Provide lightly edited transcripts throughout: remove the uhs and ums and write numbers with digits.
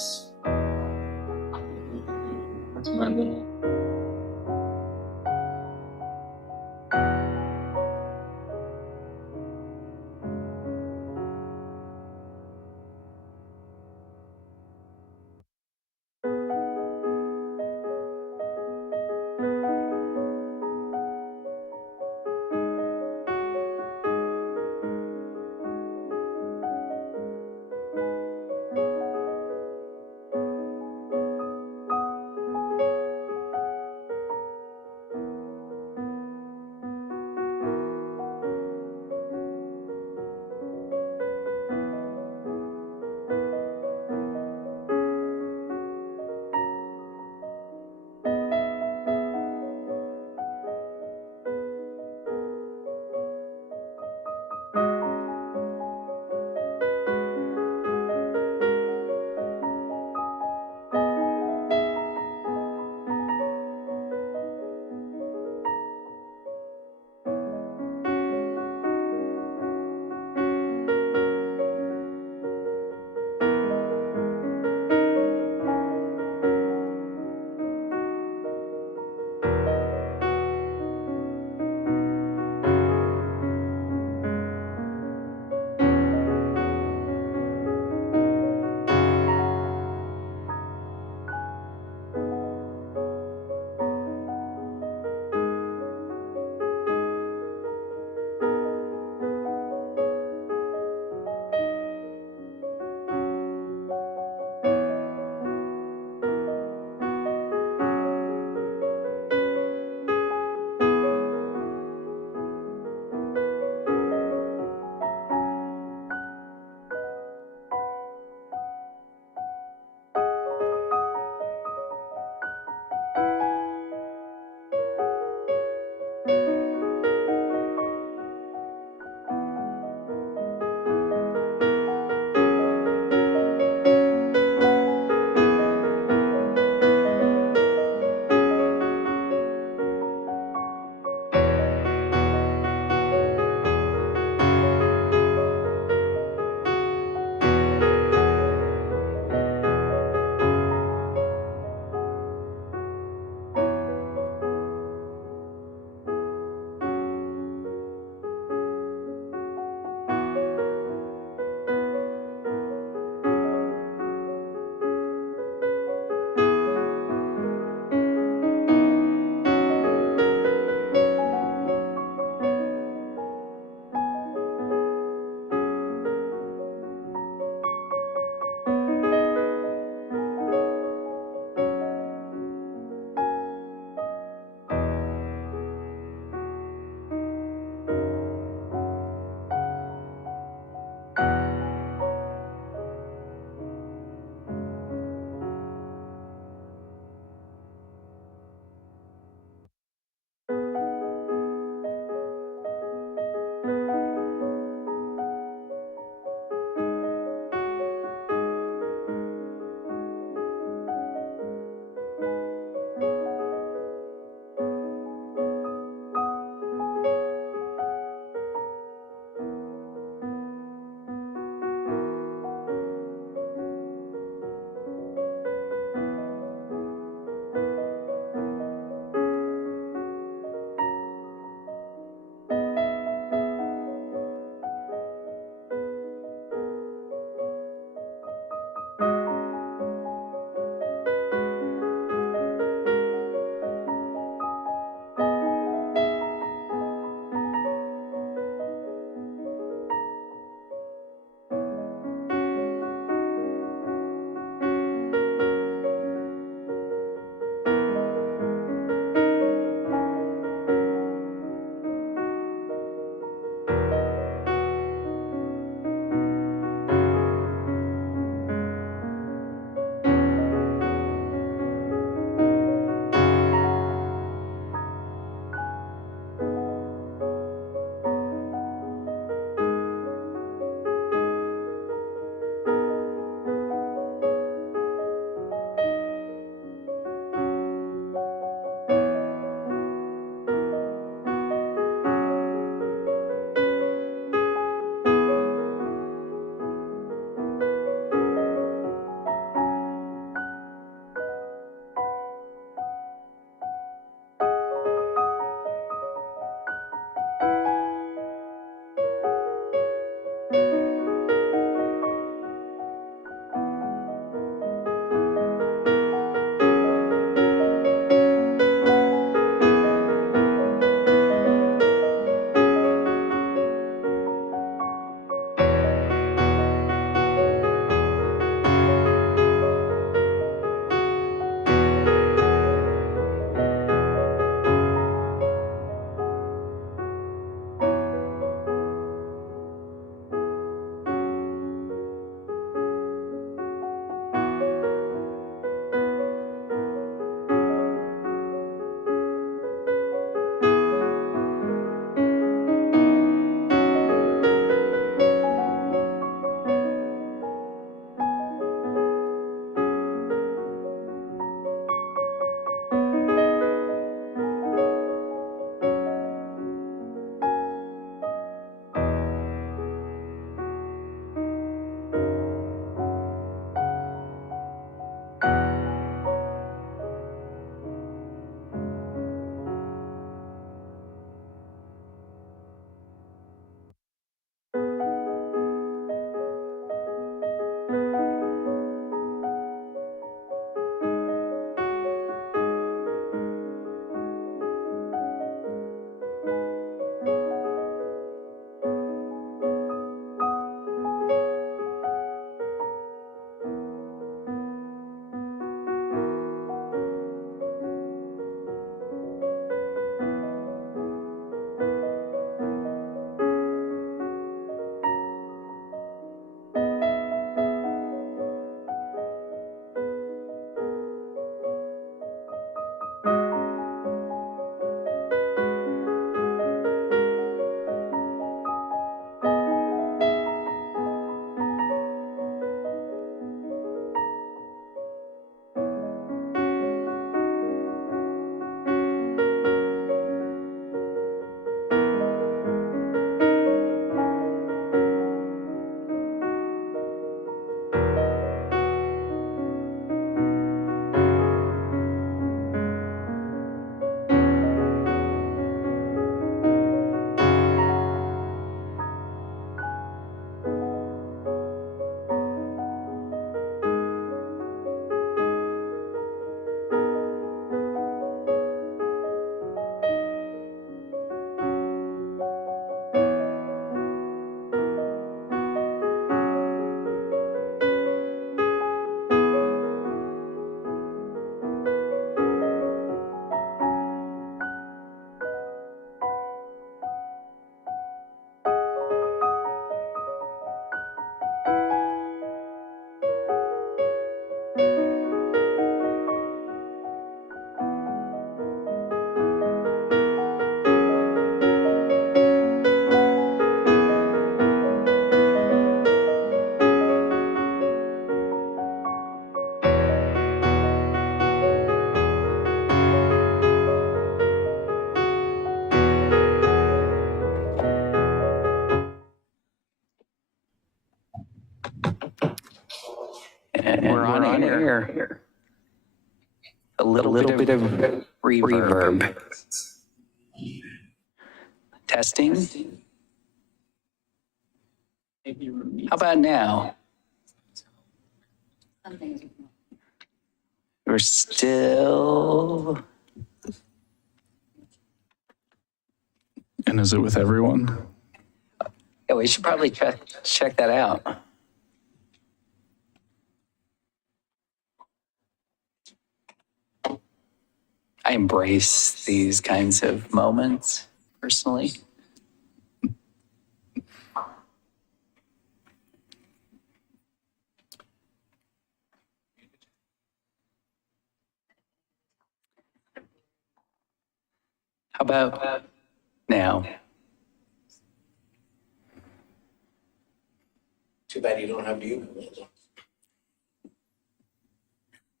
Yes. That's my little. on air. A little bit of reverb. Testing. How about now? We're still. And is it with everyone? Yeah, we should probably check that out. I embrace these kinds of moments personally. How about now? Too bad you don't have you.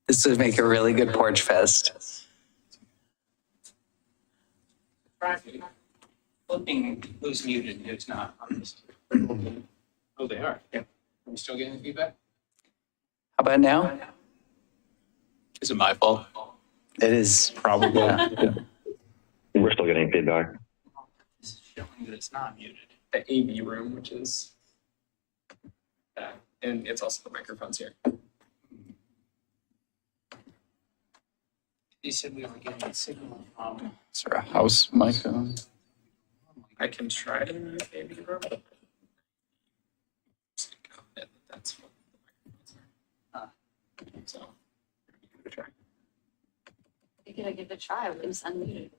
This would make a really good porch fest. Flipping who's muted and who's not on this. Oh, they are? Yeah. Are we still getting feedback? How about now? Is it my fault? It is. Probably. Yeah. We're still getting feedback. This is showing that it's not muted. The AV room, which is that, and it's also the microphones here. You said we were getting a signal from. Is there a house mic on? I can try to mute AV room. That's what the microphones are. So, give it a try. You're gonna give it a try. It was unmuted.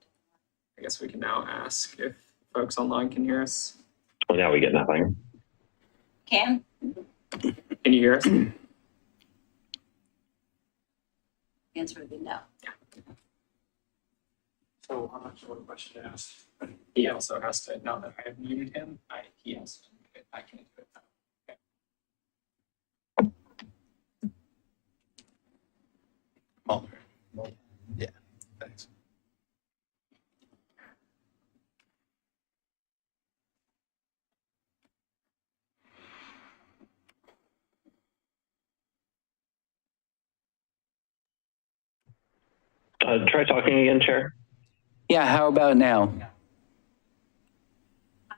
I guess we can now ask if folks online can hear us. Well, now we get nothing. Can? Can you hear us? The answer would be no. So I'm not sure what question to ask. He also has to, now that I have muted him, he has to, I can do it now. Oh. Yeah, thanks. Try talking again, Chair. Yeah, how about now?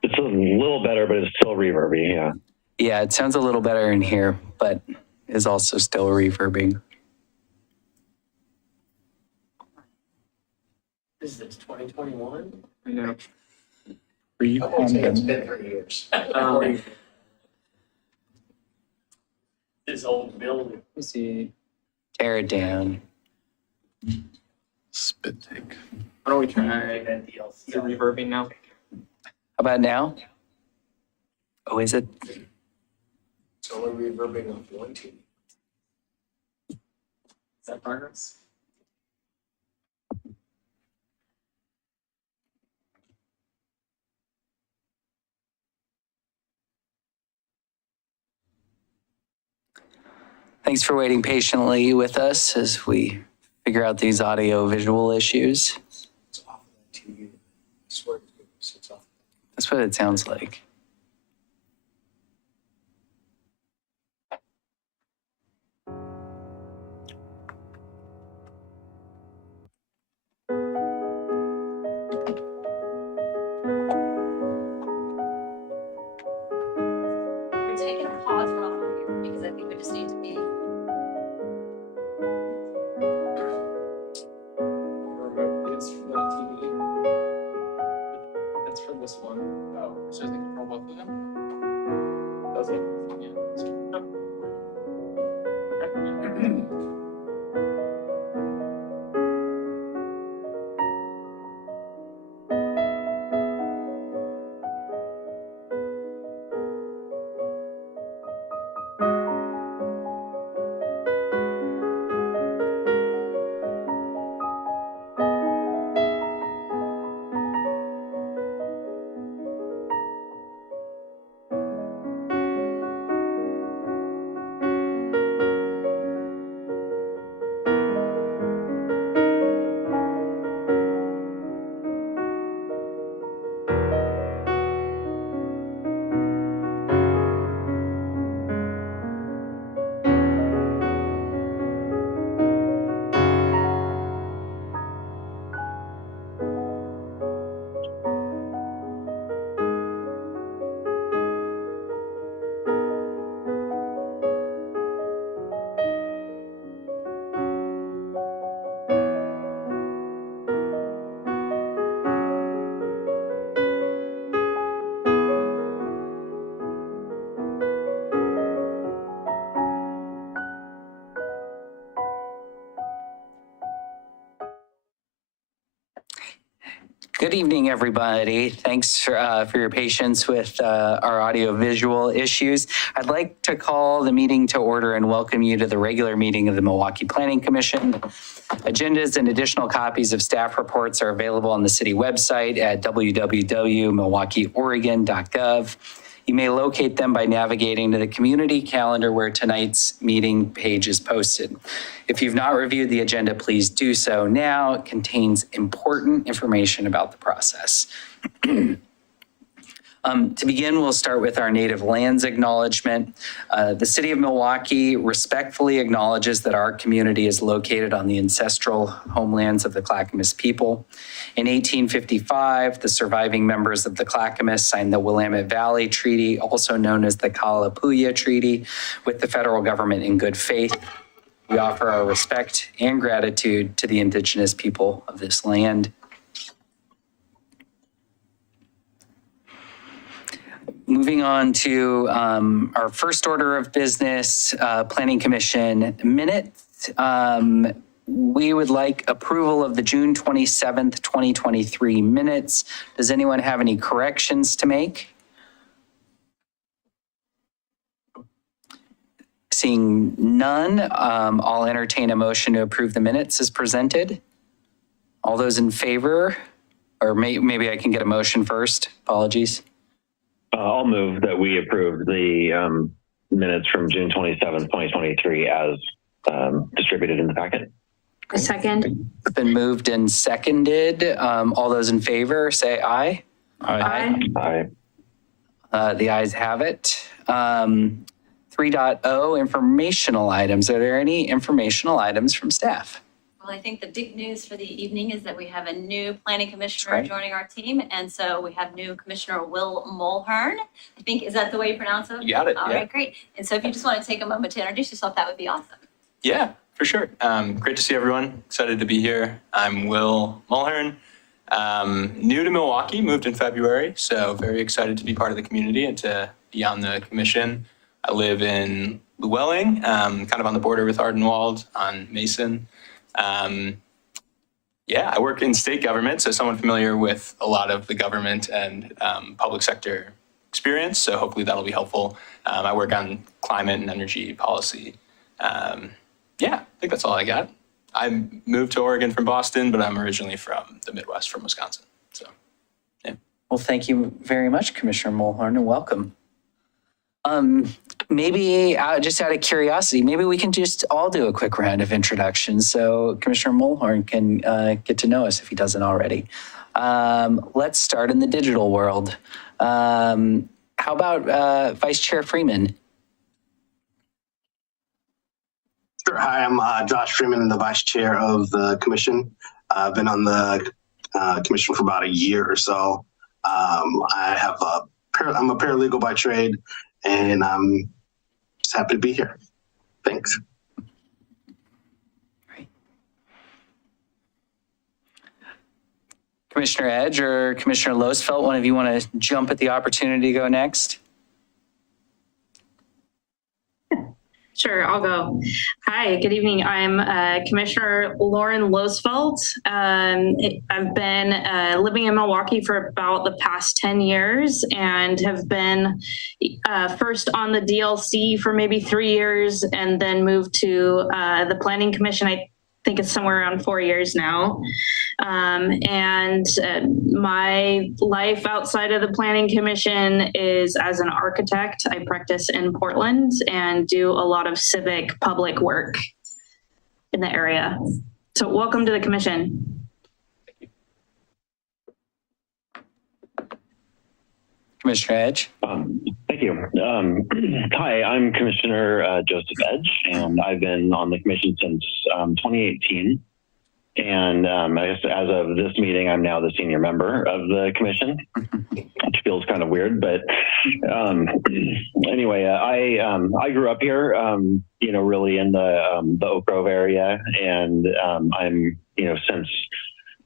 It's a little better, but it's still reverby, yeah. Yeah, it sounds a little better in here, but is also still reverbing. Is this 2021? I know. Read I would say it's on been 3 years. This old building. Let's see. Tear it down. spit take. Why don't we try the reverbing now? How about now? Oh, is it? It's only reverbing on one TV. Is that progress? Thanks for waiting patiently with us as we figure out these audio visual issues. It's off of that TV. I swear to goodness, it's off. That's what it sounds like. We're taking a pause for a moment here because I think we just need to be. Remove this from the TV. That's for this one. Oh, so I think for both of them? Does it? Yeah. Good evening, everybody. Thanks for your patience with our audio-visual issues. I'd like to call the meeting to order and welcome you to the regular meeting of the Milwaukie Planning Commission. Agendas and additional copies of staff reports are available on the city website at www.milwaukeeoregon.gov. You may locate them by navigating to the community calendar where tonight's meeting page is posted. If you've not reviewed the agenda, please do so now. It contains important information about the process. To begin, we'll start with our native lands acknowledgement. The city of Milwaukie respectfully acknowledges that our community is located on the ancestral homelands of the Clackamas people. In 1855, the surviving members of the Clackamas signed the Willamette Valley Treaty, also known as the Kalapuya Treaty, with the federal government in good faith. We offer our respect and gratitude to the indigenous people of this land. Moving on to our first order of business, Planning Commission minutes. We would like approval of the June 27th, 2023 minutes. Does anyone have any corrections to make? Seeing none, I'll entertain a motion to approve the minutes as presented. All those in favor, or maybe I can get a motion first. Apologies. I'll move that we approve the minutes from June 27th, 2023 as distributed in the packet. A second. It's been moved and seconded. All those in favor, say aye. Aye. Aye. The ayes have it. 3.0 informational items. Are there any informational items from staff? Well, I think the big news for the evening is that we have a new planning commissioner Right. joining our team. And so we have new Commissioner Will Mulhern. I think, is that the way you pronounce it? You got it, All yeah. right, great. And so if you just want to take a moment to introduce yourself, that would be awesome. Yeah, for sure. Great to see everyone. Excited to be here. I'm Will Mulhern. New to Milwaukie, moved in February, so very excited to be part of the community and to be on the commission. I live in Llewellyn, kind of on the border with Ardenwald on Mason. Yeah, I work in state government, so someone familiar with a lot of the government and public sector experience, so hopefully that'll be helpful. I work on climate and energy policy. Yeah, I think that's all I got. I moved to Oregon from Boston, but I'm originally from the Midwest, from Wisconsin. So, yeah. Well, thank you very much, Commissioner Mulhern, and welcome. Maybe just out of curiosity, maybe we can just all do a quick round of introductions so Commissioner Mulhern can get to know us if he doesn't already. Let's start in the digital world. How about Vice Chair Freeman? Sure. Hi, I'm Josh Freeman, the vice chair of the commission. I've been on the commission for about a year or so. I'm a paralegal by trade, and I'm just happy to be here. Thanks. Great. Commissioner Edge or Commissioner Losfeld, one of you want to jump at the opportunity to go next? Sure, I'll go. Hi, good evening. I'm Commissioner Lauren Losfeld. I've been living in Milwaukie for about the past 10 years and have been first on the DLC for maybe 3 years and then moved to the Planning Commission. I think it's somewhere around 4 years now. My life outside of the Planning Commission is as an architect. I practice in Portland and do a lot of civic public work in the area. So welcome to the commission. Commissioner Edge. Thank you. Hi, I'm Commissioner Joseph Edge, and I've been on the commission since 2018. And I guess as of this meeting, I'm now the senior member of the commission, which feels kind of weird. But anyway, I grew up here, really in the Oak Grove area, and I'm, since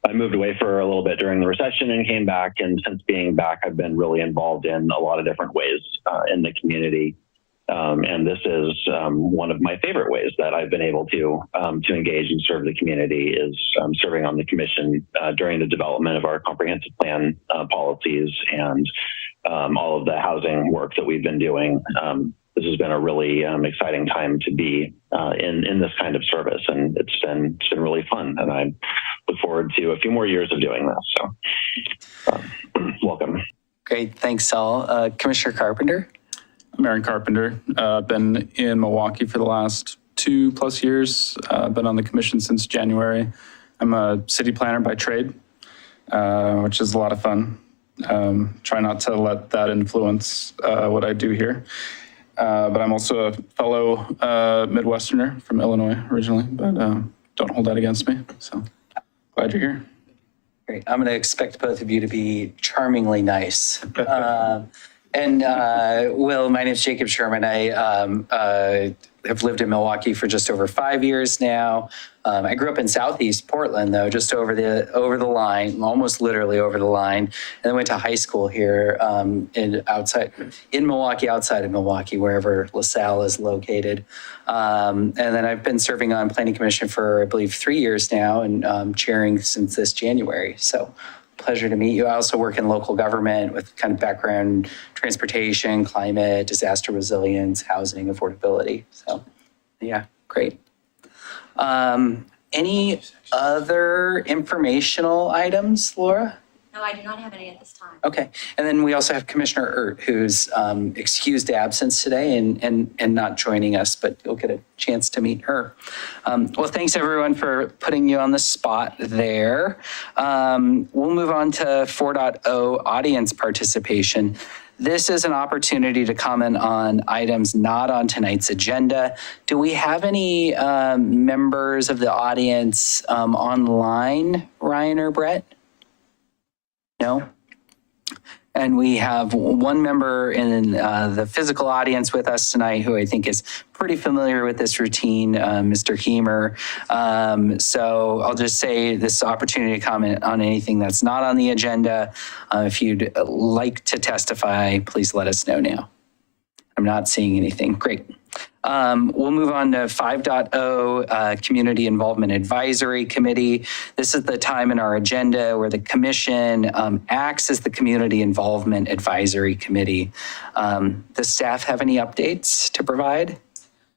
I moved away for a little bit during the recession and came back, and since being back, I've been really involved in a lot of different ways in the community. And this is one of my favorite ways that I've been able to engage and serve the community is serving on the commission during the development of our comprehensive plan policies and all of the housing work that we've been doing. This has been a really exciting time to be in this kind of service, and it's been really fun. And I look forward to a few more years of doing this. So, welcome. Great, thanks, Saul. Commissioner Carpenter? I'm Aaron Carpenter. Been in Milwaukee for the last 2+ years. Been on the commission since January. I'm a city planner by trade, which is a lot of fun. Try not to let that influence what I do here. But I'm also a fellow Midwesterner from Illinois originally, but don't hold that against me. So glad you're here. Great. I'm going to expect both of you to be charmingly nice. And Will, my name is Jacob Sherman. I have lived in Milwaukee for just over 5 years now. I grew up in Southeast Portland, though, just over the line, almost literally over the line, and then went to high school here in Milwaukee, outside of Milwaukee, wherever LaSalle is located. And then I've been serving on Planning Commission for, I believe, 3 years now, and chairing since this January. So pleasure to meet you. I also work in local government with kind of background in transportation, climate, disaster resilience, housing, affordability. So yeah, great. Any other informational items, Laura? No, I do not have any at this time. Okay, and then we also have Commissioner Ert, who's excused absence today and not joining us, but you'll get a chance to meet her. Well, thanks everyone for putting you on the spot there. We'll move on to 4.0 audience participation. This is an opportunity to comment on items not on tonight's agenda. Do we have any members of the audience online, Ryan or Brett? No? And we have one member in the physical audience with us tonight who I think is pretty familiar with this routine, Mr. Heemer. So I'll just say this opportunity to comment on anything that's not on the agenda. If you'd like to testify, please let us know now. I'm not seeing anything. Great. We'll move on to 5.0 Community Involvement Advisory Committee. This is the time in our agenda where the commission acts as the Community Involvement Advisory Committee. Does staff have any updates to provide?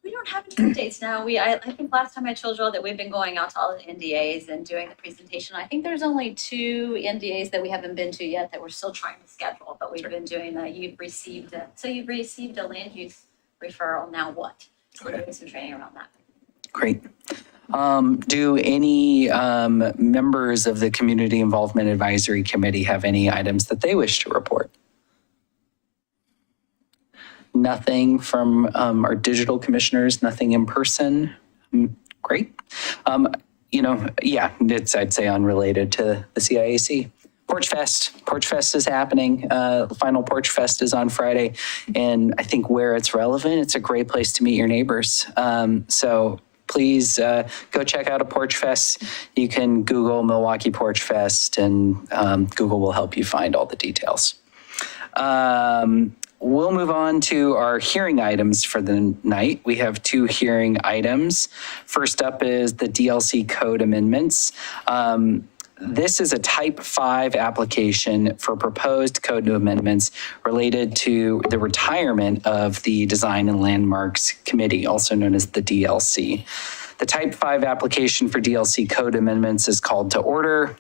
We don't have any updates now. I think last time I told you all that we've been going out to all the NDAs and doing the presentation. I think there's only 2 NDAs that we haven't been to yet that we're still trying to schedule, but we've been doing that. You've received a land use referral. Now what? So we're doing some training around that. Great. Do any members of the Community Involvement Advisory Committee have any items that they wish to report? Nothing from our digital commissioners, nothing in person. Great. Yeah, it's, I'd say, unrelated to the CIAC. Porch Fest. Porch Fest is happening. The final Porch Fest is on Friday. And I think where it's relevant, it's a great place to meet your neighbors. So please go check out a Porch Fest. You can Google Milwaukie Porch Fest and Google will help you find all the details. We'll move on to our hearing items for the night. We have 2 hearing items. First up is the DLC code amendments. This is a Type 5 application for proposed code amendments related to the retirement of the Design and Landmarks Committee, also known as the DLC. The Type 5 application for DLC code amendments is called to order.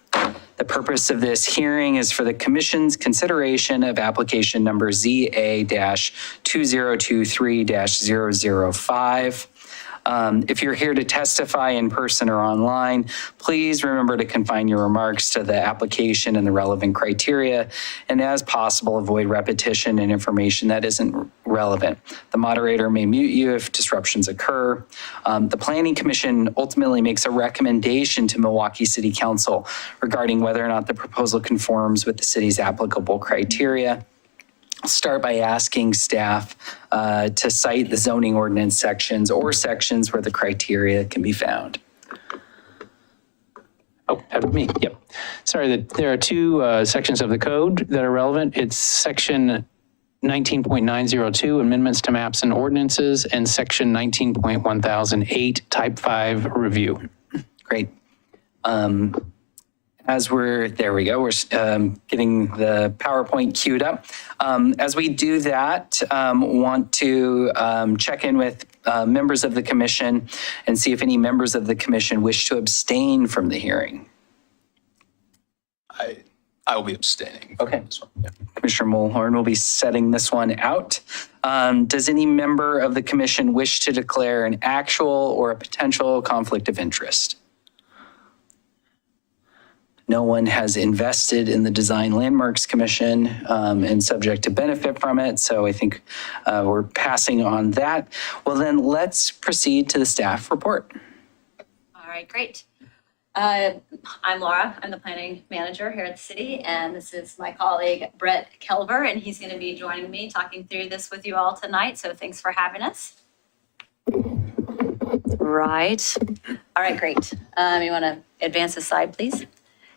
The purpose of this hearing is for the Commission's consideration of application number ZA-2023-005. If you're here to testify in person or online, please remember to confine your remarks to the application and the relevant criteria, and as possible, avoid repetition and information that isn't relevant. The moderator may mute you if disruptions occur. The Planning Commission ultimately makes a recommendation to Milwaukee City Council regarding whether or not the proposal conforms with the city's applicable criteria. I'll start by asking staff to cite the zoning ordinance sections or sections where the criteria can be found. Oh, that was me. Yep. Sorry, there are 2 sections of the code that are relevant. It's section 19.902, amendments to maps and ordinances, and section 19.1008, type 5 review. Great. There we go, we're getting the PowerPoint queued up. As we do that, want to check in with members of the commission and see if any members of the commission wish to abstain from the hearing. I will be abstaining. Okay. From this one. Yeah. Commissioner Mulhorn will be setting this one out. Does any member of the commission wish to declare an actual or a potential conflict of interest? No one has invested in the Design Landmarks Commission and subject to benefit from it, so I think we're passing on that. Well, then let's proceed to the staff report. All right, great. I'm Laura. I'm the planning manager here at the city, and this is my colleague Brett Kelver, and he's going to be joining me talking through this with you all tonight. So thanks for having us. Right. All right, great. You want to advance the slide, please?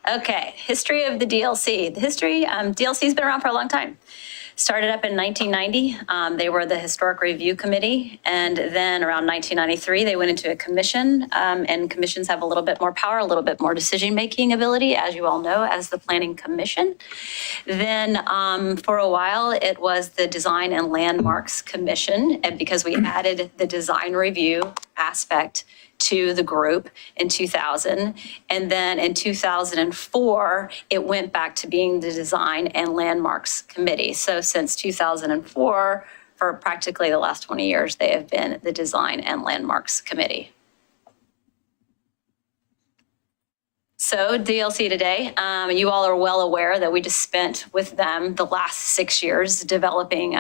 Okay, history of the DLC. The history, DLC's been around for a long time. Started up in 1990. They were the Historic Review Committee. And then around 1993, they went into a commission. And commissions have a little bit more power, a little bit more decision-making ability, as you all know, as the Planning Commission. Then for a while, it was the Design and Landmarks Commission. And because we added the design review aspect to the group in 2000. And then in 2004, it went back to being the Design and Landmarks Committee. So since 2004, for practically the last 20 years, they have been the Design and Landmarks Committee. So DLC today, you all are well aware that we just spent with them the last 6 years developing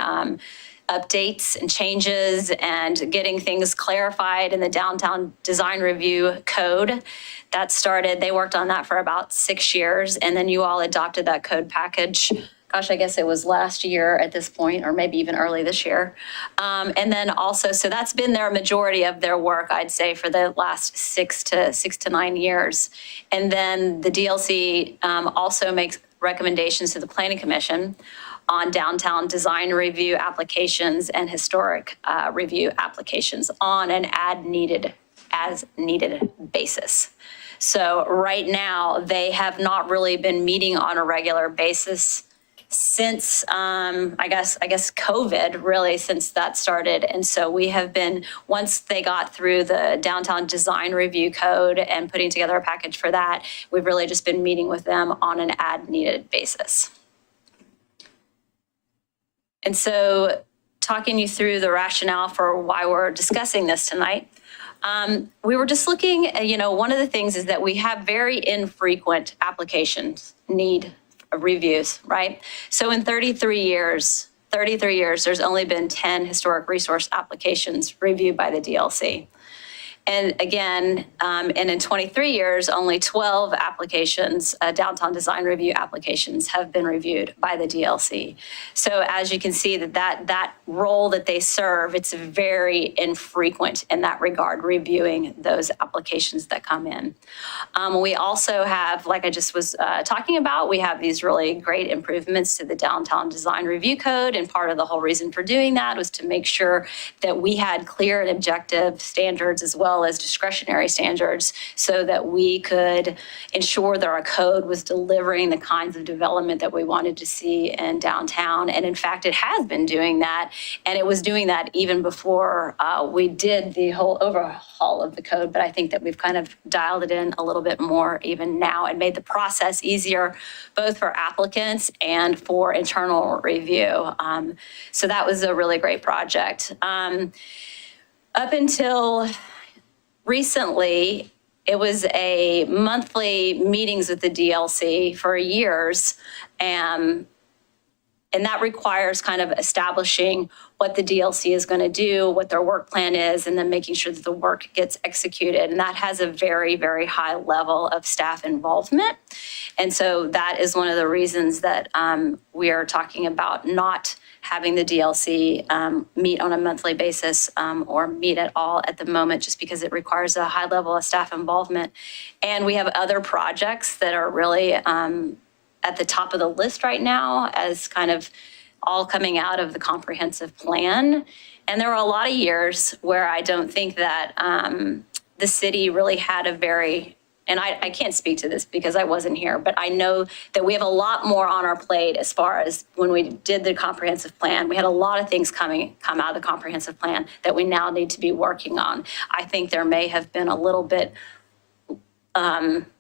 updates and changes and getting things clarified in the Downtown Design Review Code. That started, they worked on that for about 6 years, and then you all adopted that code package. Gosh, I guess it was last year at this point, or maybe even early this year. And then also, so that's been their majority of their work, I'd say, for the last 6 to 9 years. And then the DLC also makes recommendations to the Planning Commission on downtown design review applications and historic review applications on an as needed basis. So right now, they have not really been meeting on a regular basis since, I guess COVID, really, since that started. And so we have been, once they got through the Downtown Design Review Code and putting together a package for that, we've really just been meeting with them on an as-needed basis. And so talking you through the rationale for why we're discussing this tonight, we were just looking, one of the things is that we have very infrequent applications need reviews, right? So in 33 years, there's only been 10 historic resource applications reviewed by the DLC. And again, and in 23 years, only 12 applications, downtown design review applications have been reviewed by the DLC. So as you can see that role that they serve, it's very infrequent in that regard, reviewing those applications that come in. We also have, like I just was talking about, we have these really great improvements to the Downtown Design Review Code. And part of the whole reason for doing that was to make sure that we had clear and objective standards as well as discretionary standards so that we could ensure that our code was delivering the kinds of development that we wanted to see in downtown. And in fact, it has been doing that. And it was doing that even before we did the whole overhaul of the code. But I think that we've kind of dialed it in a little bit more even now and made the process easier, both for applicants and for internal review. So that was a really great project. Up until recently, it was a monthly meetings with the DLC for years. And that requires kind of establishing what the DLC is going to do, what their work plan is, and then making sure that the work gets executed. And that has a very, very high level of staff involvement. And so that is one of the reasons that we are talking about not having the DLC meet on a monthly basis or meet at all at the moment, just because it requires a high level of staff involvement. And we have other projects that are really at the top of the list right now as kind of all coming out of the comprehensive plan. And there were a lot of years where I don't think that the city really had a very, and I can't speak to this because I wasn't here, but I know that we have a lot more on our plate as far as when we did the comprehensive plan. We had a lot of things come out of the comprehensive plan that we now need to be working on. I think there may have been a little bit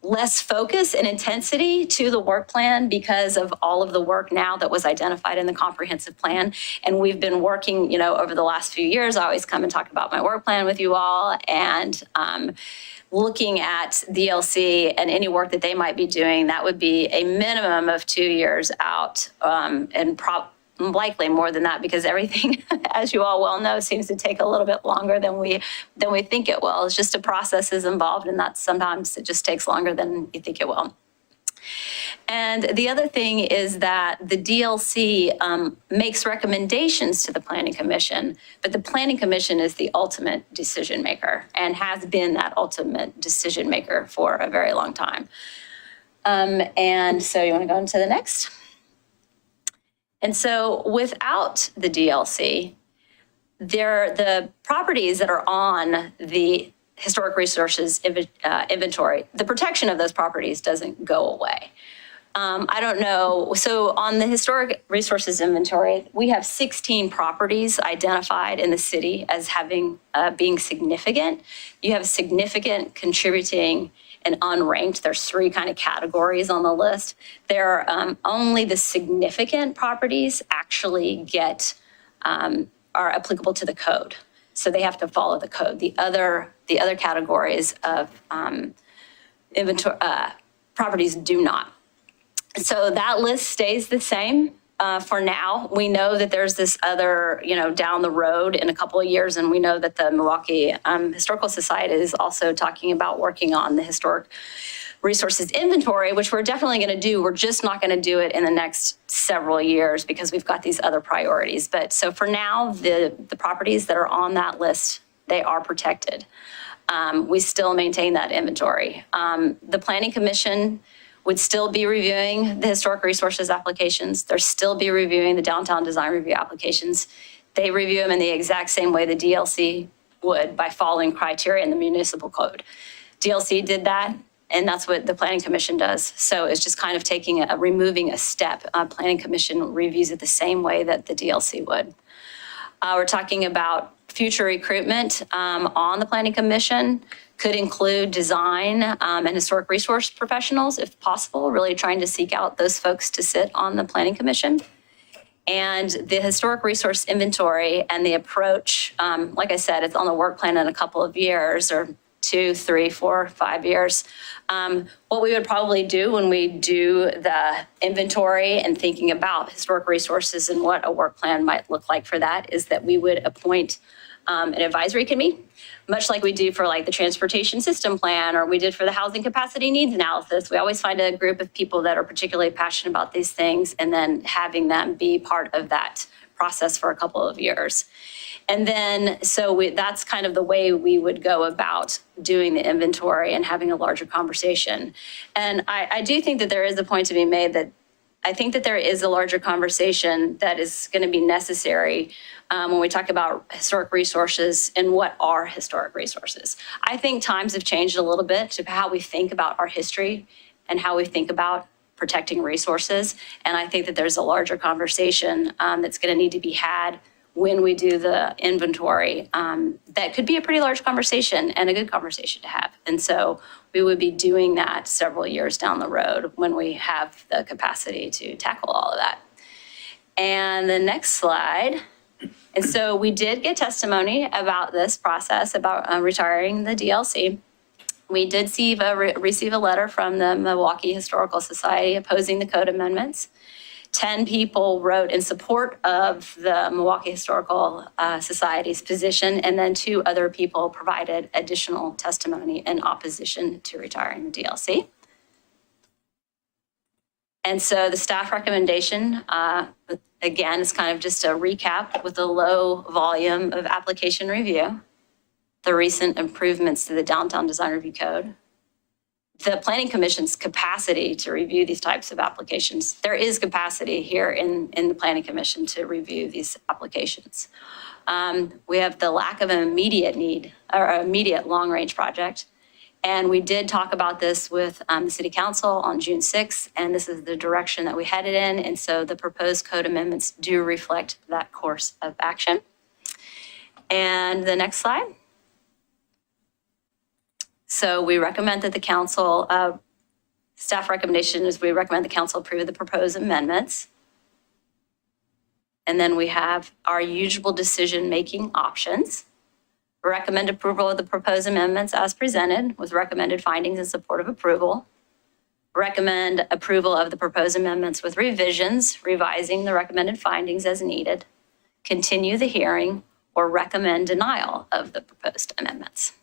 less focus and intensity to the work plan because of all of the work now that was identified in the comprehensive plan. And we've been working, you know, over the last few years. I always come and talk about my work plan with you all, and looking at DLC and any work that they might be doing, that would be a minimum of 2 years out, and likely more than that, because everything, as you all well know, seems to take a little bit longer than we think it will. It's just a process is involved, and that sometimes it just takes longer than you think it will. And the other thing is that the DLC makes recommendations to the Planning Commission, but the Planning Commission is the ultimate decision maker and has been that ultimate decision maker for a very long time. And so you want to go into the next? And so without the DLC, the properties that are on the historic resources inventory, the protection of those properties doesn't go away. I don't know. So on the historic resources inventory, we have 16 properties identified in the city as having being significant. You have significant, contributing, and unranked. There's 3 kind of categories on the list. There only the significant properties actually get are applicable to the code, so they have to follow the code. The other categories of inventory properties do not. So that list stays the same for now. We know that there's this other, you know, down the road in a couple of years, and we know that the Milwaukie Historical Society is also talking about working on the historic resources inventory, which we're definitely going to do. We're just not going to do it in the next several years because we've got these other priorities. But so for now, the properties that are on that list, they are protected. We still maintain that inventory. The Planning Commission would still be reviewing the historic resources applications. They'll still be reviewing the downtown design review applications. They review them in the exact same way the DLC would, by following criteria in the municipal code. DLC did that, and that's what the Planning Commission does. So it's just kind of removing a step. Planning Commission reviews it the same way that the DLC would. We're talking about future recruitment on the Planning Commission. Could include design and historic resource professionals, if possible, really trying to seek out those folks to sit on the Planning Commission. And the historic resource inventory and the approach, like I said, it's on the work plan in a couple of years, or 2, 3, 4, 5 years. What we would probably do when we do the inventory and thinking about historic resources and what a work plan might look like for that is that we would appoint an advisory committee, much like we do for like the transportation system plan, or we did for the housing capacity needs analysis. We always find a group of people that are particularly passionate about these things, and then having them be part of that process for a couple of years. And then, so that's kind of the way we would go about doing the inventory and having a larger conversation. And I do think that there is a point to be made that I think that there is a larger conversation that is going to be necessary when we talk about historic resources and what are historic resources. I think times have changed a little bit to how we think about our history and how we think about protecting resources. And I think that there's a larger conversation that's going to need to be had when we do the inventory. That could be a pretty large conversation and a good conversation to have. And so we would be doing that several years down the road when we have the capacity to tackle all of that. And the next slide. And so we did get testimony about this process, about retiring the DLC. We did receive a letter from the Milwaukie Historical Society opposing the code amendments. 10 people wrote in support of the Milwaukie Historical Society's position, and then 2 other people provided additional testimony in opposition to retiring the DLC. And so the staff recommendation, again, is kind of just a recap with a low volume of application review, the recent improvements to the Downtown Design Review Code, the Planning Commission's capacity to review these types of applications. There is capacity here in the Planning Commission to review these applications. We have the lack of an immediate need or immediate long-range project. And we did talk about this with the City Council on June 6th, and this is the direction that we headed in. And so the proposed code amendments do reflect that course of action. And the next slide. So we recommend that the council, staff recommendation is we recommend the council approve the proposed amendments. And then we have our usual decision-making options. Recommend approval of the proposed amendments as presented with recommended findings in support of approval. Recommend approval of the proposed amendments with revisions, revising the recommended findings as needed. Continue the hearing or recommend denial of the proposed amendments.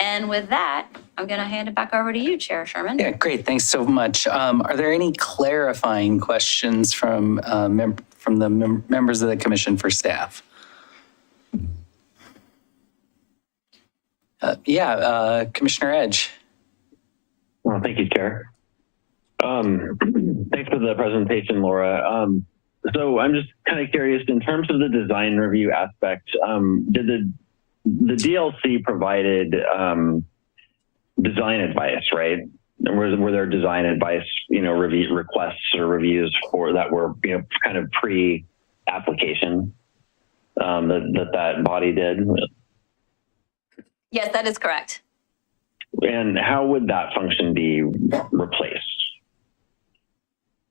And with that, I'm going to hand it back over to you, Chair Sherman. Yeah, great. Thanks so much. Are there any clarifying questions from the members of the commission for staff? Commissioner Edge. Well, thank you, Chair. Thanks for the presentation, Laura. So I'm just kind of curious, in terms of the design review aspect, did the DLC provided design advice, right? Were there design advice, review requests or reviews for that were, kind of pre-application that body did? Yes, that is correct. And how would that function be replaced?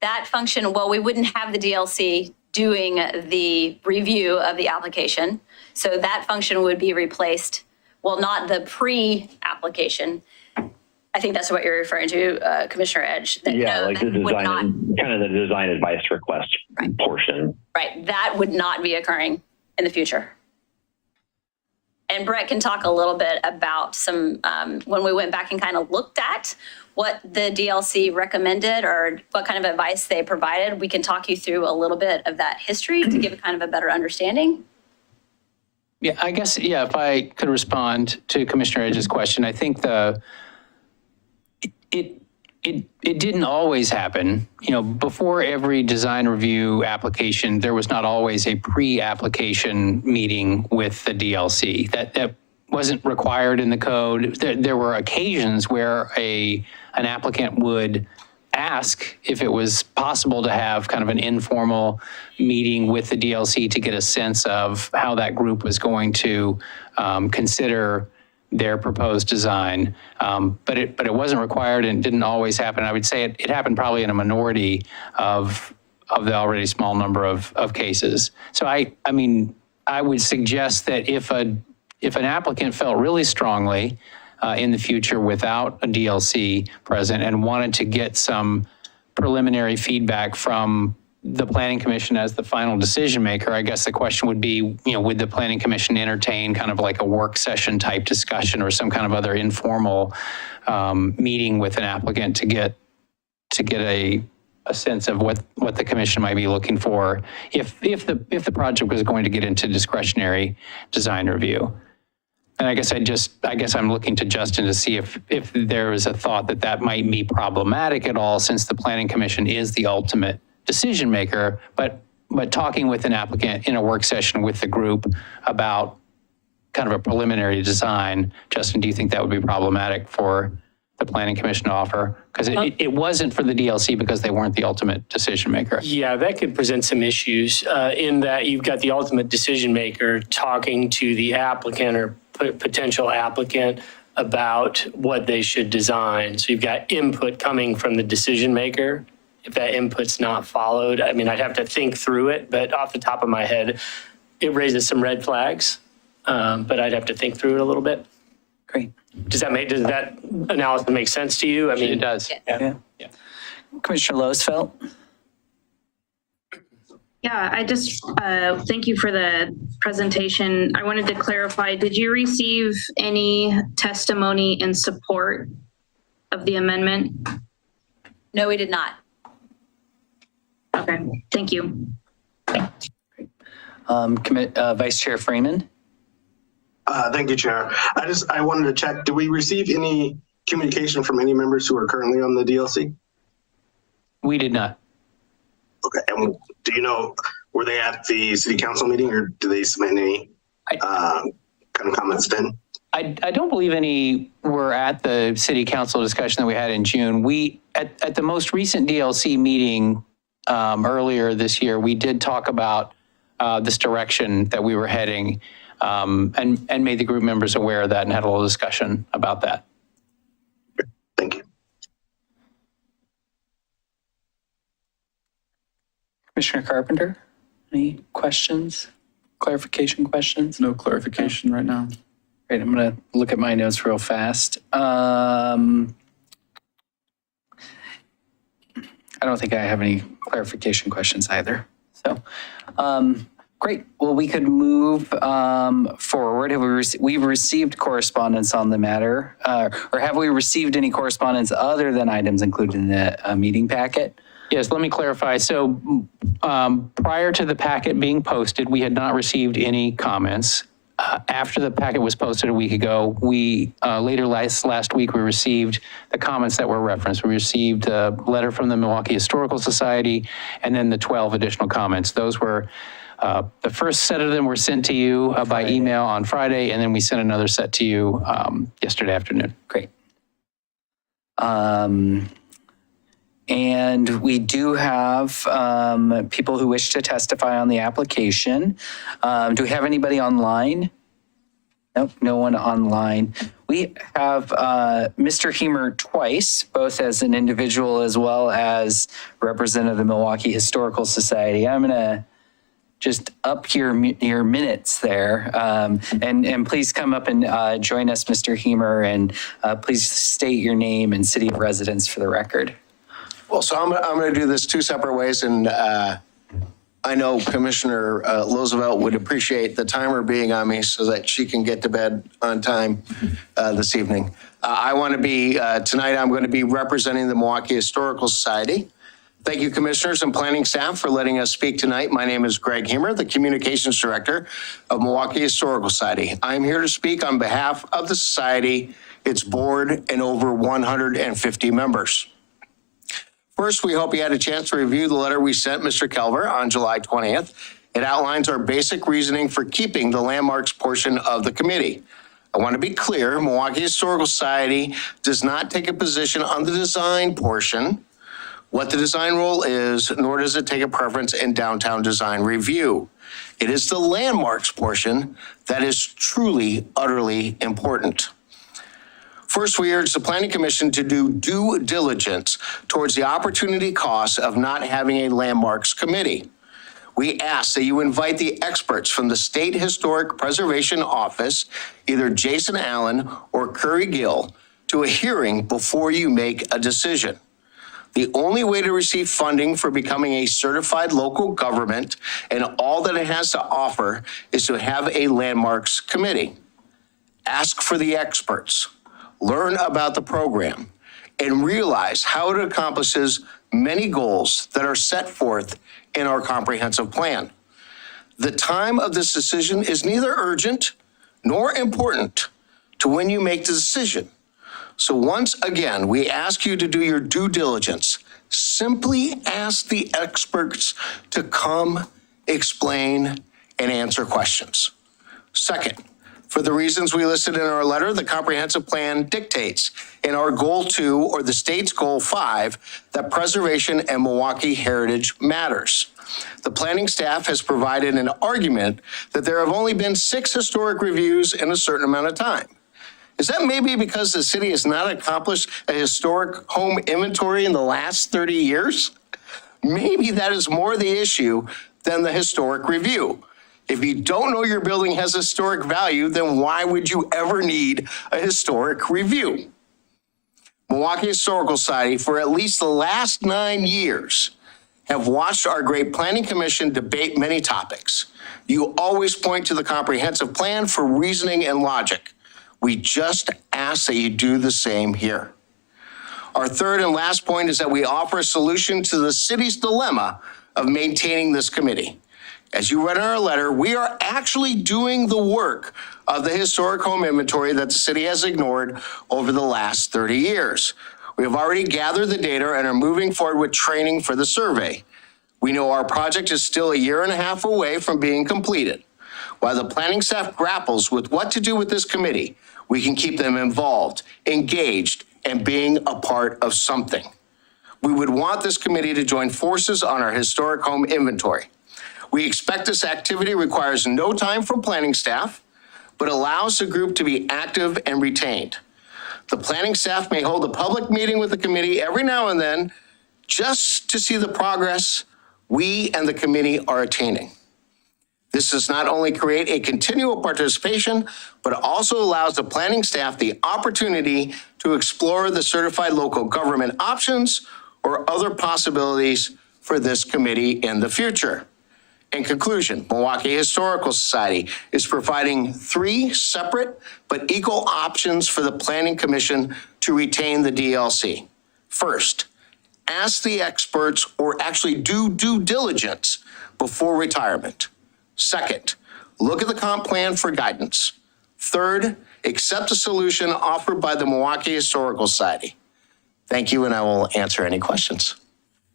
That function, well, we wouldn't have the DLC doing the review of the application. So that function would be replaced. Well, not the pre-application. I think that's what you're referring to, Commissioner Edge. That, yeah, no, like the design, kind of the design advice request portion. Right, that would not be occurring in the future. And Brett can talk a little bit about some, when we went back and kind of looked at what the DLC recommended or what kind of advice they provided, we can talk you through a little bit of that history to give kind of a better understanding. Yeah, I guess, if I could respond to Commissioner Edge's question, I think it didn't always happen. Before every design review application, there was not always a pre-application meeting with the DLC. That wasn't required in the code. There were occasions where an applicant would ask if it was possible to have kind of an informal meeting with the DLC to get a sense of how that group was going to consider their proposed design. But it wasn't required and didn't always happen. I would say it happened probably in a minority of the already small number of cases. So I would suggest that if an applicant felt really strongly in the future without a DLC present and wanted to get some preliminary feedback from the Planning Commission as the final decision maker, I guess the question would be, would the Planning Commission entertain kind of like a work session type discussion or some kind of other informal meeting with an applicant to get a sense of what the commission might be looking for if the project was going to get into discretionary design review. And I guess I'm looking to Justin to see if there is a thought that might be problematic at all, since the Planning Commission is the ultimate decision maker, but talking with an applicant in a work session with the group about kind of a preliminary design. Justin, do you think that would be problematic for the Planning Commission to offer? Because it wasn't for the DLC because they weren't the ultimate decision maker. Yeah, that could present some issues in that you've got the ultimate decision maker talking to the applicant or potential applicant about what they should design. So you've got input coming from the decision maker. If that input's not followed, I'd have to think through it, but off the top of my head, it raises some red flags, but I'd have to think through it a little bit. Great. Does that analysis make sense to you? It does. Yeah. Commissioner Losfeld? Yeah, I just thank you for the presentation. I wanted to clarify, did you receive any testimony in support of the amendment? No, we did not. Okay, thank you. Vice Chair Freeman? Thank you, Chair. I wanted to check, do we receive any communication from any members who are currently on the DLC? We did not. Okay, and do you know, were they at the city council meeting or do they submit any kind of comments then? I don't believe any were at the city council discussion that we had in June. We, at the most recent DLC meeting earlier this year, we did talk about this direction that we were heading and made the group members aware of that and had a little discussion about that. Thank you. Commissioner Carpenter, any questions, clarification questions? No clarification right now. Great, I'm gonna look at my notes real fast. I don't think I have any clarification questions either. So, great. Well, we could move forward. We've received correspondence on the matter, or have we received any correspondence other than items included in the meeting packet? Yes, let me clarify. So prior to the packet being posted, we had not received any comments. After the packet was posted a week ago, we later last week, we received the comments that were referenced. We received a letter from the Milwaukie Historical Society and then the 12 additional comments. Those were, the first set of them were sent to you by email on Friday, and then we sent another set to you yesterday afternoon. Great. And we do have people who wish to testify on the application. Do we have anybody online? Nope, no one online. We have Mr. Hemer twice, both as an individual as well as representative of the Milwaukie Historical Society. I'm gonna just up your minutes there. And please come up and join us, Mr. Hemer, and please state your name and city of residence for the record. Well, so I'm going to do this two separate ways, and I know Commissioner Roosevelt would appreciate the timer being on me so that she can get to bed on time this evening. I want to be, tonight I'm going to be representing the Milwaukie Historical Society. Thank you, Commissioners and planning staff, for letting us speak tonight. My name is Greg Hemer, the Communications Director of Milwaukie Historical Society. I'm here to speak on behalf of the Society, its board, and over 150 members. First, we hope you had a chance to review the letter we sent Mr. Kelver on July 20th. It outlines our basic reasoning for keeping the landmarks portion of the committee. I want to be clear, Milwaukie Historical Society does not take a position on the design portion, what the design role is, nor does it take a preference in downtown design review. It is the landmarks portion that is truly, utterly important. First, we urge the Planning Commission to do due diligence towards the opportunity costs of not having a landmarks committee. We ask that you invite the experts from the State Historic Preservation Office, either Jason Allen or Curry Gill, to a hearing before you make a decision. The only way to receive funding for becoming a certified local government and all that it has to offer is to have a landmarks committee. Ask for the experts. Learn about the program, and realize how it accomplishes many goals that are set forth in our comprehensive plan. The time of this decision is neither urgent nor important to when you make the decision. So once again, we ask you to do your due diligence. Simply ask the experts to come, explain, and answer questions. Second, for the reasons we listed in our letter, the comprehensive plan dictates in our goal 2, or the state's goal 5, that preservation and Milwaukie heritage matters. The planning staff has provided an argument that there have only been 6 historic reviews in a certain amount of time. Is that maybe because the city has not accomplished a historic home inventory in the last 30 years? Maybe that is more the issue than the historic review. If you don't know your building has historic value, then why would you ever need a historic review? Milwaukie Historical Society, for at least the last 9 years, have watched our great planning commission debate many topics. You always point to the comprehensive plan for reasoning and logic. We just ask that you do the same here. Our third and last point is that we offer a solution to the city's dilemma of maintaining this committee. As you read in our letter, we are actually doing the work of the historic home inventory that the city has ignored over the last 30 years. We have already gathered the data and are moving forward with training for the survey. We know our project is still 1.5 years away from being completed. While the planning staff grapples with what to do with this committee, we can keep them involved, engaged, and being a part of something. We would want this committee to join forces on our historic home inventory. We expect this activity requires no time from planning staff, but allows the group to be active and retained. The planning staff may hold a public meeting with the committee every now and then just to see the progress we and the committee are attaining. This does not only create a continual participation, but also allows the planning staff the opportunity to explore the certified local government options or other possibilities for this committee in the future. In conclusion, Milwaukie Historical Society is providing 3 separate but equal options for the Planning Commission to retain the DLC. First, ask the experts or actually do due diligence before retirement. Second, look at the comp plan for guidance. Third, accept a solution offered by the Milwaukie Historical Society. Thank you, and I will answer any questions.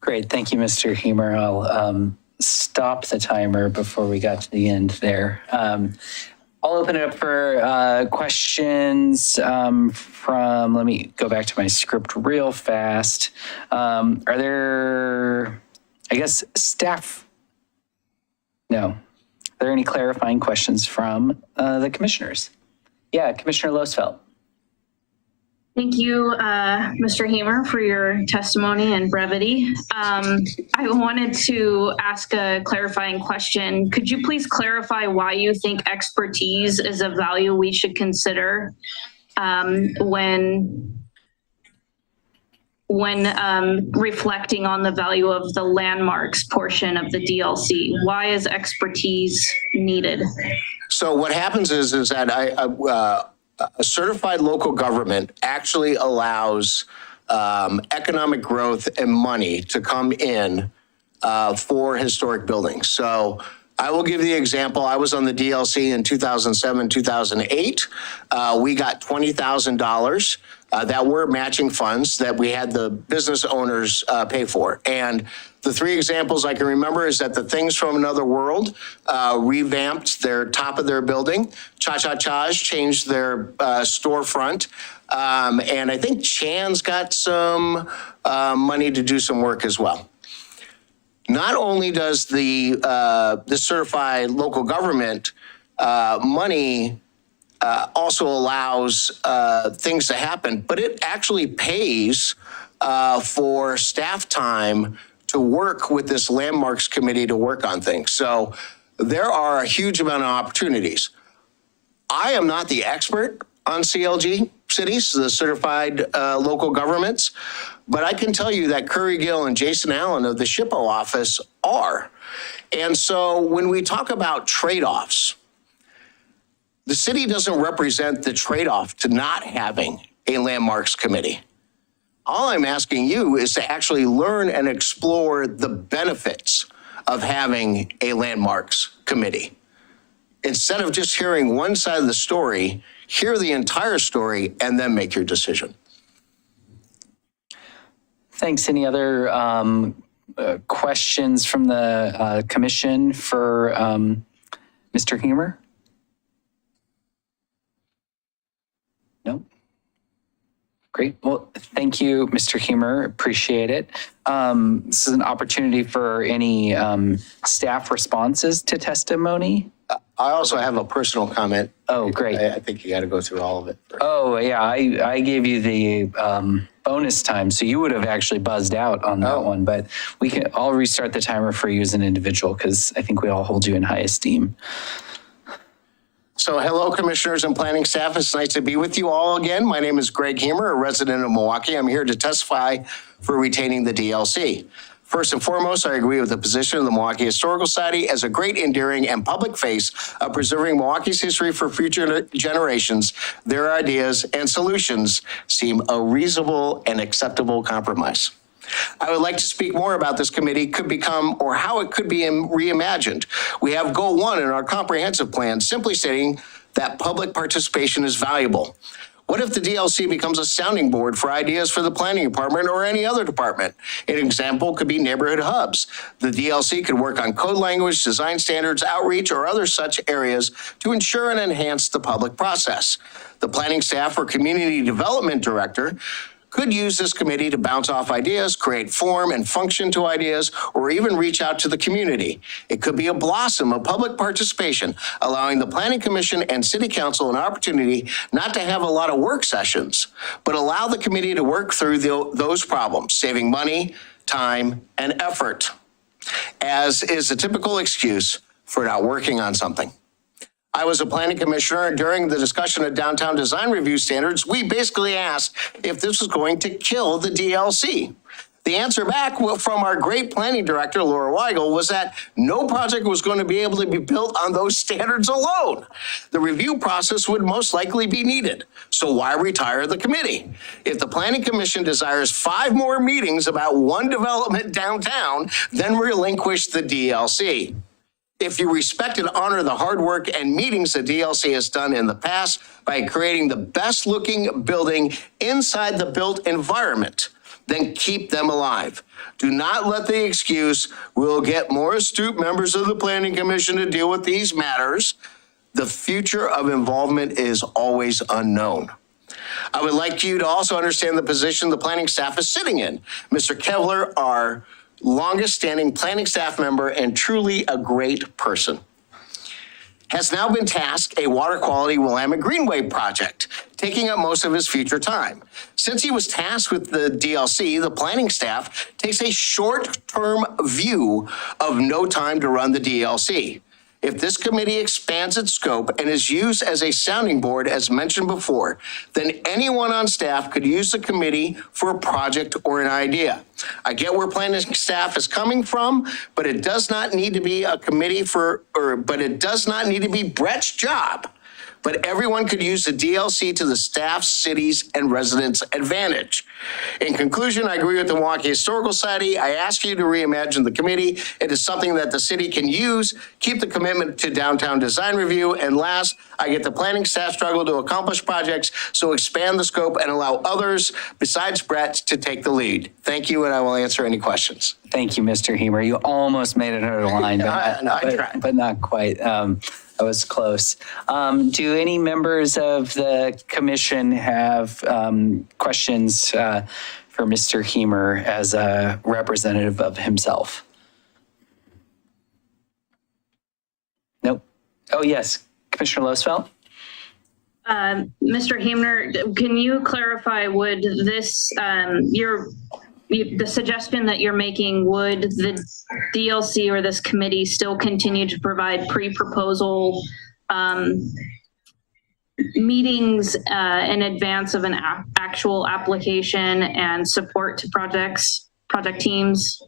Great, thank you, Mr. Hemer. I'll stop the timer before we got to the end there. I'll open it up for questions from, let me go back to my script real fast. Are there, I guess, staff? No. Are there any clarifying questions from the commissioners? Yeah, Commissioner Losfeld. Thank you, Mr. Hemer, for your testimony and brevity. I wanted to ask a clarifying question. Could you please clarify why you think expertise is a value we should consider when reflecting on the value of the landmarks portion of the DLC? Why is expertise needed? So what happens is that a certified local government actually allows economic growth and money to come in for historic buildings. So I will give you the example. I was on the DLC in 2007, 2008. We got $20,000 that were matching funds that we had the business owners pay for. And the 3 examples I can remember is that the Things from Another World revamped their top of their building. Cha-Cha-Cha's changed their storefront. And I think Chan's got some money to do some work as well. Not only does the certified local government money also allows things to happen, but it actually pays for staff time to work with this landmarks committee to work on things. So there are a huge amount of opportunities. I am not the expert on CLG cities, the certified local governments, but I can tell you that Curry Gill and Jason Allen of the SHPO office are. And so when we talk about trade-offs, the city doesn't represent the trade-off to not having a landmarks committee. All I'm asking you is to actually learn and explore the benefits of having a landmarks committee. Instead of just hearing one side of the story, hear the entire story and then make your decision. Thanks. Any other questions from the commission for Mr. Hemer? No? Great. Well, thank you, Mr. Hemer. Appreciate it. This is an opportunity for any staff responses to testimony. I also have a personal comment. Oh, great. I think you got to go through all of it first. Oh, yeah. I gave you the bonus time, so you would have actually buzzed out on that one. But I'll restart the timer for you as an individual because I think we all hold you in high esteem. So hello, commissioners and planning staff. It's nice to be with you all again. My name is Greg Hemer, a resident of Milwaukie. I'm here to testify for retaining the DLC. First and foremost, I agree with the position of the Milwaukie Historical Society as a great, endearing, and public face of preserving Milwaukee's history for future generations. Their ideas and solutions seem a reasonable and acceptable compromise. I would like to speak more about this committee could become or how it could be reimagined. We have goal 1 in our comprehensive plan, simply stating that public participation is valuable. What if the DLC becomes a sounding board for ideas for the planning department or any other department? An example could be neighborhood hubs. The DLC could work on code language, design standards, outreach, or other such areas to ensure and enhance the public process. The planning staff or community development director could use this committee to bounce off ideas, create form and function to ideas, or even reach out to the community. It could be a blossom of public participation, allowing the Planning Commission and City Council an opportunity not to have a lot of work sessions, but allow the committee to work through those problems, saving money, time, and effort, as is a typical excuse for not working on something. I was a planning commissioner, and during the discussion of downtown design review standards, we basically asked if this was going to kill the DLC. The answer back from our great planning director, Laura Weigel, was that no project was going to be able to be built on those standards alone. The review process would most likely be needed. So why retire the committee? If the Planning Commission desires 5 more meetings about one development downtown, then relinquish the DLC. If you respect and honor the hard work and meetings the DLC has done in the past by creating the best looking building inside the built environment, then keep them alive. Do not let the excuse, we'll get more astute members of the Planning Commission to deal with these matters. The future of involvement is always unknown. I would like you to also understand the position the planning staff is sitting in. Mr. Kevler, our longest-standing planning staff member and truly a great person, has now been tasked a water quality Willamette Greenway project, taking up most of his future time. Since he was tasked with the DLC, the planning staff takes a short-term view of no time to run the DLC. If this committee expands its scope and is used as a sounding board, as mentioned before, then anyone on staff could use the committee for a project or an idea. I get where planning staff is coming from, but it does not need to be a committee but it does not need to be Brett's job. But everyone could use the DLC to the staff, cities, and residents' advantage. In conclusion, I agree with the Milwaukie Historical Society. I ask you to reimagine the committee. It is something that the city can use, keep the commitment to downtown design review, and last, I get the planning staff struggle to accomplish projects, so expand the scope and allow others besides Brett to take the lead. Thank you, and I will answer any questions. Thank you, Mr. Hemer. You almost made it over the line, but not quite. That was close. Do any members of the commission have questions for Mr. Hemer as a representative of himself? Nope. Oh, yes. Commissioner Losfeld? Mr. Hemer, can you clarify, would this, the suggestion that you're making, would the DLC or this committee still continue to provide pre-proposal meetings in advance of an actual application and support to project teams?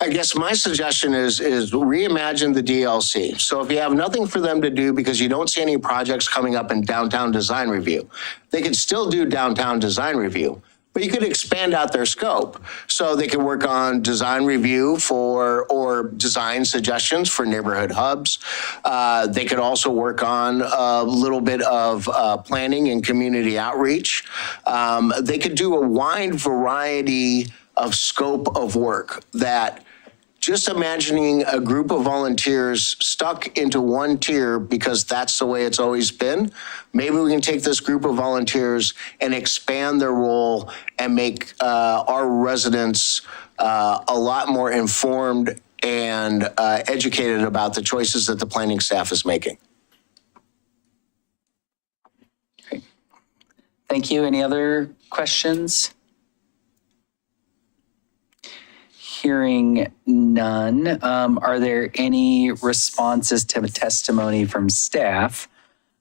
I guess my suggestion is reimagine the DLC. So if you have nothing for them to do because you don't see any projects coming up in downtown design review, they could still do downtown design review. But you could expand out their scope. So they could work on design review or design suggestions for neighborhood hubs. They could also work on a little bit of planning and community outreach. They could do a wide variety of scope of work that just imagining a group of volunteers stuck into one tier because that's the way it's always been. Maybe we can take this group of volunteers and expand their role and make our residents a lot more informed and educated about the choices that the planning staff is making. Great. Thank you. Any other questions? Hearing none, are there any responses to the testimony from staff,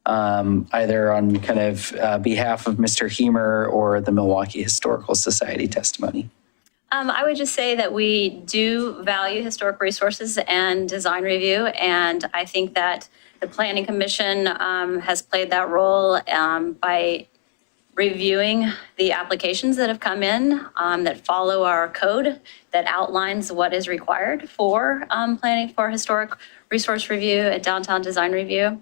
either on kind of behalf of Mr. Hemer or the Milwaukie Historical Society testimony? I would just say that we do value historic resources and design review, and I think that the Planning Commission has played that role by reviewing the applications that have come in that follow our code that outlines what is required for planning for historic resource review and downtown design review.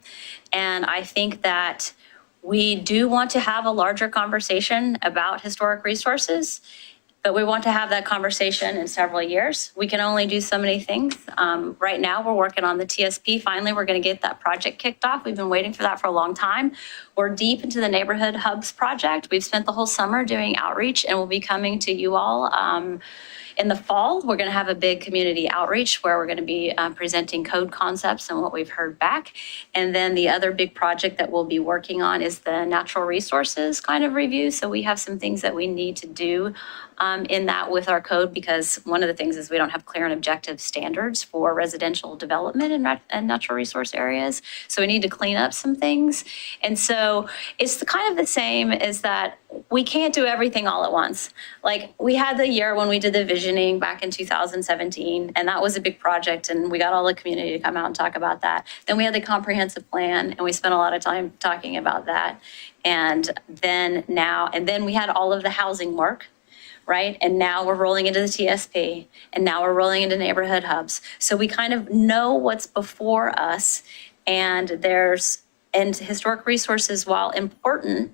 And I think that we do want to have a larger conversation about historic resources, but we want to have that conversation in several years. We can only do so many things. Right now, we're working on the TSP. Finally, we're going to get that project kicked off. We've been waiting for that for a long time. We're deep into the Neighborhood Hubs project. We've spent the whole summer doing outreach, and we'll be coming to you all in the fall. We're going to have a big community outreach where we're going to be presenting code concepts and what we've heard back. And then the other big project that we'll be working on is the natural resources kind of review. So we have some things that we need to do in that with our code, because one of the things is we don't have clear and objective standards for residential development in natural resource areas. So we need to clean up some things. And so it's kind of the same as that we can't do everything all at once. Like we had the year when we did the visioning back in 2017, and that was a big project, and we got all the community to come out and talk about that. Then we had the comprehensive plan, and we spent a lot of time talking about that. And then we had all of the housing work, right? And now we're rolling into the TSP, and now we're rolling into neighborhood hubs. So we kind of know what's before us, and historic resources, while important,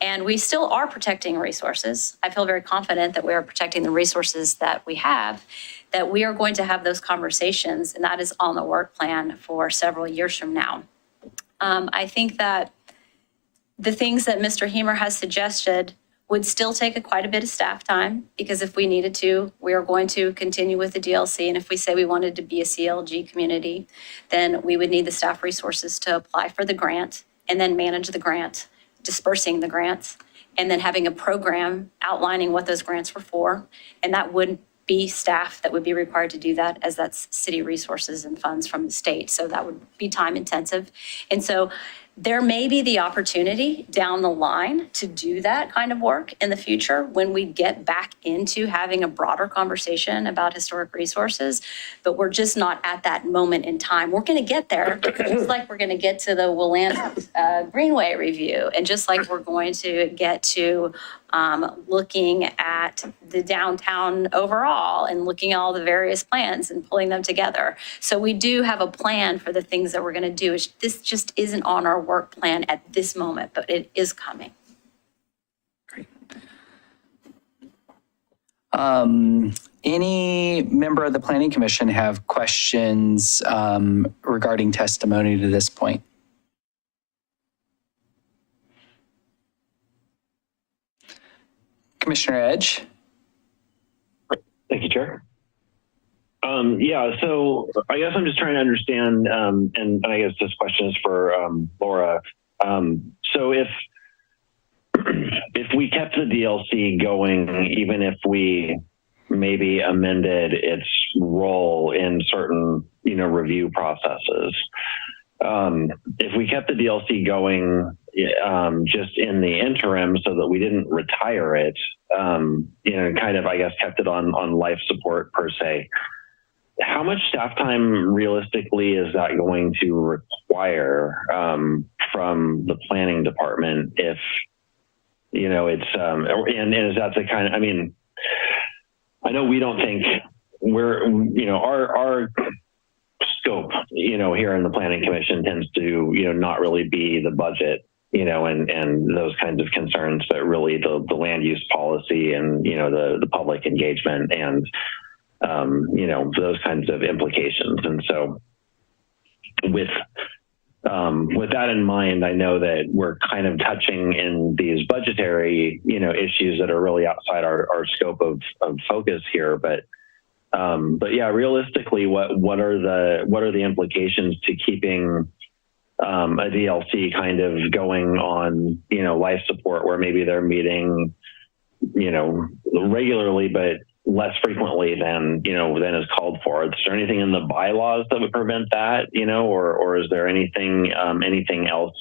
and we still are protecting resources. I feel very confident that we are protecting the resources that we have, that we are going to have those conversations, and that is on the work plan for several years from now. I think that the things that Mr. Hemer has suggested would still take quite a bit of staff time, because if we needed to, we are going to continue with the DLC. And if we say we wanted to be a CLG community, then we would need the staff resources to apply for the grant and then manage the grant, dispersing the grants, and then having a program outlining what those grants were for. And that would be staff that would be required to do that, as that's city resources and funds from the state. So that would be time intensive. And so there may be the opportunity down the line to do that kind of work in the future when we get back into having a broader conversation about historic resources, but we're just not at that moment in time. We're going to get there, just like we're going to get to the Willamette Greenway review, and just like we're going to get to looking at the downtown overall and looking at all the various plans and pulling them together. So we do have a plan for the things that we're going to do. This just isn't on our work plan at this moment, but it is coming. Great. Any member of the Planning Commission have questions regarding testimony to this point? Commissioner Edge? Thank you, Chair. Yeah, so I guess I'm just trying to understand, and I guess this question is for Laura. So if we kept the DLC going, even if we maybe amended its role in certain, review processes, if we kept the DLC going just in the interim so that we didn't retire it, kind of, I guess, kept it on life support per se, how much staff time realistically is that going to require from the planning department if, it's, and is that the kind of, I know we don't think we're, our scope, here in the Planning Commission tends to, not really be the budget, and those kinds of concerns, but really the land use policy and, the public engagement and, those kinds of implications. And so with that in mind, I know that we're kind of touching in these budgetary, issues that are really outside our scope of focus here, but yeah, realistically, what are the implications to keeping a DLC kind of going on, life support, where maybe they're meeting, regularly, but less frequently than is called for? Is there anything in the bylaws that would prevent that, or is there anything else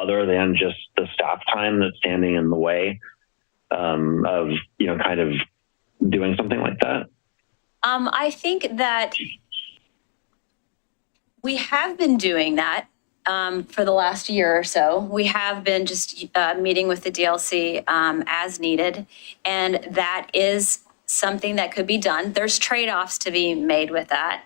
other than just the staff time that's standing in the way of kind of doing something like that? I think that we have been doing that for the last year or so. We have been just meeting with the DLC as needed, and that is something that could be done. There's trade-offs to be made with that.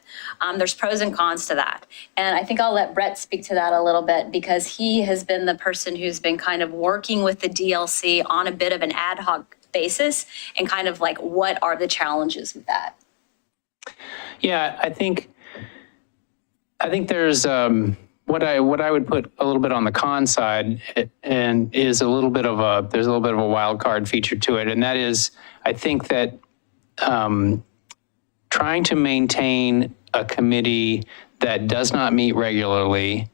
There's pros and cons to that. And I think I'll let Brett speak to that a little bit because he has been the person who's been kind of working with the DLC on a bit of an ad hoc basis and kind of like, what are the challenges with that? Yeah, I think there's what I would put a little bit on the con side and is there's a little bit of a wild card feature to it, and that is I think that trying to maintain a committee that does not meet regularly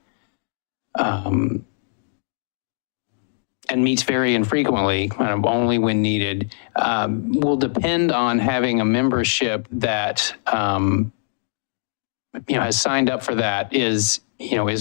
and meets very infrequently, kind of only when needed, will depend on having a membership that has signed up for that, is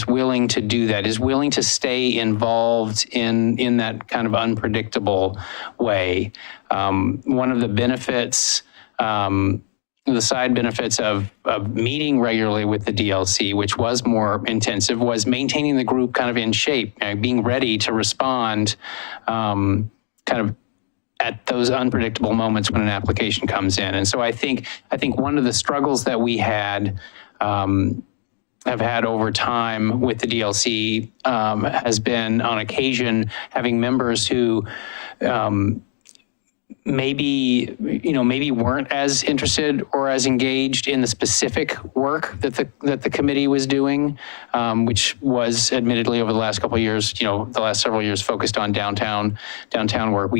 willing to do that, is willing to stay involved in that kind of unpredictable way. One of the benefits, the side benefits of meeting regularly with the DLC, which was more intensive, was maintaining the group kind of in shape, being ready to respond kind of at those unpredictable moments when an application comes in. And so I think one of the struggles that we have had over time with the DLC has been on occasion having members who maybe weren't as interested or as engaged in the specific work that the committee was doing, which was admittedly over the last couple of years, the last several years focused on downtown work.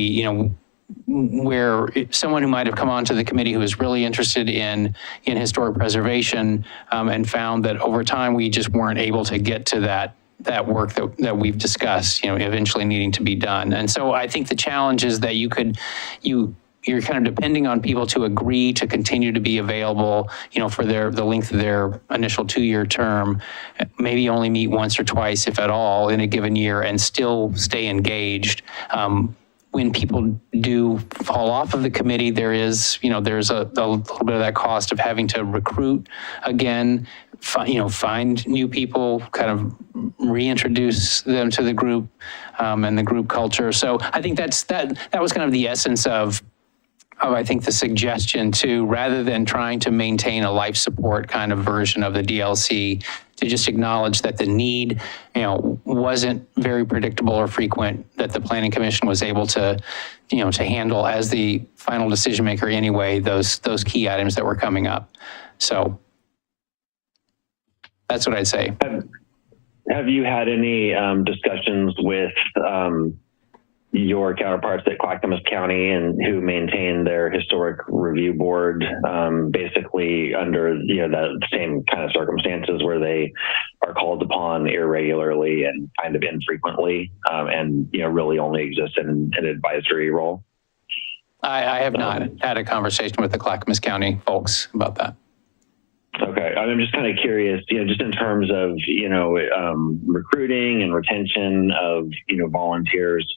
Where someone who might have come onto the committee who was really interested in historic preservation and found that over time we just weren't able to get to that work that we've discussed, eventually needing to be done. And so I think the challenge is that you're kind of depending on people to agree to continue to be available, for the length of their initial 2-year term, maybe only meet once or twice, if at all, in a given year, and still stay engaged. When people do fall off of the committee, there's a little bit of that cost of having to recruit again, find new people, kind of reintroduce them to the group and the group culture. So I think that was kind of the essence of I think the suggestion to, rather than trying to maintain a life support kind of version of the DLC, to just acknowledge that the need, wasn't very predictable or frequent, that the Planning Commission was able to, to handle as the final decision maker anyway, those key items that were coming up. So that's what I'd say. Have you had any discussions with your counterparts at Clackamas County and who maintain their historic review board, basically under the same kind of circumstances where they are called upon irregularly and kind of infrequently, and really only exist in an advisory role? I have not had a conversation with the Clackamas County folks about that. Okay, I'm just kind of curious, just in terms of recruiting and retention of volunteers.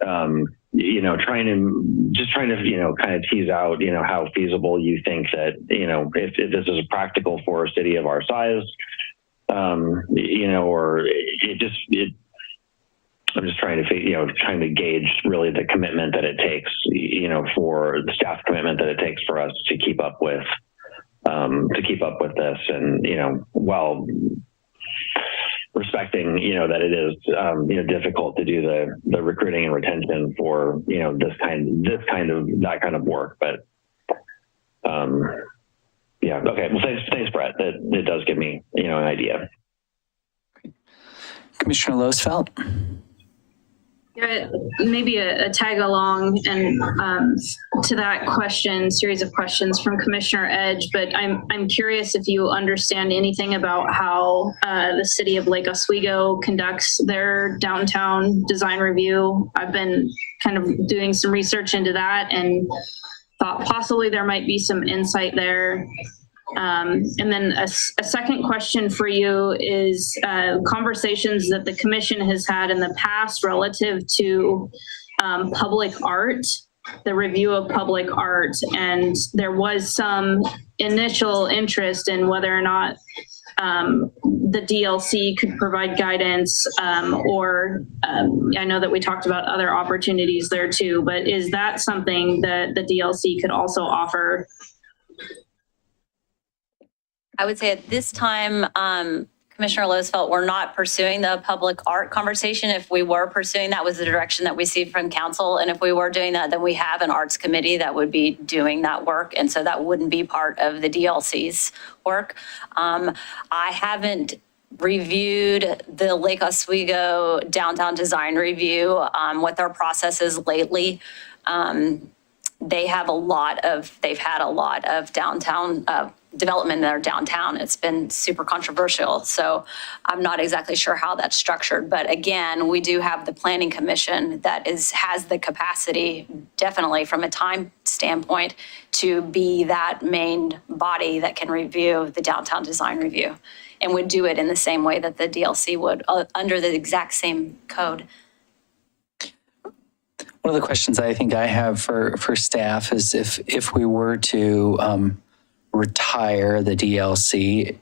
Trying to kind of tease out, how feasible you think that, if this is practical for a city of our size, or I'm just trying to gauge really the commitment that it takes, for the staff commitment that it takes for us to keep up with this, and, while respecting, that it is, difficult to do the recruiting and retention for, that kind of work. But, yeah, okay. Well, thanks, Brett. It does give me, an idea. Commissioner Losfeld. Yeah, maybe a tag along and to that series of questions from Commissioner Edge, but I'm curious if you understand anything about how the city of Lake Oswego conducts their downtown design review. I've been kind of doing some research into that and thought possibly there might be some insight there. And then a second question for you is conversations that the commission has had in the past relative to public art, the review of public art. And there was some initial interest in whether or not the DLC could provide guidance, or I know that we talked about other opportunities there too, but is that something that the DLC could also offer? I would say at this time, Commissioner Losfeld, we're not pursuing the public art conversation. If we were pursuing that, was the direction that we see from council. And if we were doing that, then we have an arts committee that would be doing that work. And so that wouldn't be part of the DLC's work. I haven't reviewed the Lake Oswego downtown design review, what their process is lately. They've had a lot of downtown development in their downtown. It's been super controversial. So I'm not exactly sure how that's structured. But again, we do have the Planning Commission that has the capacity, definitely from a time standpoint, to be that main body that can review the downtown design review and would do it in the same way that the DLC would, under the exact same code. One of the questions I think I have for staff is if we were to retire the DLC,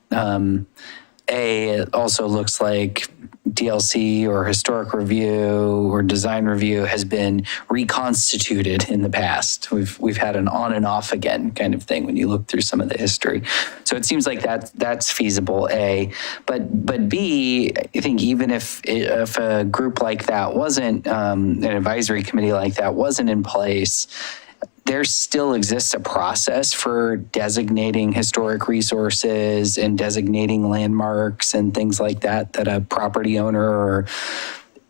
it also looks like DLC or historic review or design review has been reconstituted in the past. We've had an on and off again kind of thing when you look through some of the history. So it seems like that's feasible, A. But B, I think even if a group like that wasn't, an advisory committee like that wasn't in place, there still exists a process for designating historic resources and designating landmarks and things like that a property owner or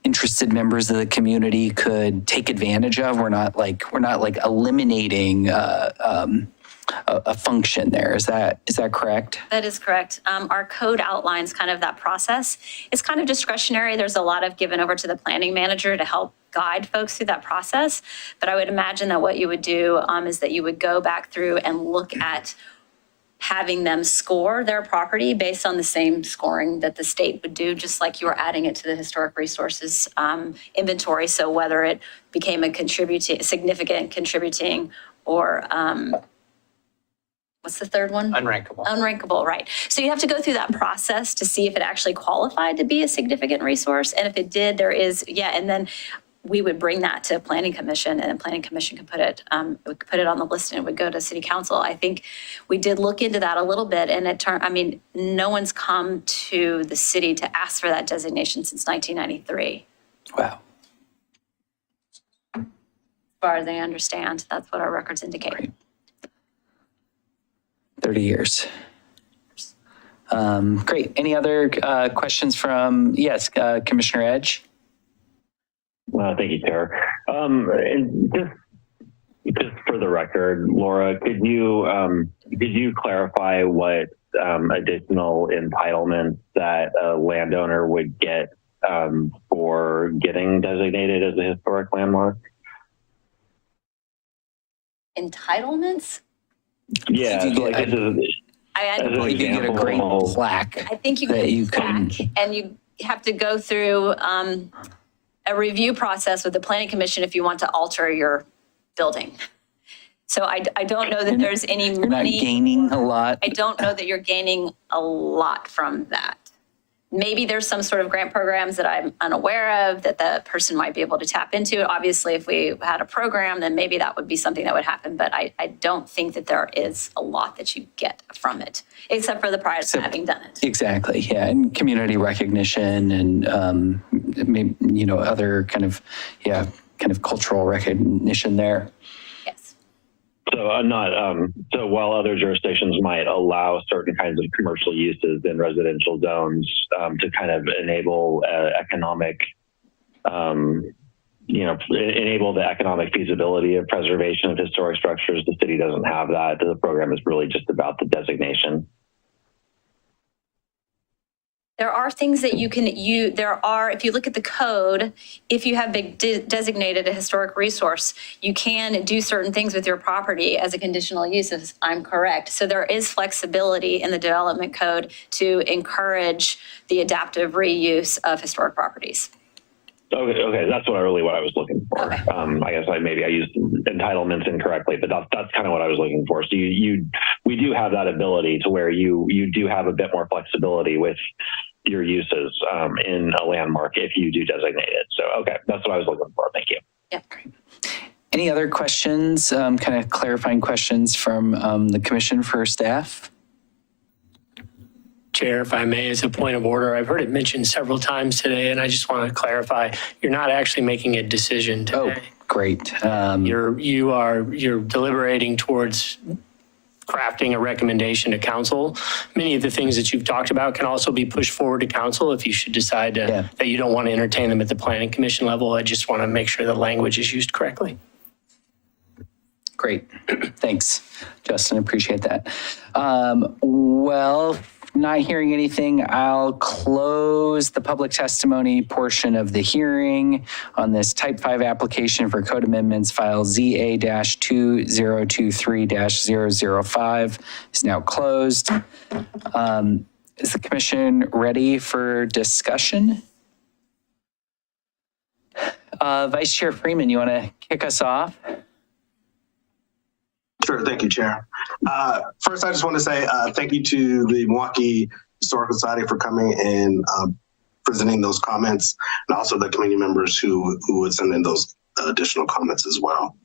interested members of the community could take advantage of. We're not like eliminating a function there. Is that correct? That is correct. Our code outlines kind of that process. It's kind of discretionary. There's a lot of given over to the planning manager to help guide folks through that process. But I would imagine that what you would do is that you would go back through and look at having them score their property based on the same scoring that the state would do, just like you were adding it to the historic resources inventory. So whether it became a significant contributing or what's the third one? Unrankable. Unrankable, right. So you have to go through that process to see if it actually qualified to be a significant resource. And if it did, there is, and then we would bring that to Planning Commission, and the Planning Commission could put it on the list and it would go to City Council. I think we did look into that a little bit, and it turned, no one's come to the city to ask for that designation since 1993. Wow. As far as I understand, that's what our records indicate. Great. 30 years. Great. Any other questions from, yes, Commissioner Edge? Thank you, Chair. And just for the record, Laura, could you clarify what additional entitlements that a landowner would get for getting designated as a historic landmark? Entitlements? Yeah, so like this is, I believe you get a great plaque. I think you get a plaque, and you have to go through a review process with the Planning Commission if you want to alter your building. So I don't know that there's any money. You're not gaining a lot. I don't know that you're gaining a lot from that. Maybe there's some sort of grant programs that I'm unaware of that the person might be able to tap into. Obviously, if we had a program, then maybe that would be something that would happen. But I don't think that there is a lot that you get from it, except for the pride of having done it. Exactly, yeah, and community recognition and maybe, other kind of cultural recognition there. So I'm not. So while other jurisdictions might allow certain kinds of commercial uses in residential zones to kind of enable economic, enable the economic feasibility of preservation of historic structures, the city doesn't have that. The program is really just about the designation. There are things that you can use. If you look at the code, if you have been designated a historic resource, you can do certain things with your property as a conditional use, if I'm correct. So there is flexibility in the development code to encourage the adaptive reuse of historic properties. Okay, that's what I was looking for. Okay. I guess I used entitlements incorrectly, but that's kind of what I was looking for. So you we do have that ability to where you do have a bit more flexibility with your uses in a landmark if you do designate it. So, okay, that's what I was looking for. Thank you. Yep. Any other questions, kind of clarifying questions from the commission for staff? Chair, if I may, as a point of order, I've heard it mentioned several times today, and I just want to clarify, you're not actually making a decision Oh, today. great. You're deliberating towards crafting a recommendation to council. Many of the things that you've talked about can also be pushed forward to council if you should decide that you don't want to entertain them at the planning commission level. I just want to make sure the language is used correctly. Great. Thanks, Justin. Appreciate that. Well, not hearing anything, I'll close the public testimony portion of the hearing on this Type 5 application for code amendments file ZA-2023-005 is now closed. Is the commission ready for discussion? Vice Chair Freeman, you want to kick us off? Sure. Thank you, Chair. First, I just want to say thank you to the Milwaukie Historical Society for coming and presenting those comments, and also the community members who would send in those additional comments as well.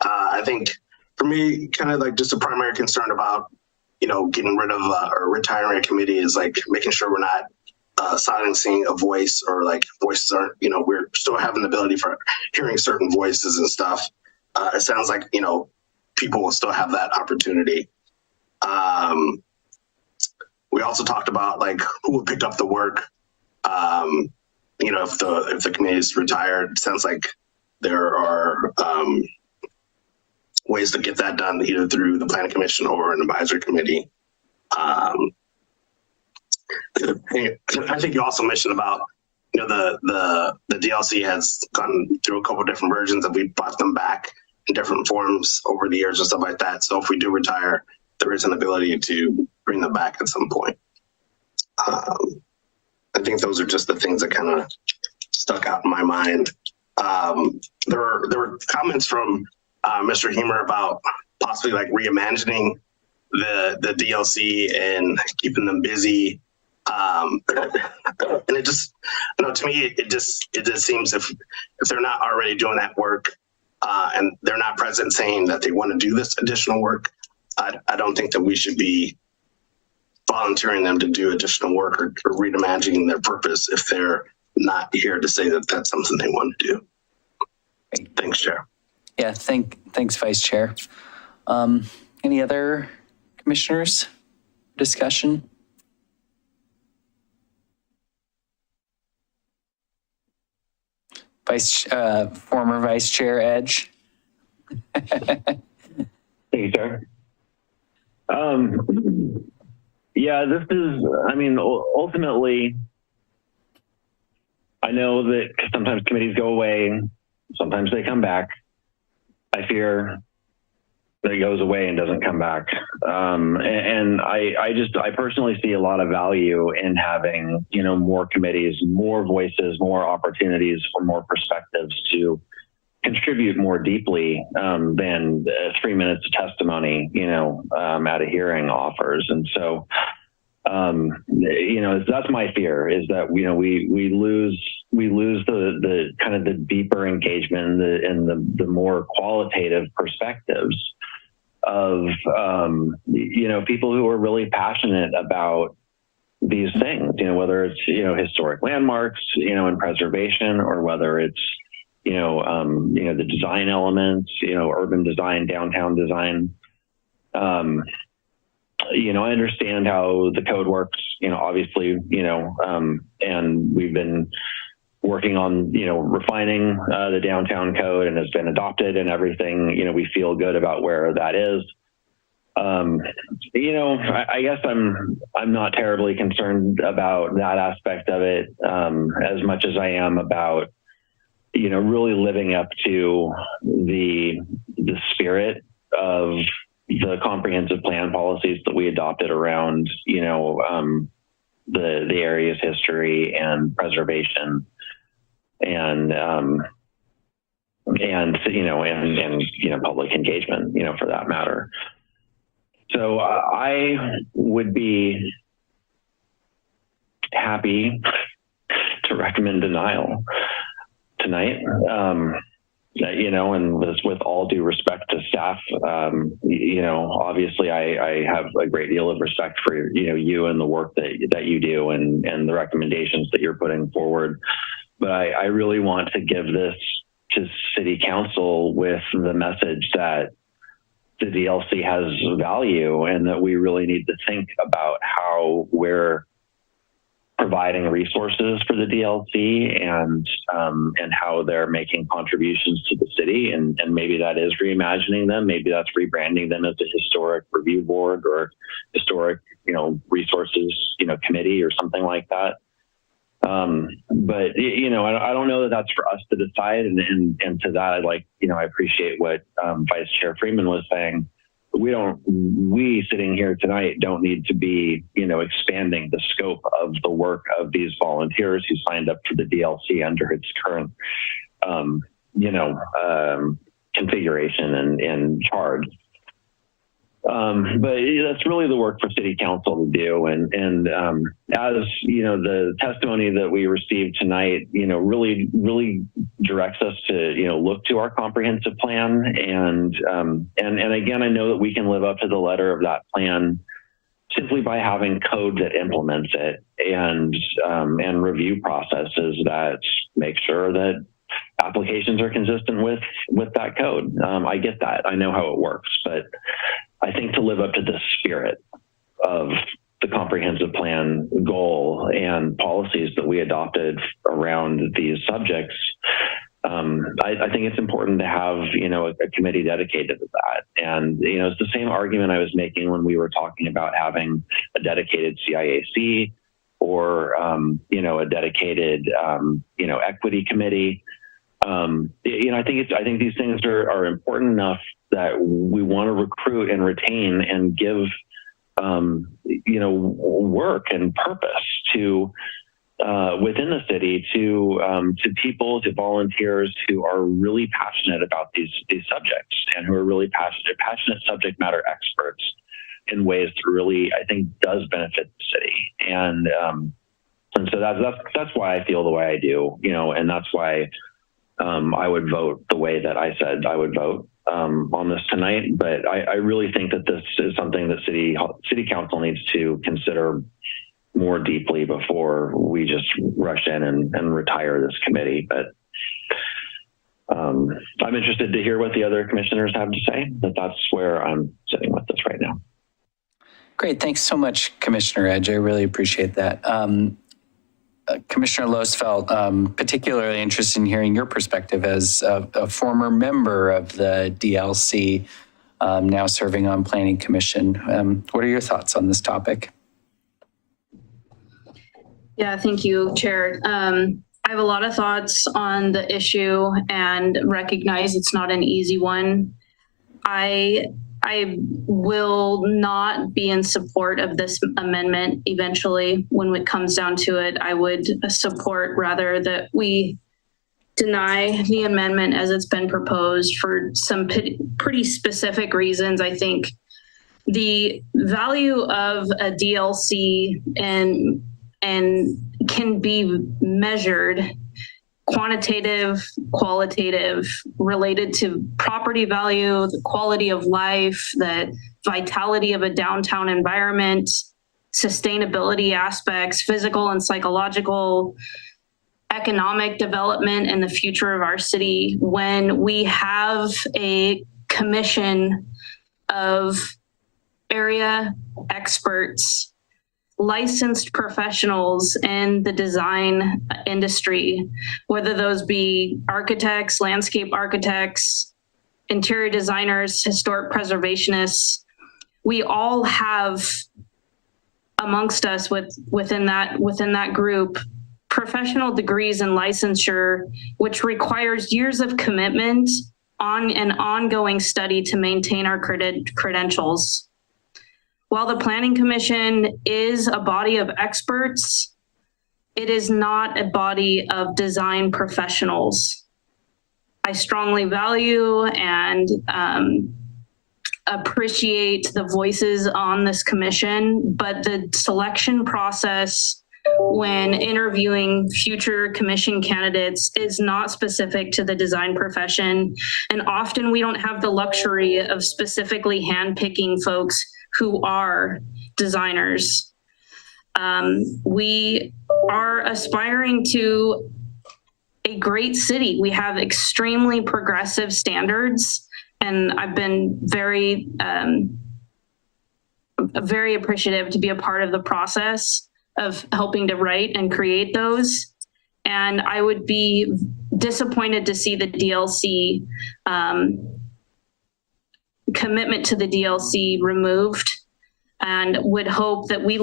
I think for me, kind of like just a primary concern about, getting rid of or retiring a committee is like making sure we're not silencing a voice, or like voices aren't, we're still having the ability for hearing certain voices and stuff. It sounds like, people will still have that opportunity. We also talked about like who would pick up the work. If the committee is retired, it sounds like there are ways to get that done either through the planning commission or an advisory committee. I think you also mentioned about the DLC has gone through a couple of different versions, and we brought them back in different forms over the years and stuff like that. So if we do retire, there is an ability to bring them back at some point. I think those are just the things that kind of stuck out in my mind. There were comments from Mr. Hemer about possibly like reimagining the DLC and keeping them busy. And it just, to me, it just seems if they're not already doing that work, and they're not present saying that they want to do this additional work, I don't think that we should be volunteering them to do additional work or reimagining their purpose if they're not here to say that that's something they want to do. Thanks, Chair. Yeah, thanks, Vice Chair. Any other commissioners? Discussion? Former Vice Chair Edge. Thank you, sir. Yeah, this is, ultimately, I know that sometimes committees go away, sometimes they come back. I fear that it goes away and doesn't come back. And I personally see a lot of value in having, more committees, more voices, more opportunities for more perspectives to contribute more deeply than 3 minutes of testimony, at a hearing offers. And so, that's my fear, is that, we lose the kind of the deeper engagement and the more qualitative perspectives of, people who are really passionate about these things, whether it's, historic landmarks, and preservation, or whether it's, the design elements, urban design, downtown design. I understand how the code works, obviously, and we've been working on, refining the downtown code, and has been adopted and everything. We feel good about where that is. I guess I'm not terribly concerned about that aspect of it as much as I am about, really living up to the spirit of the comprehensive plan policies that we adopted around, the area's history and preservation, and public engagement, for that matter. So I would be happy to recommend denial tonight. You know, and with all due respect to staff, you know, obviously I have a great deal of respect for, you know, you and the work that you do and the recommendations that you're putting forward. But I really want to give this to City Council with the message that the DLC has value and that we really need to think about how we're providing resources for the DLC and how they're making contributions to the city. And maybe that is reimagining them. Maybe that's rebranding them as a historic review board or historic, you know, resources, you know, committee or something like that. But, you know, I don't know that that's for us to decide. And to that, you know, I appreciate what Vice Chair Freeman was saying. We sitting here tonight don't need to be, you know, expanding the scope of the work of these volunteers who signed up for the DLC under its current, you know, configuration and charge. But that's really the work for City Council to do. And as, you know, the testimony that we received tonight, you know, really directs us to, you know, look to our comprehensive plan. And again, I know that we can live up to the letter of that plan simply by having code that implements it and review processes that make sure that applications are consistent with that code. I get that. I know how it works, but I think to live up to the spirit of the comprehensive plan goal and policies that we adopted around these subjects, I think it's important to have, you know, a committee dedicated to that. And, you know, it's the same argument I was making when we were talking about having a dedicated CIAC or, you know, a dedicated, you know, equity committee. You know, I think these things are important enough that we want to recruit and retain and give, you know, work and purpose to within the city to people, to volunteers who are really passionate about these subjects and who are really passionate subject matter experts in ways that really, I think, does benefit the city. And so that's why I feel the way I do, you know, and that's why I would vote the way that I said I would vote on this tonight. But I really think that this is something that City Council needs to consider more deeply before we just rush in and retire this committee. But I'm interested to hear what the other commissioners have to say, but that's where I'm sitting with this right now. Great. Thanks so much, Commissioner Edge. I really appreciate that. Commissioner Losfeld, particularly interested in hearing your perspective as a former member of the DLC, now serving on Planning Commission. What are your thoughts on this topic? Yeah, thank you, Chair. I have a lot of thoughts on the issue and recognize it's not an easy one. I will not be in support of this amendment eventually. When it comes down to it, I would support rather that we deny the amendment as it's been proposed for some pretty specific reasons. I think the value of a DLC and can be measured quantitative, qualitative, related to property value, the quality of life, the vitality of a downtown environment, sustainability aspects, physical and psychological, economic development, and the future of our city. When we have a commission of area experts, licensed professionals in the design industry, whether those be architects, landscape architects, interior designers, historic preservationists, we all have amongst us within that group professional degrees and licensure, which requires years of commitment on an ongoing study to maintain our credentials. While the Planning Commission is a body of experts, it is not a body of design professionals. I strongly value and appreciate the voices on this commission, but the selection process when interviewing future commission candidates is not specific to the design profession. And often we don't have the luxury of specifically handpicking folks who are designers. We are aspiring to a great city. We have extremely progressive standards, and I've been very appreciative to be a part of the process of helping to write and create those. And I would be disappointed to see the DLC commitment to the DLC removed, and would hope that we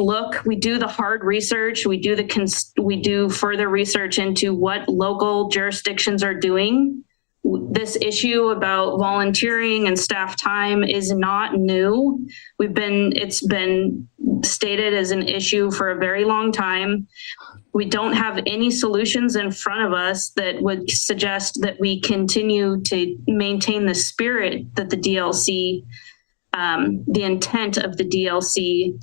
do the hard research, we do further research into what local jurisdictions are doing. This issue about volunteering and staff time is not new. It's been stated as an issue for a very long time. We don't have any solutions in front of us that would suggest that we continue to maintain the spirit that the DLC, the intent of the DLC,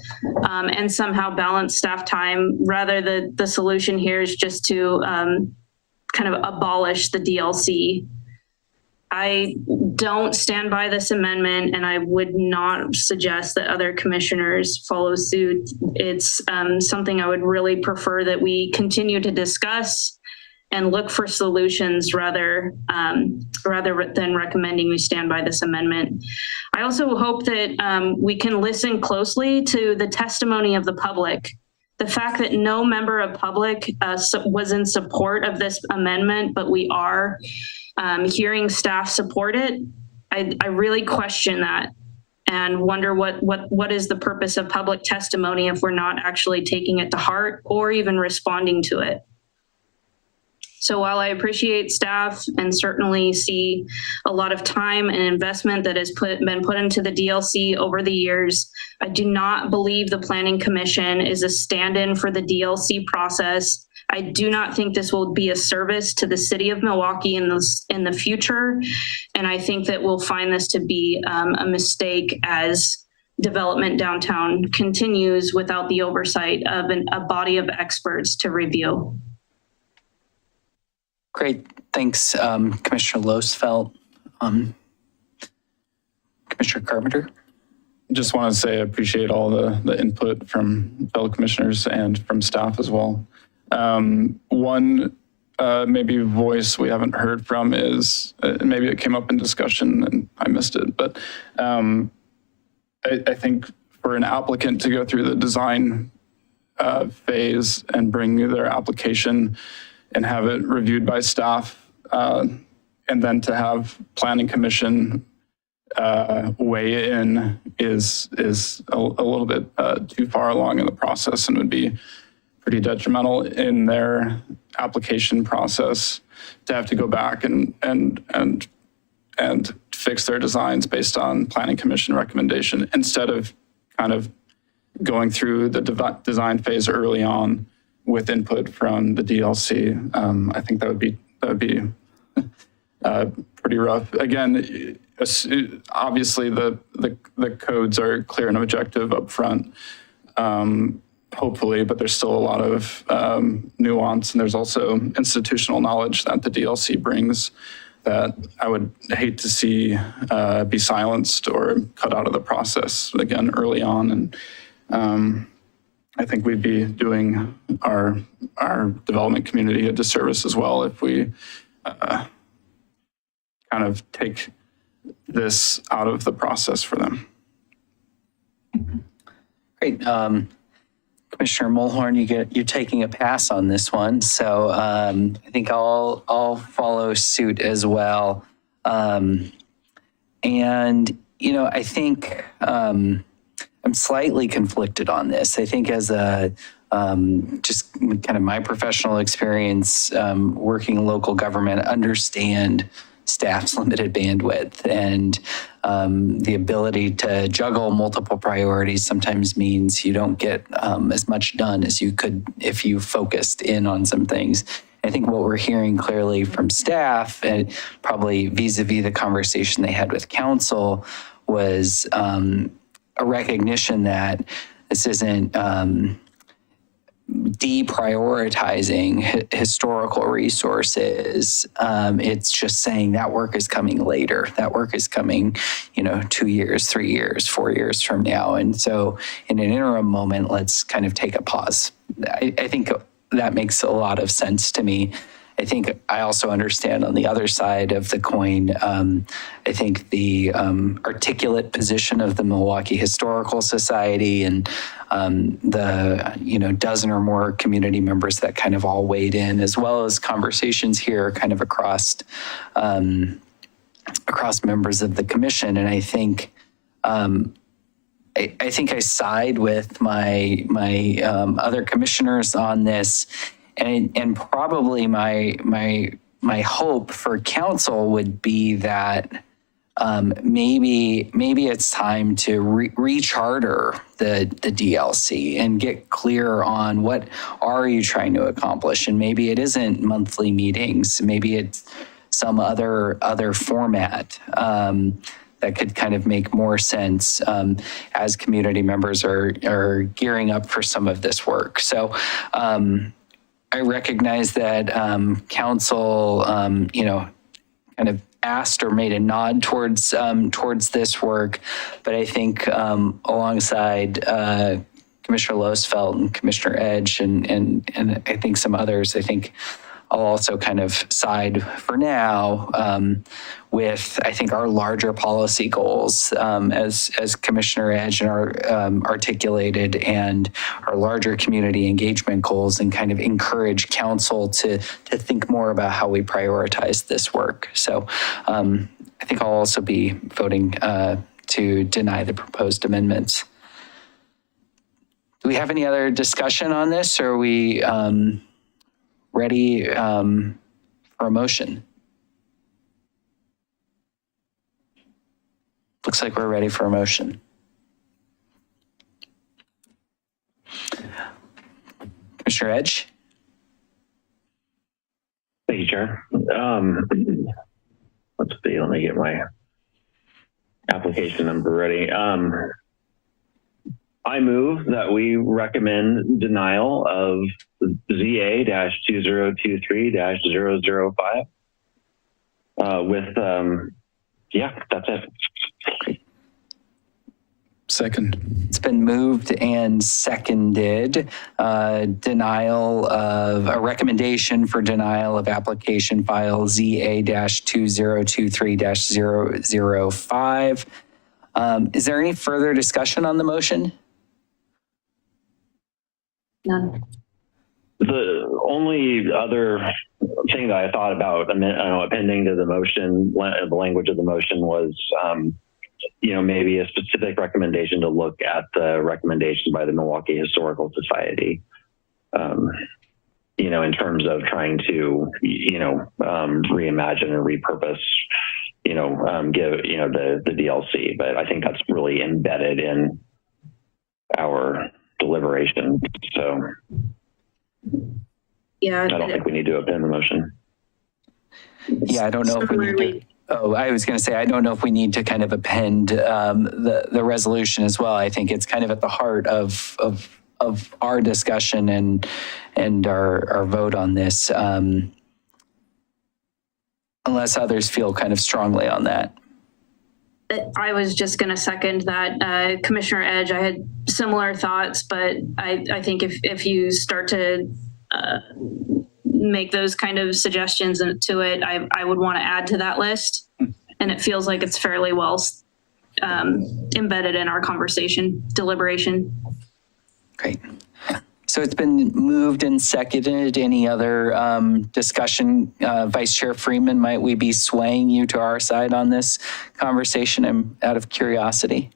and somehow balance staff time. Rather, the solution here is just to kind of abolish the DLC. I don't stand by this amendment, and I would not suggest that other commissioners follow suit. It's something I would really prefer that we continue to discuss and look for solutions rather than recommending we stand by this amendment. I also hope that we can listen closely to the testimony of the public. The fact that no member of public was in support of this amendment, but we are hearing staff support it, I really question that and wonder what is the purpose of public testimony if we're not actually taking it to heart or even responding to it. So while I appreciate staff and certainly see a lot of time and investment that has been put into the DLC over the years, I do not believe the Planning Commission is a stand-in for the DLC process. I do not think this will be a service to the city of Milwaukee in the future. And I think that we'll find this to be a mistake as development downtown continues without the oversight of a body of experts to review. Great, thanks, Commissioner Losfeld. Commissioner Carpenter? Just want to say I appreciate all the input from fellow commissioners and from staff as well. One maybe voice we haven't heard from is, maybe it came up in discussion and I missed it, but I think for an applicant to go through the design phase and bring their application and have it reviewed by staff, and then to have Planning Commission weigh in is a little bit too far along in the process and would be pretty detrimental in their application process to have to go back and fix their designs based on Planning Commission recommendation instead of kind of going through the design phase early on with input from the DLC. I think that would be pretty rough. Again, obviously the codes are clear and objective up front, hopefully, but there's still a lot of nuance, and there's also institutional knowledge that the DLC brings that I would hate to see be silenced or cut out of the process again early on. And I think we'd be doing our development community a disservice as well if we kind of take this out of the process for them. Great. Commissioner Mulhorn, you're taking a pass on this one, so I think I'll follow suit as well. And I think I'm slightly conflicted on this. I think as a just kind of my professional experience working in local government, understand staff's limited bandwidth and the ability to juggle multiple priorities sometimes means you don't get as much done as you could if you focused in on some things. I think what we're hearing clearly from staff, and probably vis-a-vis the conversation they had with council, was a recognition that this isn't deprioritizing historical resources. It's just saying that work is coming later. That work is coming, 2 years, 3 years, 4 years from now. And so in an interim moment, let's kind of take a pause. I think that makes a lot of sense to me. I think I also understand on the other side of the coin, I think the articulate position of the Milwaukie Historical Society and the dozen or more community members that kind of all weighed in, as well as conversations here kind of across members of the commission. And I think I think I side with my other commissioners on this. And probably my hope for council would be that maybe it's time to recharter the DLC and get clear on what are you trying to accomplish. And maybe it isn't monthly meetings. Maybe it's some other format that could kind of make more sense as community members are gearing up for some of this work. So. I recognize that council, kind of asked or made a nod towards this work, but I think alongside Commissioner Losfeld and Commissioner Edge and I think some others, I think I'll also kind of side for now with, I think, our larger policy goals as Commissioner Edge and our articulated, and our larger community engagement goals, and kind of encourage council to think more about how we prioritize this work. So I think I'll also be voting to deny the proposed amendments. Do we have any other discussion on this, or are we ready for a motion? Looks like we're ready for a motion. Commissioner Edge? Thank you, Chair. Let's see, let me get my application number ready. I move that we recommend denial of ZA-2023-005 with, that's it. Second. It's been moved and seconded. Denial of a recommendation for denial of application file ZA-2023-005. Is there any further discussion on the motion? None. The only other thing that I thought about appending to the motion, the language of the motion was, maybe a specific recommendation to look at the recommendation by the Milwaukie Historical Society, in terms of trying to, reimagine and repurpose, give, the DLC. But I think that's really embedded in our deliberation. So Yeah. I don't think we need to append the motion. Yeah, I don't know if we need to. Oh, I was going to say, I don't know if we need to kind of append the resolution as well. I think it's kind of at the heart of our discussion and our vote on this, unless others feel kind of strongly on that. I was just going to second that. Commissioner Edge, I had similar thoughts, but I think if you start to make those kind of suggestions to it, I would want to add to that list. And it feels like it's fairly well embedded in our conversation, deliberation. Great. So it's been moved and seconded. Any other discussion? Vice Chair Freeman, might we be swaying you to our side on this conversation? I'm out of curiosity.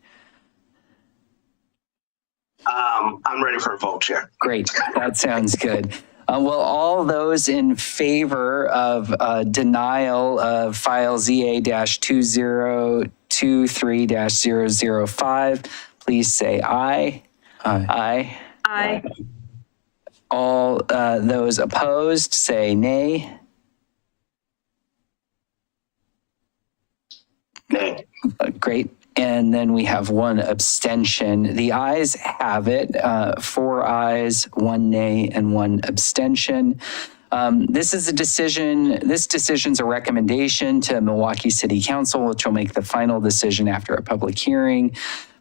I'm ready for a vote, Chair. Great, that sounds good. Well, all those in favor of denial of file ZA-2023-005, please say aye. Aye. Aye. Aye. All those opposed, say nay. Nay. Great. And then we have one abstention. The ayes have it, 4 ayes, 1 nay, and 1 abstention. This decision's a recommendation to Milwaukee City Council, which will make the final decision after a public hearing.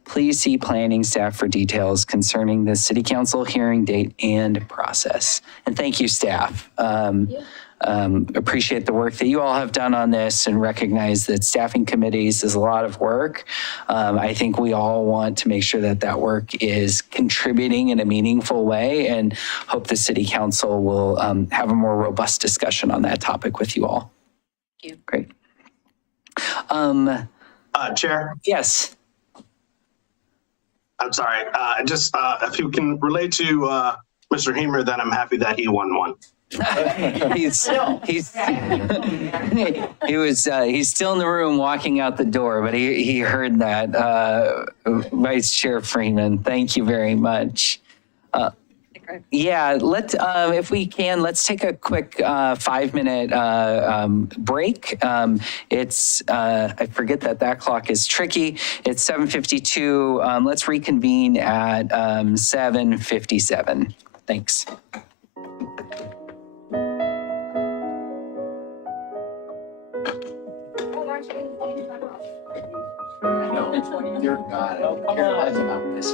Please see planning staff for details concerning the city council hearing date and process. And thank you, staff. Appreciate the work that you all have done on this and recognize that staffing committees is a lot of work. I think we all want to make sure that that work is contributing in a meaningful way, and hope the city council will have a more robust discussion on that topic with you all. Thank you. Great. Chair, Yes. I'm sorry. Just if you can relate to Mr. Hemer, then I'm happy that he won one. He's still in the room walking out the door, but he heard that. Vice Chair Freeman, thank you very much. Yeah, if we can, let's take a quick 5-minute break. I forget that clock is tricky. It's 7:52. Let's reconvene at 7:57. Thanks. Dear God, I don't care less about this.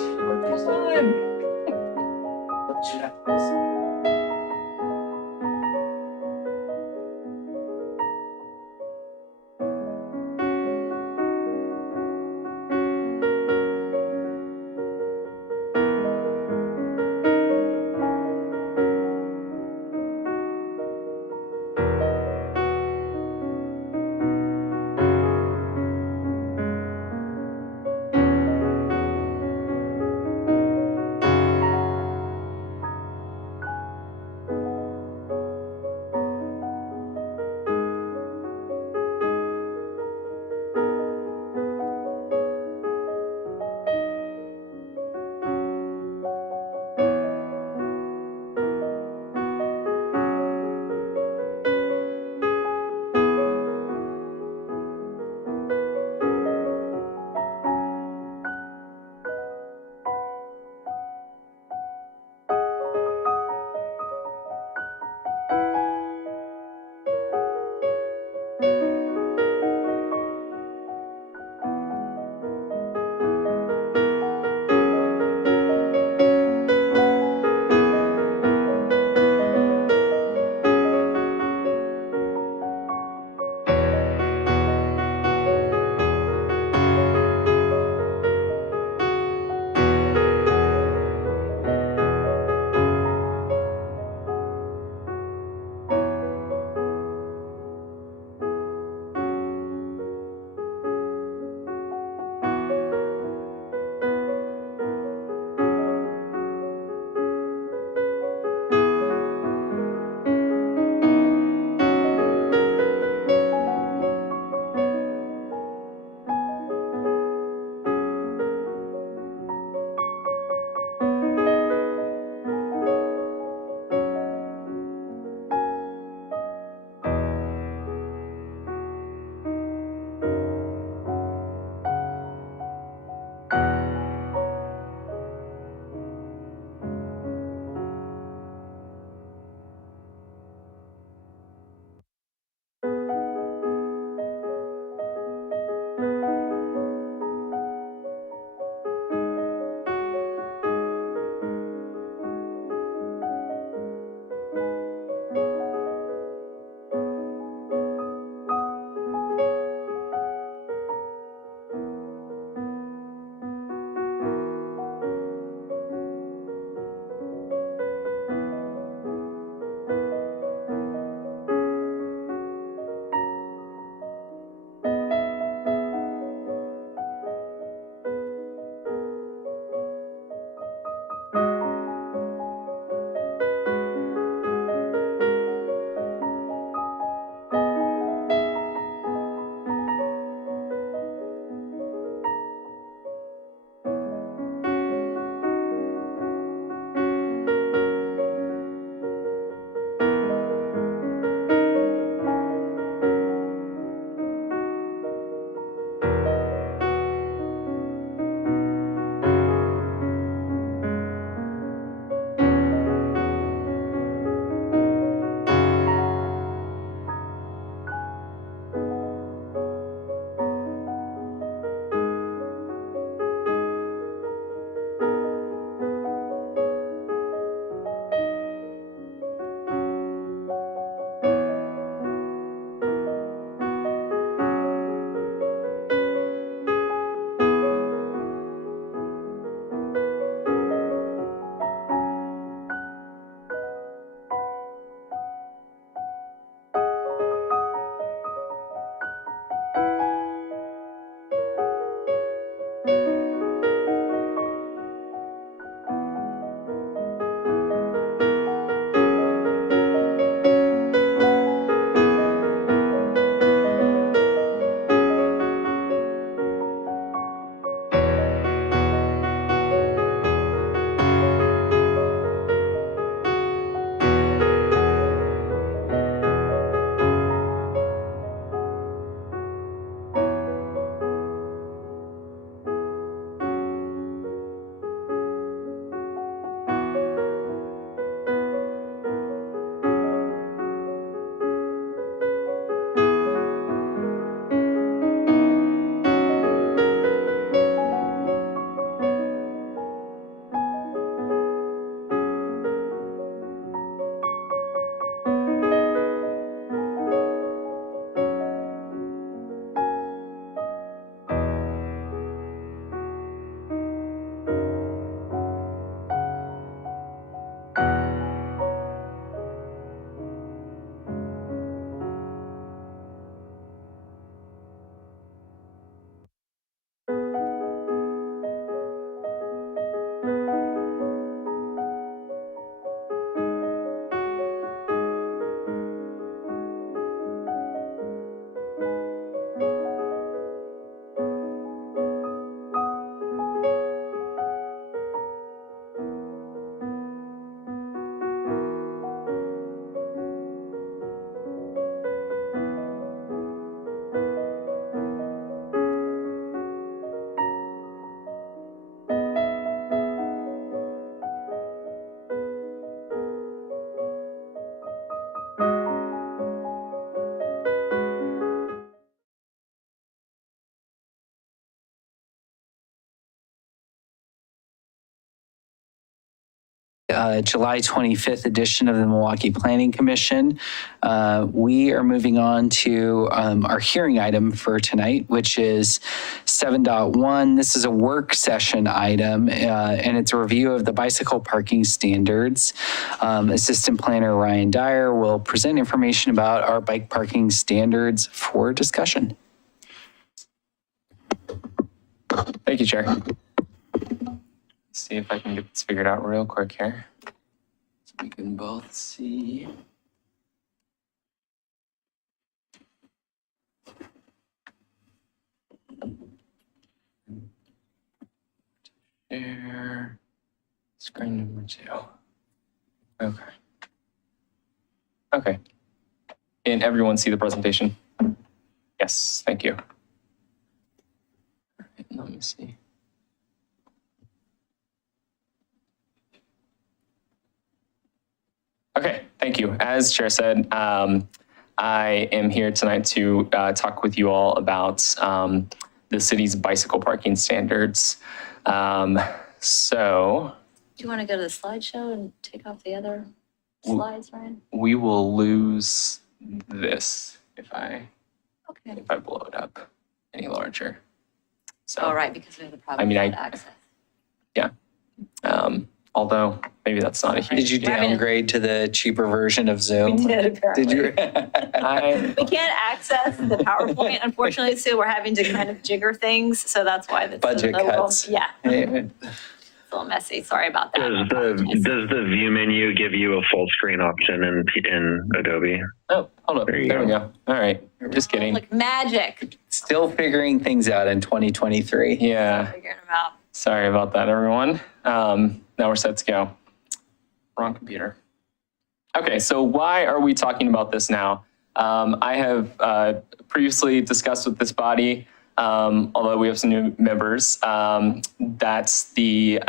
July 25th edition of the Milwaukie Planning Commission. We are moving on to our hearing item for tonight, which is 7.1. This is a work session item, and it's a review of the bicycle parking standards. Assistant Planner Ryan Dyer will present information about our bike parking standards for discussion. Thank you, Chair. See if I can get this figured out real quick here. So we can both see. Share screen number 2. Okay. Okay. Can everyone see the presentation? Yes, thank you. All right, let me see. Okay, thank you. As Chair said, I am here tonight to talk with you all about the city's bicycle parking standards. So Do you want to go to the slideshow and take off the other slides, Ryan? we will lose this if I Okay. blow it up any larger. So, All right, because we have the problem I mean, with access. although maybe that's not a huge Did you deal. downgrade to the cheaper version of Zoom? did, Did you? We can't access the PowerPoint, unfortunately, so we're having to kind of jigger things, so that's why the Budget cuts. Yeah, Hey, it's a little messy, sorry about that. Does the view menu give you a full screen option in Adobe? Oh, hold up. There you There we go. go. All right. Just kidding. Like magic, Still figuring things out in 2023. Yeah. figuring them out. Sorry about that, everyone. Now we're set to go. Wrong computer. Okay, so why are we talking about this now? I have previously discussed with this body, although we have some new members, that the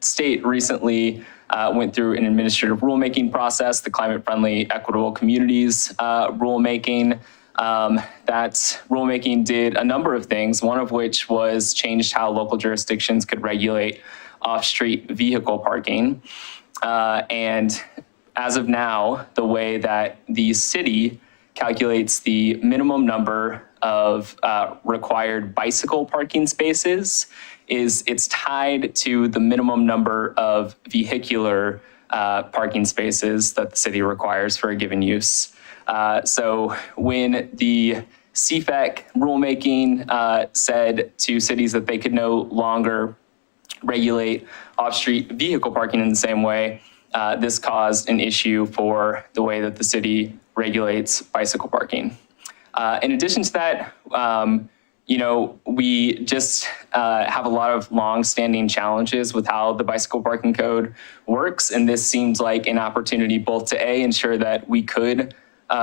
state recently went through an administrative rulemaking process, the Climate Friendly Equitable Communities rulemaking. That rulemaking did a number of things, one of which was changed how local jurisdictions could regulate off-street vehicle parking. And as of now, the way that the city calculates the minimum number of required bicycle parking spaces is it's tied to the minimum number of vehicular parking spaces that the city requires for a given use. So when the CIAC rulemaking said to cities that they could no longer regulate off-street vehicle parking in the same way, this caused an issue for the way that the city regulates bicycle parking. In addition to that, we just have a lot of long-standing challenges with how the bicycle parking code works, and this seems like an opportunity both to A, ensure that we could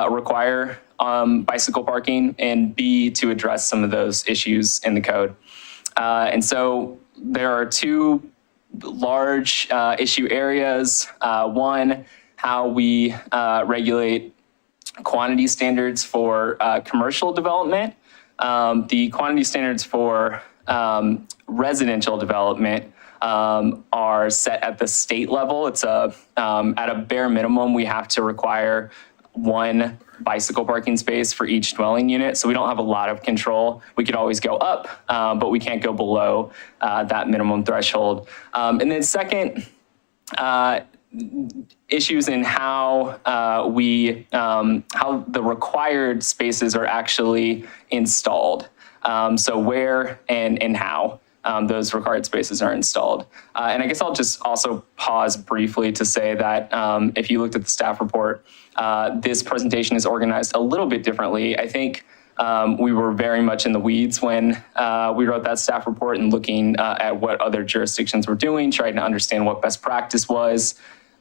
require bicycle parking, and B, to address some of those issues in the code. And so there are two large issue areas. One, how we regulate quantity standards for commercial development. The quantity standards for residential development are set at the state level. It's at a bare minimum, we have to require one bicycle parking space for each dwelling unit. So we don't have a lot of control. We could always go up, but we can't go below that minimum threshold. And then second, issues in how how the required spaces are actually installed. So where and how those required spaces are installed. And I guess I'll just also pause briefly to say that if you looked at the staff report, this presentation is organized a little bit differently. I think we were very much in the weeds when we wrote that staff report and looking at what other jurisdictions were doing, trying to understand what best practice was.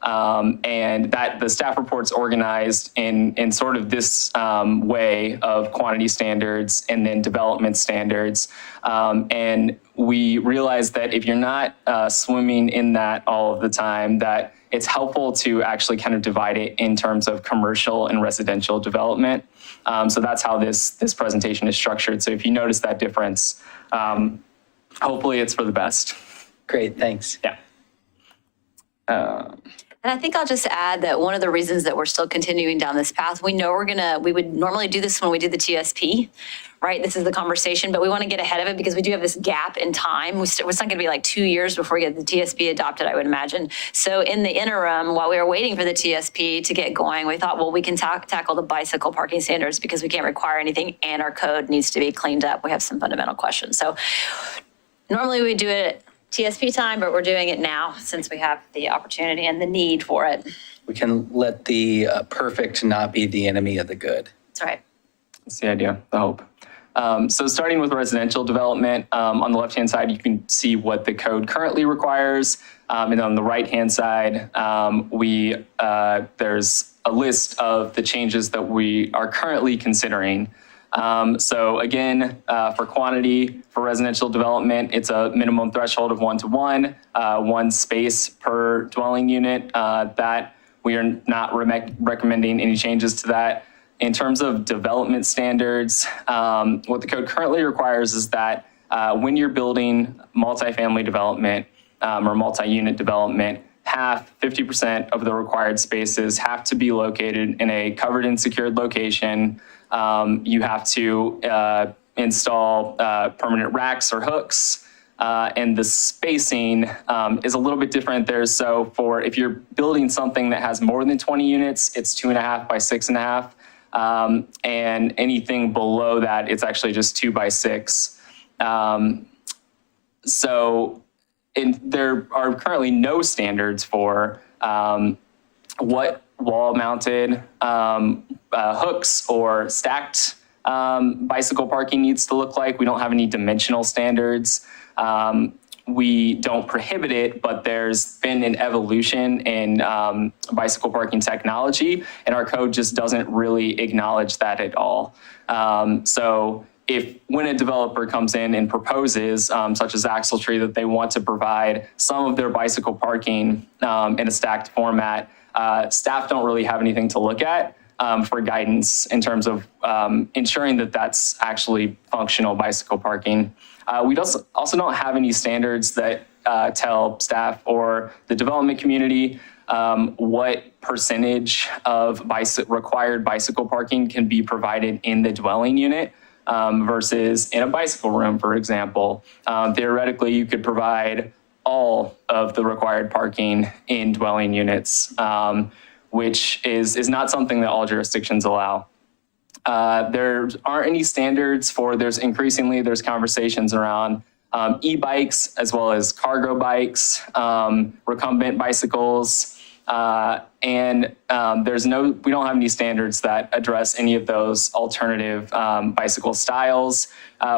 And that the staff report's organized in sort of this way of quantity standards and then development standards. And we realized that if you're not swimming in that all of the time, that it's helpful to actually kind of divide it in terms of commercial and residential development. So that's how this presentation is structured. So if you notice that difference, hopefully it's for the best. Great, thanks. Yeah. And I think I'll just add that one of the reasons that we're still continuing down this path, we know we would normally do this when we do the TSP, right? This is the conversation, but we want to get ahead of it because we do have this gap in time. It's not going to be like 2 years before we get the TSP adopted, I would imagine. So in the interim, while we were waiting for the TSP to get going, we thought, well, we can tackle the bicycle parking standards because we can't require anything and our code needs to be cleaned up. We have some fundamental questions. So normally we do it TSP time, but we're doing it now since we have the opportunity and the need for it. We can let the perfect not be the enemy of the good. That's right. That's the idea, the hope. So starting with residential development, on the left-hand side, you can see what the code currently requires. And on the right-hand side, there's a list of the changes that we are currently considering. So again, for quantity, for residential development, it's a minimum threshold of 1-to-1, 1 space per dwelling unit. That we are not recommending any changes to that. In terms of development standards, what the code currently requires is that when you're building multifamily development or multi-unit development, 50% of the required spaces have to be located in a covered and secured location. You have to install permanent racks or hooks, and the spacing is a little bit different there. So if you're building something that has more than 20 units, it's 2.5 by 6.5. And anything below that, it's actually just 2 by 6. There are currently no standards for what wall-mounted hooks or stacked bicycle parking needs to look like. We don't have any dimensional standards. We don't prohibit it, but there's been an evolution in bicycle parking technology, and our code just doesn't really acknowledge that at all. So when a developer comes in and proposes, such as Axletree, that they want to provide some of their bicycle parking in a stacked format, staff don't really have anything to look at for guidance in terms of ensuring that that's actually functional bicycle parking. We also don't have any standards that tell staff or the development community what percentage of required bicycle parking can be provided in the dwelling unit versus in a bicycle room, for example. Theoretically, you could provide all of the required parking in dwelling units, which is not something that all jurisdictions allow. There aren't any standards there's conversations around e-bikes as well as cargo bikes, recumbent bicycles, and we don't have any standards that address any of those alternative bicycle styles.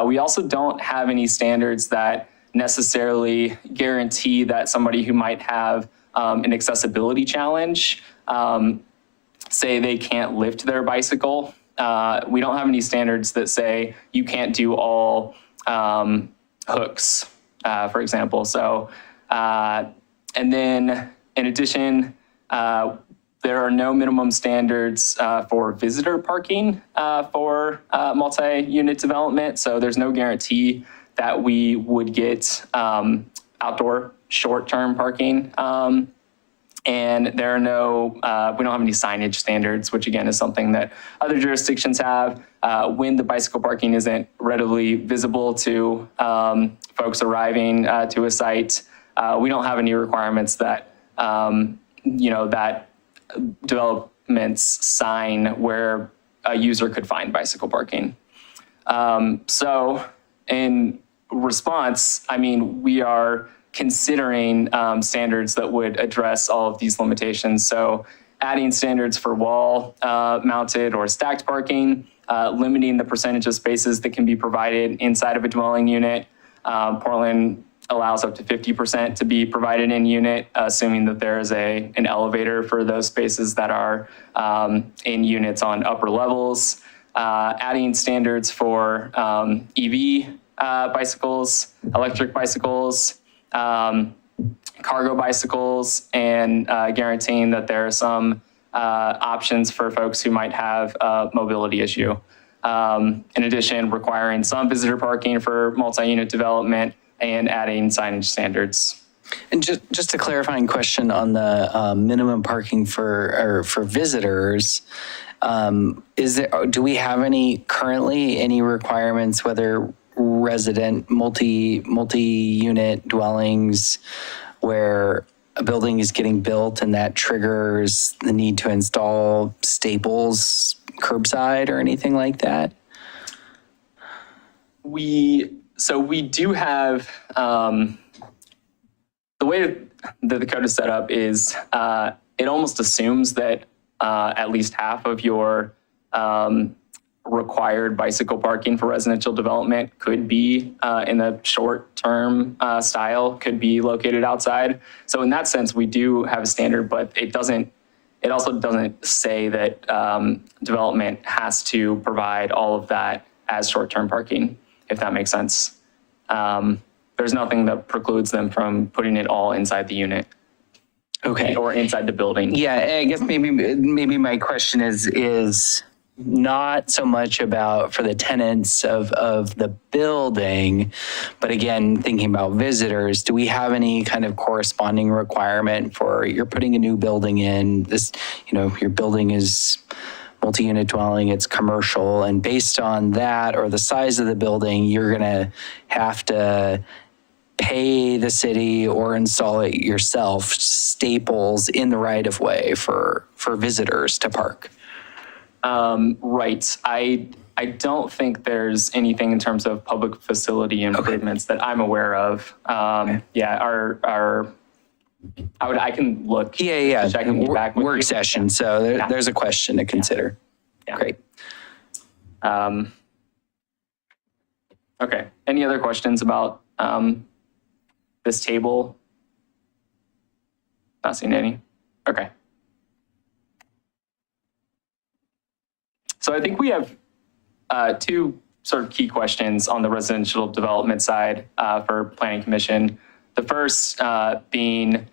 We also don't have any standards that necessarily guarantee that somebody who might have an accessibility challenge, say they can't lift their bicycle. We don't have any standards that say you can't do all hooks, for example. So, and then in addition, there are no minimum standards for visitor parking for multi-unit development. So there's no guarantee that we would get outdoor short-term parking. And there are we don't have any signage standards, which again is something that other jurisdictions have. When the bicycle parking isn't readily visible to folks arriving to a site, we don't have any requirements that, that developments sign where a user could find bicycle parking. So in response, we are considering standards that would address all of these limitations. So adding standards for wall-mounted or stacked parking, limiting the percentage of spaces that can be provided inside of a dwelling unit. Portland allows up to 50% to be provided in unit, assuming that there is an elevator for those spaces that are in units on upper levels. Adding standards for EV bicycles, electric bicycles, cargo bicycles, and guaranteeing that there are some options for folks who might have a mobility issue. In addition, requiring some visitor parking for multi-unit development and adding signage standards. And just a clarifying question on the minimum parking for visitors. Do we have currently any requirements, whether resident, multi-unit dwellings, where a building is getting built and that triggers the need to install staples curbside or anything like that? So we do have, the way that the code is set up is it almost assumes that at least half of your required bicycle parking for residential development could be in a short-term style, could be located outside. So in that sense, we do have a standard, but it also doesn't say that development has to provide all of that as short-term parking, if that makes sense. There's nothing that precludes them from putting it all inside the unit. Okay. Or inside the building. Yeah, I guess maybe my question is not so much about for the tenants of the building, but again, thinking about visitors, do we have any kind of corresponding requirement for you're putting a new building in, this, your building is multi-unit dwelling, it's commercial, and based on that or the size of the building, you're gonna have to pay the city or install it yourself, staples in the right of way for visitors to park? Right. I don't think there's anything in terms of public facility improvements that I'm aware of. Yeah, I can look. Yeah. Check and get back with Work you. session, so there's a question to consider. Yeah. Great. Okay. Any other questions about this table? Not seeing any. Okay. So I think we have two sort of key questions on the residential development side for Planning Commission. The first being,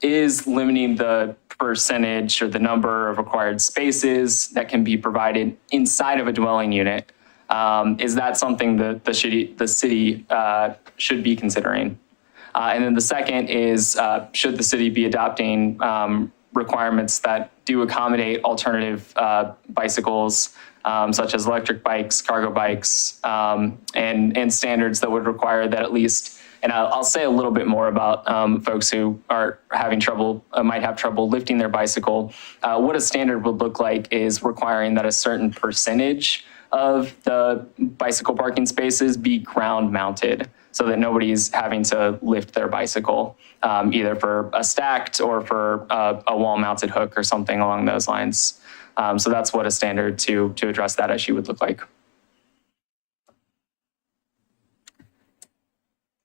is limiting the percentage or the number of required spaces that can be provided inside of a dwelling unit. Is that something that the city should be considering? And then the second is, should the city be adopting requirements that do accommodate alternative bicycles, such as electric bikes, cargo bikes, and standards that would require that at least, and I'll say a little bit more about folks who are having trouble, might have trouble lifting their bicycle. What a standard would look like is requiring that a certain percentage of the bicycle parking spaces be ground mounted, so that nobody's having to lift their bicycle, either for a stacked or for a wall mounted hook or something along those lines. So that's what a standard to address that issue would look like.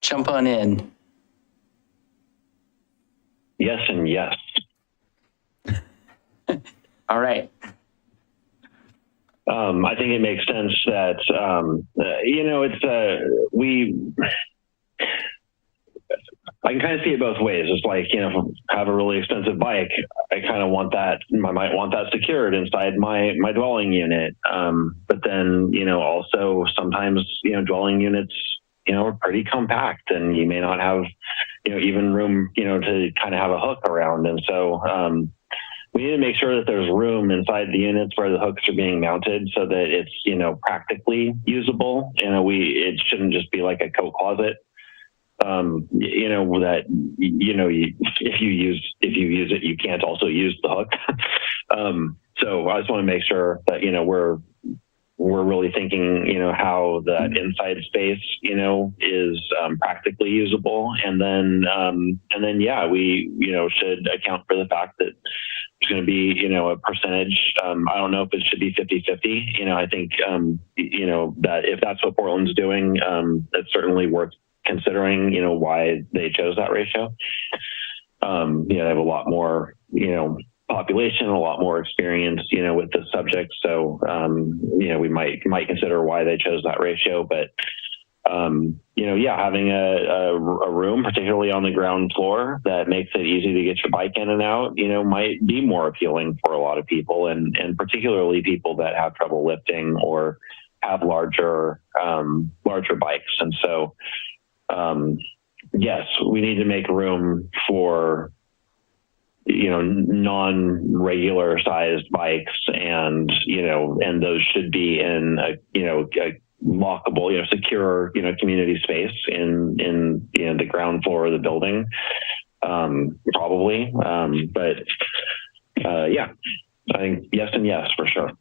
Jump on in. Yes and yes. All right. I think it makes sense that, I can kind of see it both ways. It's like, if I have a really expensive bike, I kind of want that, I might want that secured inside my dwelling unit. But then, also sometimes, dwelling units, are pretty compact and you may not have, even room, to kind of have a hook around. And so, we need to make sure that there's room inside the units where the hooks are being mounted so that it's, practically usable. It shouldn't just be like a coat closet. That, if you use it, you can't also use the hook. So I just want to make sure that, we're really thinking, how that inside space, is practically usable. And then, yeah, we, should account for the fact that there's going to be, a percentage. I don't know if it should be 50-50. I think, that if that's what Portland's doing, it's certainly worth considering, why they chose that ratio. They have a lot more, population, a lot more experience, with the subject. So, we might consider why they chose that ratio, but, having a room, particularly on the ground floor, that makes it easy to get your bike in and out, might be more appealing for a lot of people, and particularly people that have trouble lifting or have larger bikes. And so, yes, we need to make room for, non-regular sized bikes, and, and those should be in a lockable, secure, community space in the ground floor of the building, probably. Yeah, I think yes and yes for sure.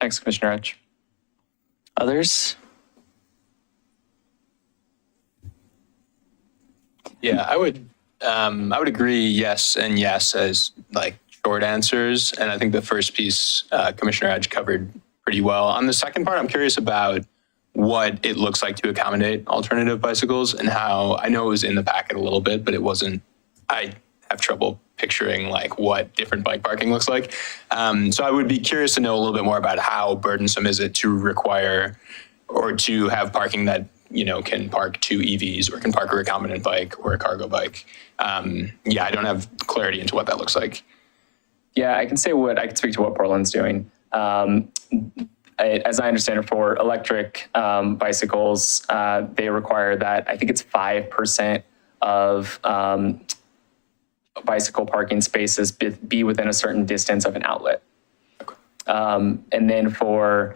Thanks, Commissioner Edge. Others? Yeah, I would agree yes and yes as like short answers. And I think the first piece Commissioner Edge covered pretty well. On the second part, I'm curious about what it looks like to accommodate alternative bicycles and how, I know it was in the packet a little bit, but it wasn't, I have trouble picturing like what different bike parking looks like. So I would be curious to know a little bit more about how burdensome is it to require or to have parking that, can park 2 EVs or can park a recombinant bike or a cargo bike. Yeah, I don't have clarity into what that looks like. Yeah, I can speak to what Portland's doing. As I understand it, for electric bicycles, they require that, I think it's 5% of bicycle parking spaces be within a certain distance of an outlet. And then for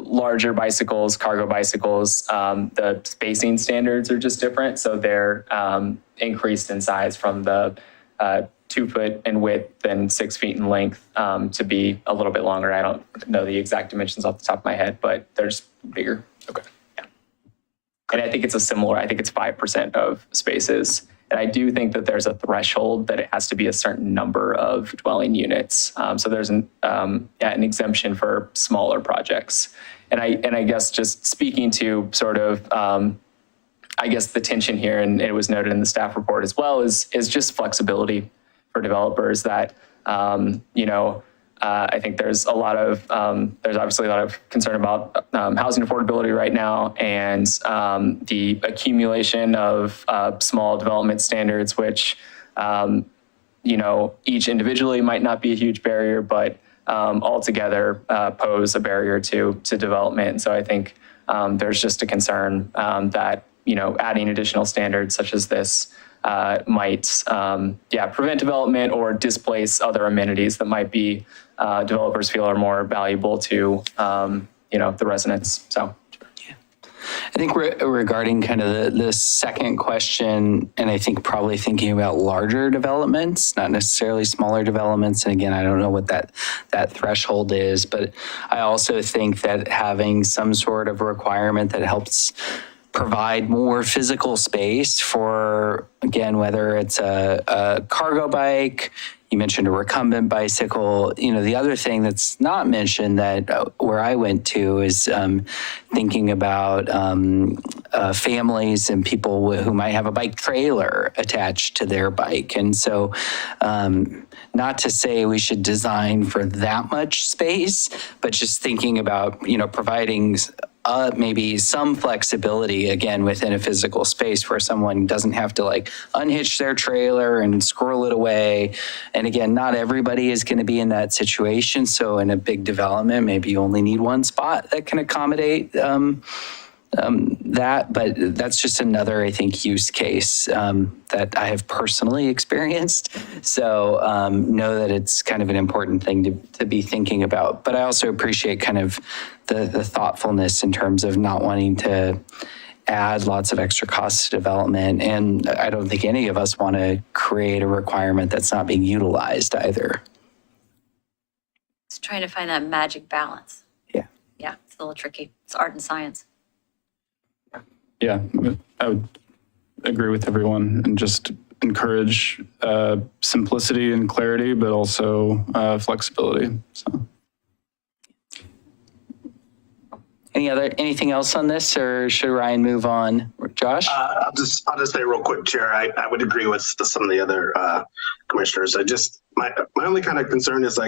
larger bicycles, cargo bicycles, the spacing standards are just different. So they're increased in size from the 2 foot in width and 6 feet in length to be a little bit longer. I don't know the exact dimensions off the top of my head, but they're just bigger. Okay. Yeah. And I think it's 5% of spaces. And I do think that there's a threshold that it has to be a certain number of dwelling units. So there's an exemption for smaller projects. And I guess just speaking to sort of, I guess the tension here, and it was noted in the staff report as well, is just flexibility for developers that, I think there's obviously a lot of concern about housing affordability right now, and the accumulation of small development standards, which, each individually might not be a huge barrier, but altogether pose a barrier to development. And so I think there's just a concern that, adding additional standards such as this might prevent development or displace other amenities that might be developers feel are more valuable to the residents. So I think regarding kind of the second question, and I think probably thinking about larger developments, not necessarily smaller developments. And again, I don't know what that threshold is, but I also think that having some sort of requirement that helps provide more physical space for, again, whether it's a cargo bike, you mentioned a recumbent bicycle. The other thing that's not mentioned that where I went to is thinking about families and people who might have a bike trailer attached to their bike. And so not to say we should design for that much space, but just thinking about, providing maybe some flexibility, again, within a physical space where someone doesn't have to like unhitch their trailer and squirrel it away. And again, not everybody is going to be in that situation. So in a big development, maybe you only need one spot that can accommodate that. But that's just another, I think, use case that I have personally experienced. So know that it's kind of an important thing to be thinking about. But I also appreciate kind of the thoughtfulness in terms of not wanting to add lots of extra costs to development. And I don't think any of us want to create a requirement that's not being utilized either. It's trying to find that magic balance. Yeah. Yeah, it's a little tricky. It's art and science. Yeah, I would agree with everyone and just encourage simplicity and clarity, but also flexibility. So. Anything else on this, or should Ryan move on? Josh? I'll just say real quick, Chair. I would agree with some of the other commissioners. My only kind of concern is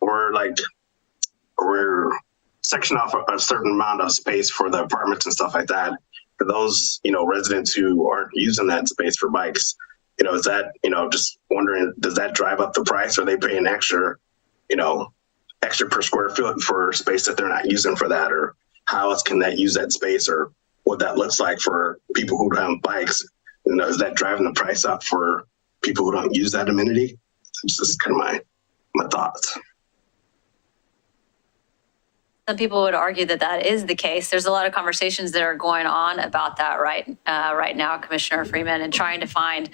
we're sectioning off a certain amount of space for the apartments and stuff like that. For those residents who aren't using that space for bikes, is that just wondering, does that drive up the price? Are they paying extra per square foot for space that they're not using for that? Or how else can that use that space or what that looks like for people who don't have bikes. You know, is that driving the price up for people who don't use that amenity? It's just kind of my thoughts. Some people would argue that that is the case. There's a lot of conversations that are going on about that right now, Commissioner Freeman, and trying to find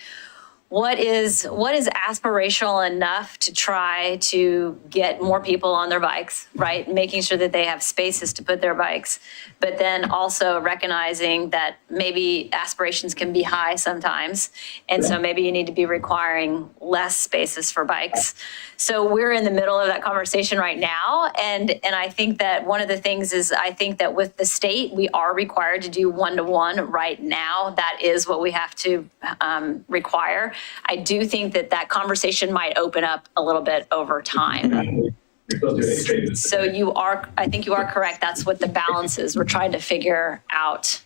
what is aspirational enough to try to get more people on their bikes, right? Making sure that they have spaces to put their bikes, but then also recognizing that maybe aspirations can be high sometimes. And so maybe you need to be requiring less spaces for bikes. So we're in the middle of that conversation right now. And I think that one of the things is I think that with the state, we are required to do one-to-one right now. That is what we have to require. I do think that that conversation might open up a little bit over time. So I think you are correct. That's what the balance is. We're trying to figure out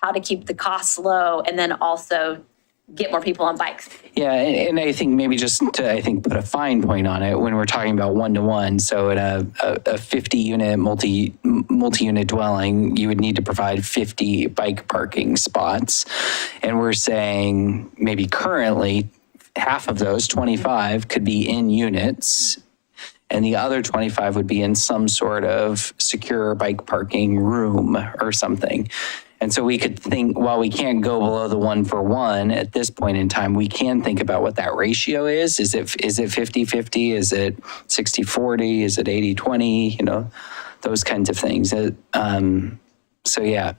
how to keep the costs low and then also get more people on bikes. Yeah, and I think maybe just to, put a fine point on it when we're talking about one-to-one. So in a 50-unit multi-unit dwelling, you would need to provide 50 bike parking spots. And we're saying maybe currently half of those, 25, could be in units, and the other 25 would be in some sort of secure bike parking room or something. And so we could think, while we can't go below the 1-for-1 at this point in time, we can think about what that ratio is. Is it 50-50? Is it 60-40? Is it 80-20? You know, those kinds of things. So yeah,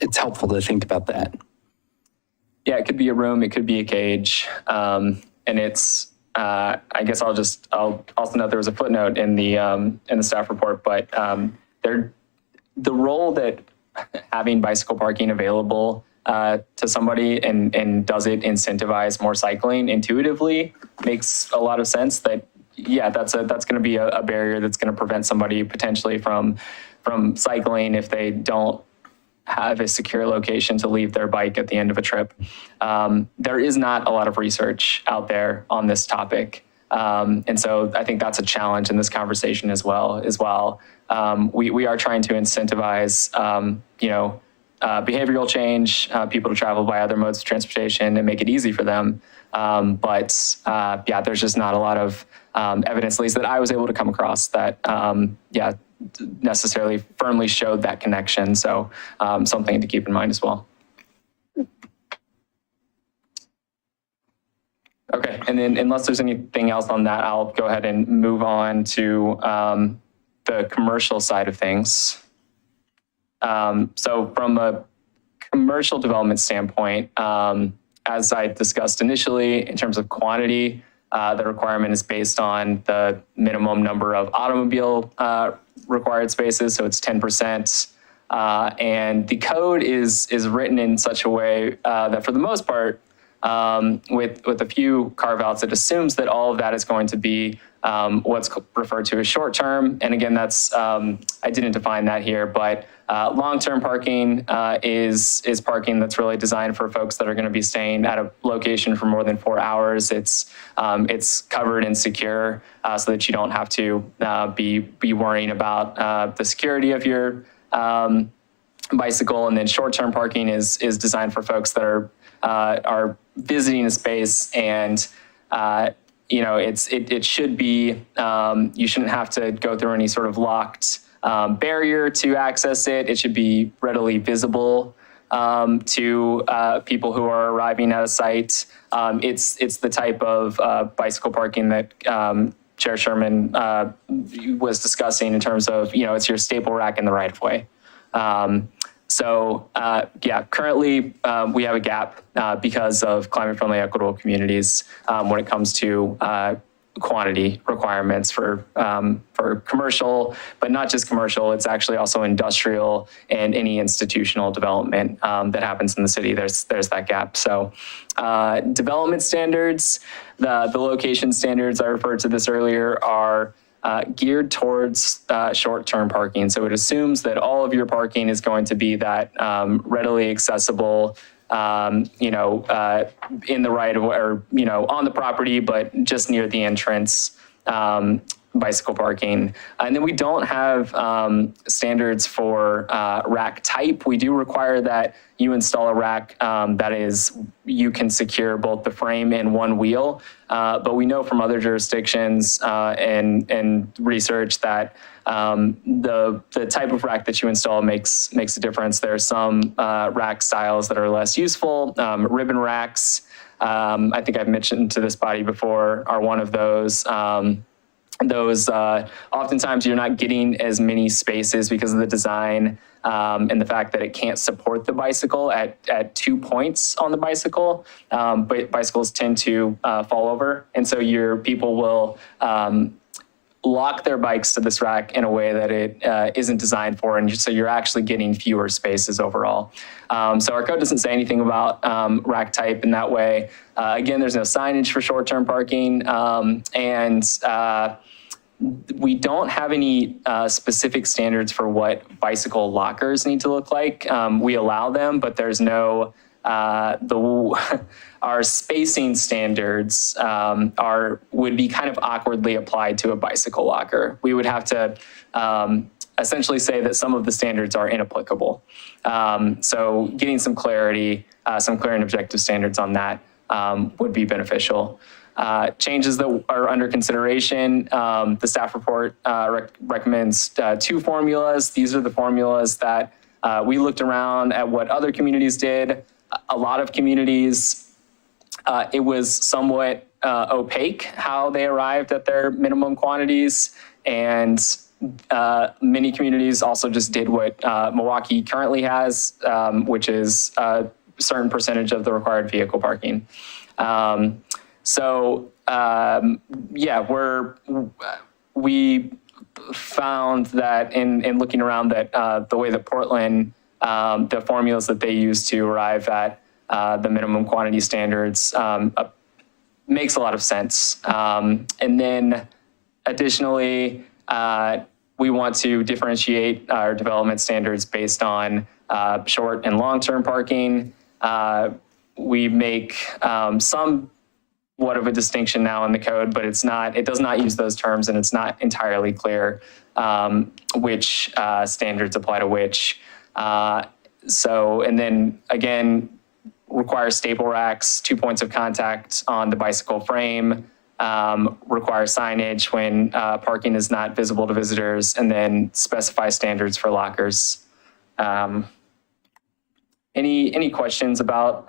it's helpful to think about that. Yeah, it could be a room, it could be a cage. And it's, I guess I'll also note there was a footnote in the staff report, but the role that having bicycle parking available to somebody and does it incentivize more cycling intuitively makes a lot of sense. That, yeah, that's going to be a barrier that's going to prevent somebody potentially from cycling if they don't have a secure location to leave their bike at the end of a trip. There is not a lot of research out there on this topic. And so I think that's a challenge in this conversation as well. We are trying to incentivize, behavioral change, people to travel by other modes of transportation and make it easy for them. But there's just not a lot of evidence, at least that I was able to come across, that necessarily firmly showed that connection. So something to keep in mind as well. Okay, and then unless there's anything else on that, I'll go ahead and move on to the commercial side of things. So from a commercial development standpoint, as I discussed initially, in terms of quantity, the requirement is based on the minimum number of automobile required spaces, so it's 10%. And the code is written in such a way that for the most part, with a few carve-outs, it assumes that all of that is going to be what's referred to as short-term. And again, that's, I didn't define that here, but long-term parking is parking that's really designed for folks that are going to be staying at a location for more than 4 hours. It's covered and secure so that you don't have to be worrying about the security of your bicycle. And then short-term parking is designed for folks that are visiting a space, and it should be, you shouldn't have to go through any sort of locked barrier to access it. It should be readily visible to people who are arriving at a site. It's the type of bicycle parking that Chair Sherman was discussing in terms of, it's your staple rack in the right of way. Currently we have a gap because of climate-friendly equitable communities when it comes to quantity requirements for commercial, but not just commercial. It's actually also industrial and any institutional development that happens in the city. There's that gap. So development standards, the location standards, I referred to this earlier, are geared towards short-term parking. So it assumes that all of your parking is going to be that readily accessible, in the right of way, or, on the property, but just near the entrance bicycle parking. And then we don't have standards for rack type. We do require that you install a rack that is, you can secure both the frame and one wheel. But we know from other jurisdictions and research that the type of rack that you install makes a difference. There are some rack styles that are less useful. Ribbon racks, I think I've mentioned to this body before, are one of those. Oftentimes you're not getting as many spaces because of the design and the fact that it can't support the bicycle at 2 points on the bicycle. But bicycles tend to fall over. And so your people will lock their bikes to this rack in a way that it isn't designed for. And so you're actually getting fewer spaces overall. So our code doesn't say anything about rack type in that way. Again, there's no signage for short-term parking. We don't have any specific standards for what bicycle lockers need to look like. We allow them, but there's no, our spacing standards would be kind of awkwardly applied to a bicycle locker. We would have to essentially say that some of the standards are inapplicable. So getting some clarity, some clear and objective standards on that would be beneficial. Changes that are under consideration, the staff report recommends 2 formulas. These are the formulas that we looked around at what other communities did. A lot of communities, it was somewhat opaque how they arrived at their minimum quantities, and many communities also just did what Milwaukie currently has, which is a certain percentage of the required vehicle parking. We found that in looking around that the way that Portland, the formulas that they use to arrive at the minimum quantity standards makes a lot of sense. And then additionally, we want to differentiate our development standards based on short and long-term parking. We make somewhat of a distinction now in the code, but it does not use those terms, and it's not entirely clear which standards apply to which. And then again, require staple racks, 2 points of contact on the bicycle frame, require signage when parking is not visible to visitors, and then specify standards for lockers. Any questions about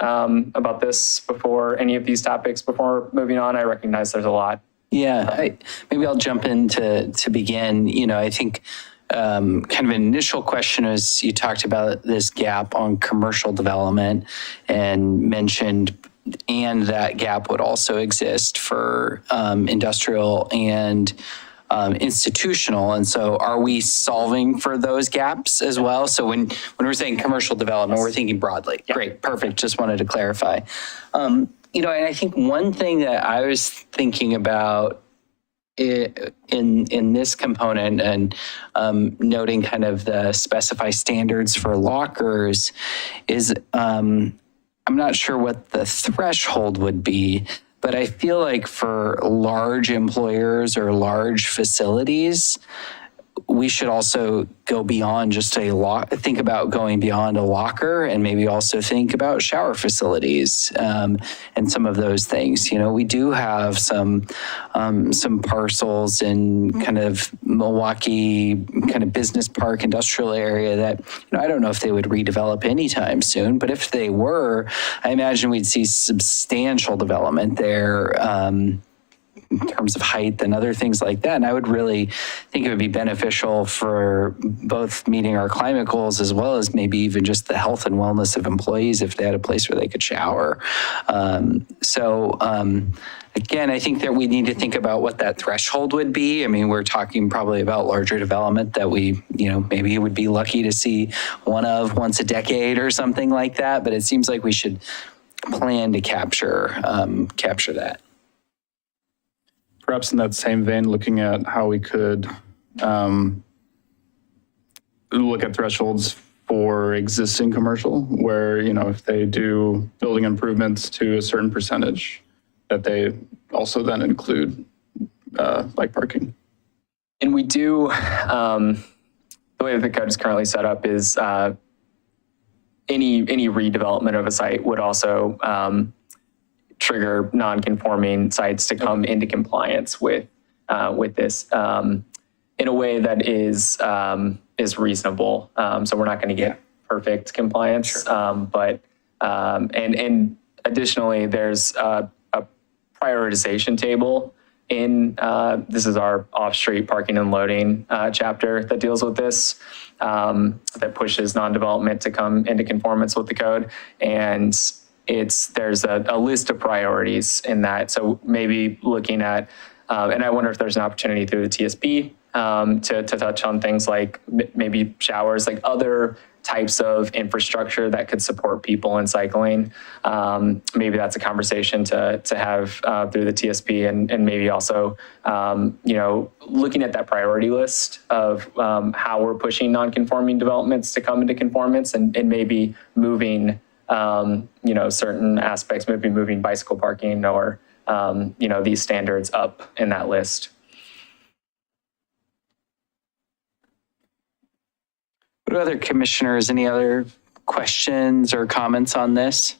this before any of these topics before moving on? I recognize there's a lot. Yeah, maybe I'll jump in to begin. You know, I think kind of an initial question is you talked about this gap on commercial development and mentioned, and that gap would also exist for industrial and institutional. And so are we solving for those gaps as well? So when we're saying commercial development, we're thinking broadly. Yep. Great, perfect. Just wanted to clarify. You know, and I think one thing that I was thinking about in this component and noting kind of the specify standards for lockers is I'm not sure what the threshold would be, but I feel like for large employers or large facilities, we should also go beyond just think about going beyond a locker, and maybe also think about shower facilities and some of those things. You know, we do have some parcels in kind of Milwaukie kind of business park industrial area that, you know, I don't know if they would redevelop anytime soon, but if they were, I imagine we'd see substantial development there. In terms of height and other things like that. And I would really think it would be beneficial for both meeting our climate goals as well as maybe even just the health and wellness of employees if they had a place where they could shower. Again, I think that we need to think about what that threshold would be. I mean, we're talking probably about larger development that we, you know, maybe would be lucky to see once a decade or something like that. But it seems like we should plan to capture that. Perhaps in that same vein, looking at how we could look at thresholds for existing commercial, where, you know, if they do building improvements to a certain percentage, that they also then include bike parking. And we do, the way that the code is currently set up is any redevelopment of a site would also trigger non-conforming sites to come into compliance with this in a way that is reasonable. So we're not going to get perfect compliance, but and additionally, there's a prioritization table in this is our off-street parking and loading chapter that deals with this, that pushes non-development to come into conformance with the code. And there's a list of priorities in that. So maybe looking at, and I wonder if there's an opportunity through the TSP to touch on things like maybe showers, like other types of infrastructure that could support people in cycling. Maybe that's a conversation to have through the TSP, and maybe also, looking at that priority list of how we're pushing non-conforming developments to come into conformance, and maybe moving, certain aspects, maybe moving bicycle parking or, these standards up in that list. What do other commissioners, any other questions or comments on this?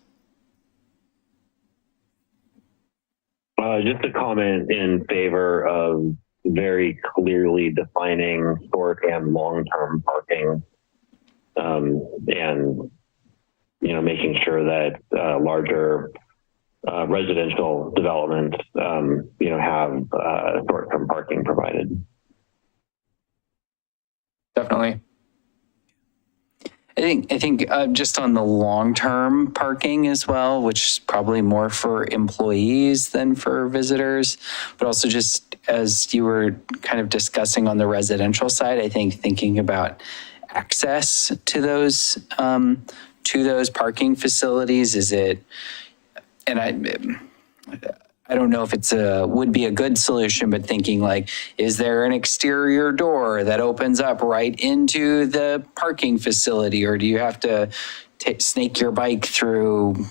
Just a comment in favor of very clearly defining short and long-term parking, and making sure that larger residential developments, have short-term parking provided. Definitely. I think just on the long-term parking as well, which is probably more for employees than for visitors, but also just as you were kind of discussing on the residential side, I think thinking about access to those parking facilities, I don't know if would be a good solution, but thinking like, is there an exterior door that opens up right into the parking facility, or do you have to snake your bike through,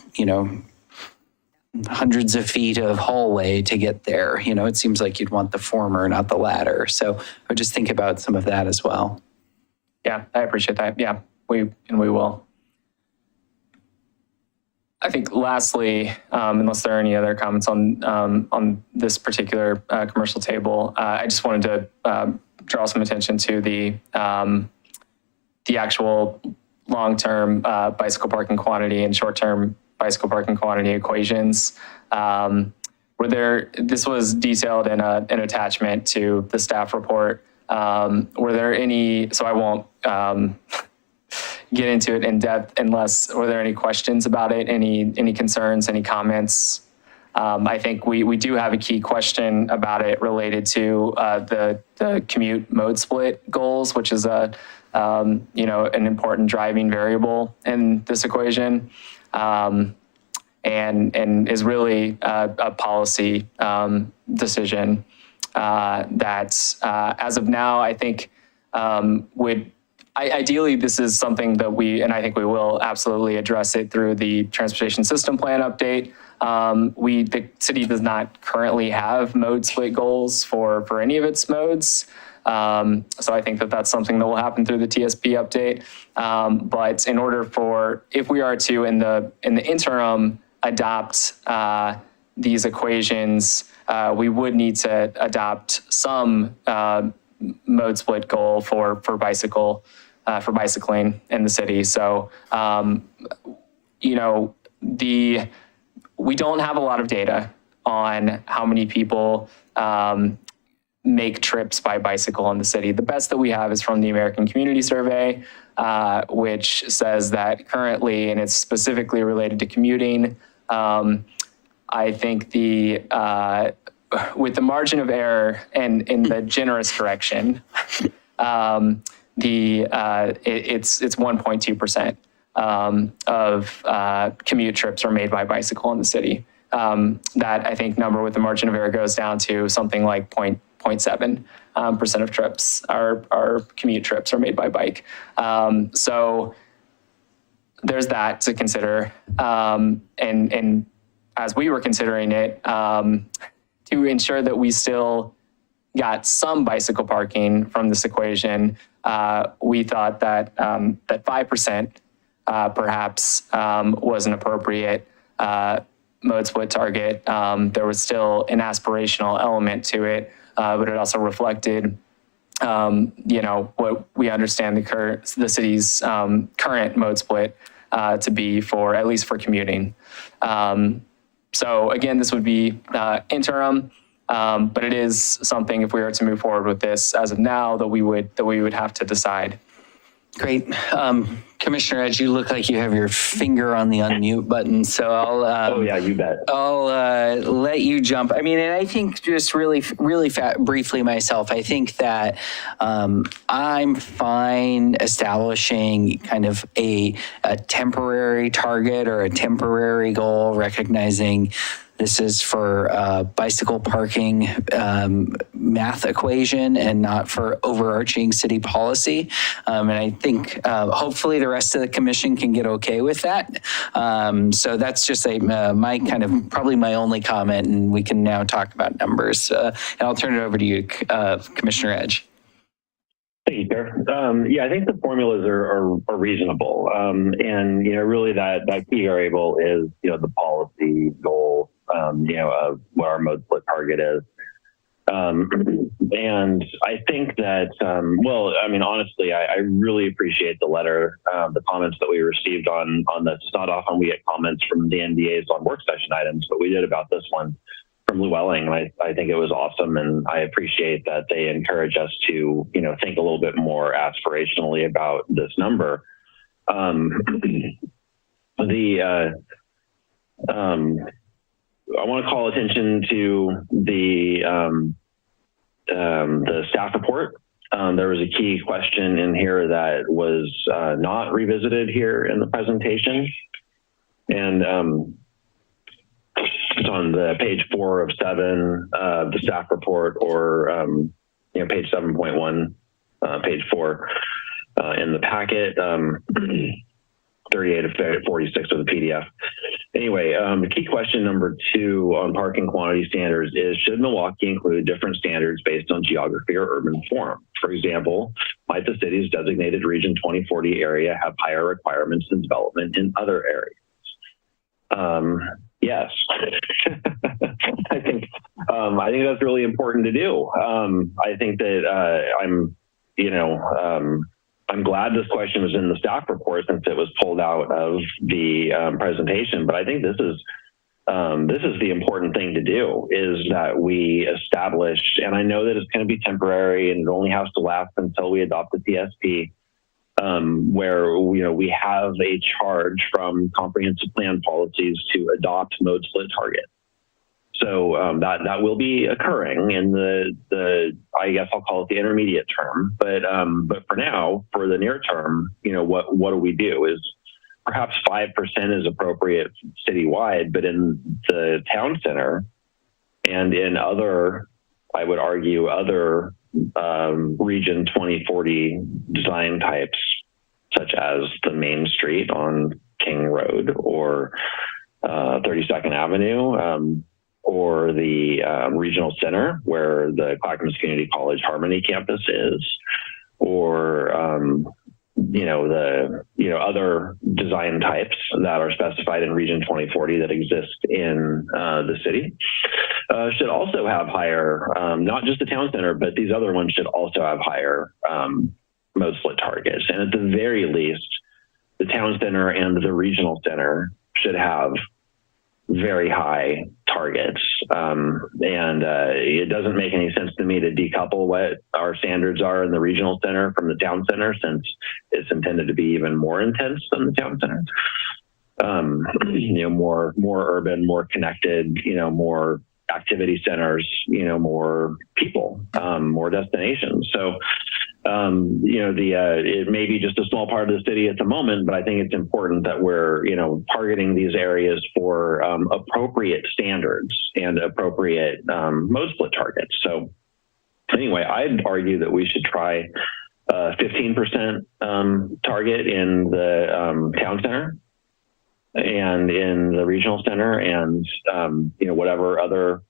hundreds of feet of hallway to get there? It seems like you'd want the former, not the latter. So I would just think about some of that as well. Yeah, I appreciate that. Yeah, we will. I think lastly, unless there are any other comments on this particular commercial table, I just wanted to draw some attention to the actual long-term bicycle parking quantity and short-term bicycle parking quantity equations. This was detailed in an attachment to the staff report. Were there any, so I won't get into it in depth were there any questions about it, any concerns, any comments? I think we do have a key question about it related to the commute mode split goals, which is an important driving variable in this equation, and is really a policy decision that as of now, I think ideally, this is something that and I think we will absolutely address it through the transportation system plan update. The city does not currently have mode split goals for any of its modes. So I think that's something that will happen through the TSP update. But in order if we are to in the interim adopt these equations, we would need to adopt some mode split goal for bicycling in the city. So, we don't have a lot of data on how many people make trips by bicycle in the city. The best that we have is from the American Community Survey, which says that currently, and it's specifically related to commuting, I think with the margin of error and in the generous direction, it's 1.2% of commute trips are made by bicycle in the city. That I think number with the margin of error goes down to something like 0.7% of trips are commute trips are made by bike. So there's that to consider. And as we were considering it, to ensure that we still got some bicycle parking from this equation, we thought that that 5% perhaps was an appropriate mode split target. There was still an aspirational element to it, but it also reflected, what we understand the city's current mode split to be for, at least for commuting. So again, this would be interim, but it is something, if we were to move forward with this as of now, that we would have to decide. Great. Commissioner Edge, you look like you have your finger on the unmute button, so I'll. Oh yeah, you bet. I'll let you jump. I mean, and I think just really briefly myself, I think that I'm fine establishing kind of a temporary target or a temporary goal, recognizing this is for bicycle parking math equation and not for overarching city policy. And I think hopefully the rest of the commission can get okay with that. So that's just my kind of probably my only comment, and we can now talk about numbers. And I'll turn it over to you, Commissioner Edge. Thank you, Chair. Yeah, I think the formulas are reasonable. And, really that key variable is, the policy goal, of what our mode split target is. And I think that, honestly, I really appreciate the letter, the comments that we received on this. It's not often we get comments from the NDAs on work session items, but we did about this one from Llewellyn. I think it was awesome, and I appreciate that they encourage us to, think a little bit more aspirationally about this number. I want to call attention to the staff report. There was a key question in here that was not revisited here in the presentation, and it's on the page 4 of 7 of the staff report, or page 7.1, page 4 in the packet, 38 to 46 of the PDF. Anyway, the key question number 2 on parking quantity standards is, should Milwaukie include different standards based on geography or urban form? For example, might the city's designated Region 2040 area have higher requirements than development in other areas? Yes. I think that's really important to do. I think that I'm glad this question was in the staff report since it was pulled out of the presentation. But I think this is the important thing to do, is that we establish, and I know that it's going to be temporary and it only has to last until we adopt the TSP, where we have a charge from comprehensive plan policies to adopt mode split target. So that will be occurring in the I guess I'll call it the intermediate term. But for now, for the near term, what do we do? Is perhaps 5% is appropriate citywide, but in the town center and in other, I would argue, other Region 2040 design types, such as the Main Street on King Road or 32nd Avenue, or the regional center where the Clackamas Community College Harmony campus is, or the other design types that are specified in Region 2040 that exist in the city, should also have higher, not just the town center, but these other ones should also have higher mode split targets. And at the very least, the town center and the regional center should have very high targets. It doesn't make any sense to me to decouple what our standards are in the regional center from the town center, since it's intended to be even more intense than the town center. More urban, more connected, more activity centers, more people, more destinations. So, it may be just a small part of the city at the moment, but I think it's important that we're, targeting these areas for appropriate standards and appropriate mode split targets. So anyway, I'd argue that we should try 15% target in the town center and in the regional center, and whatever other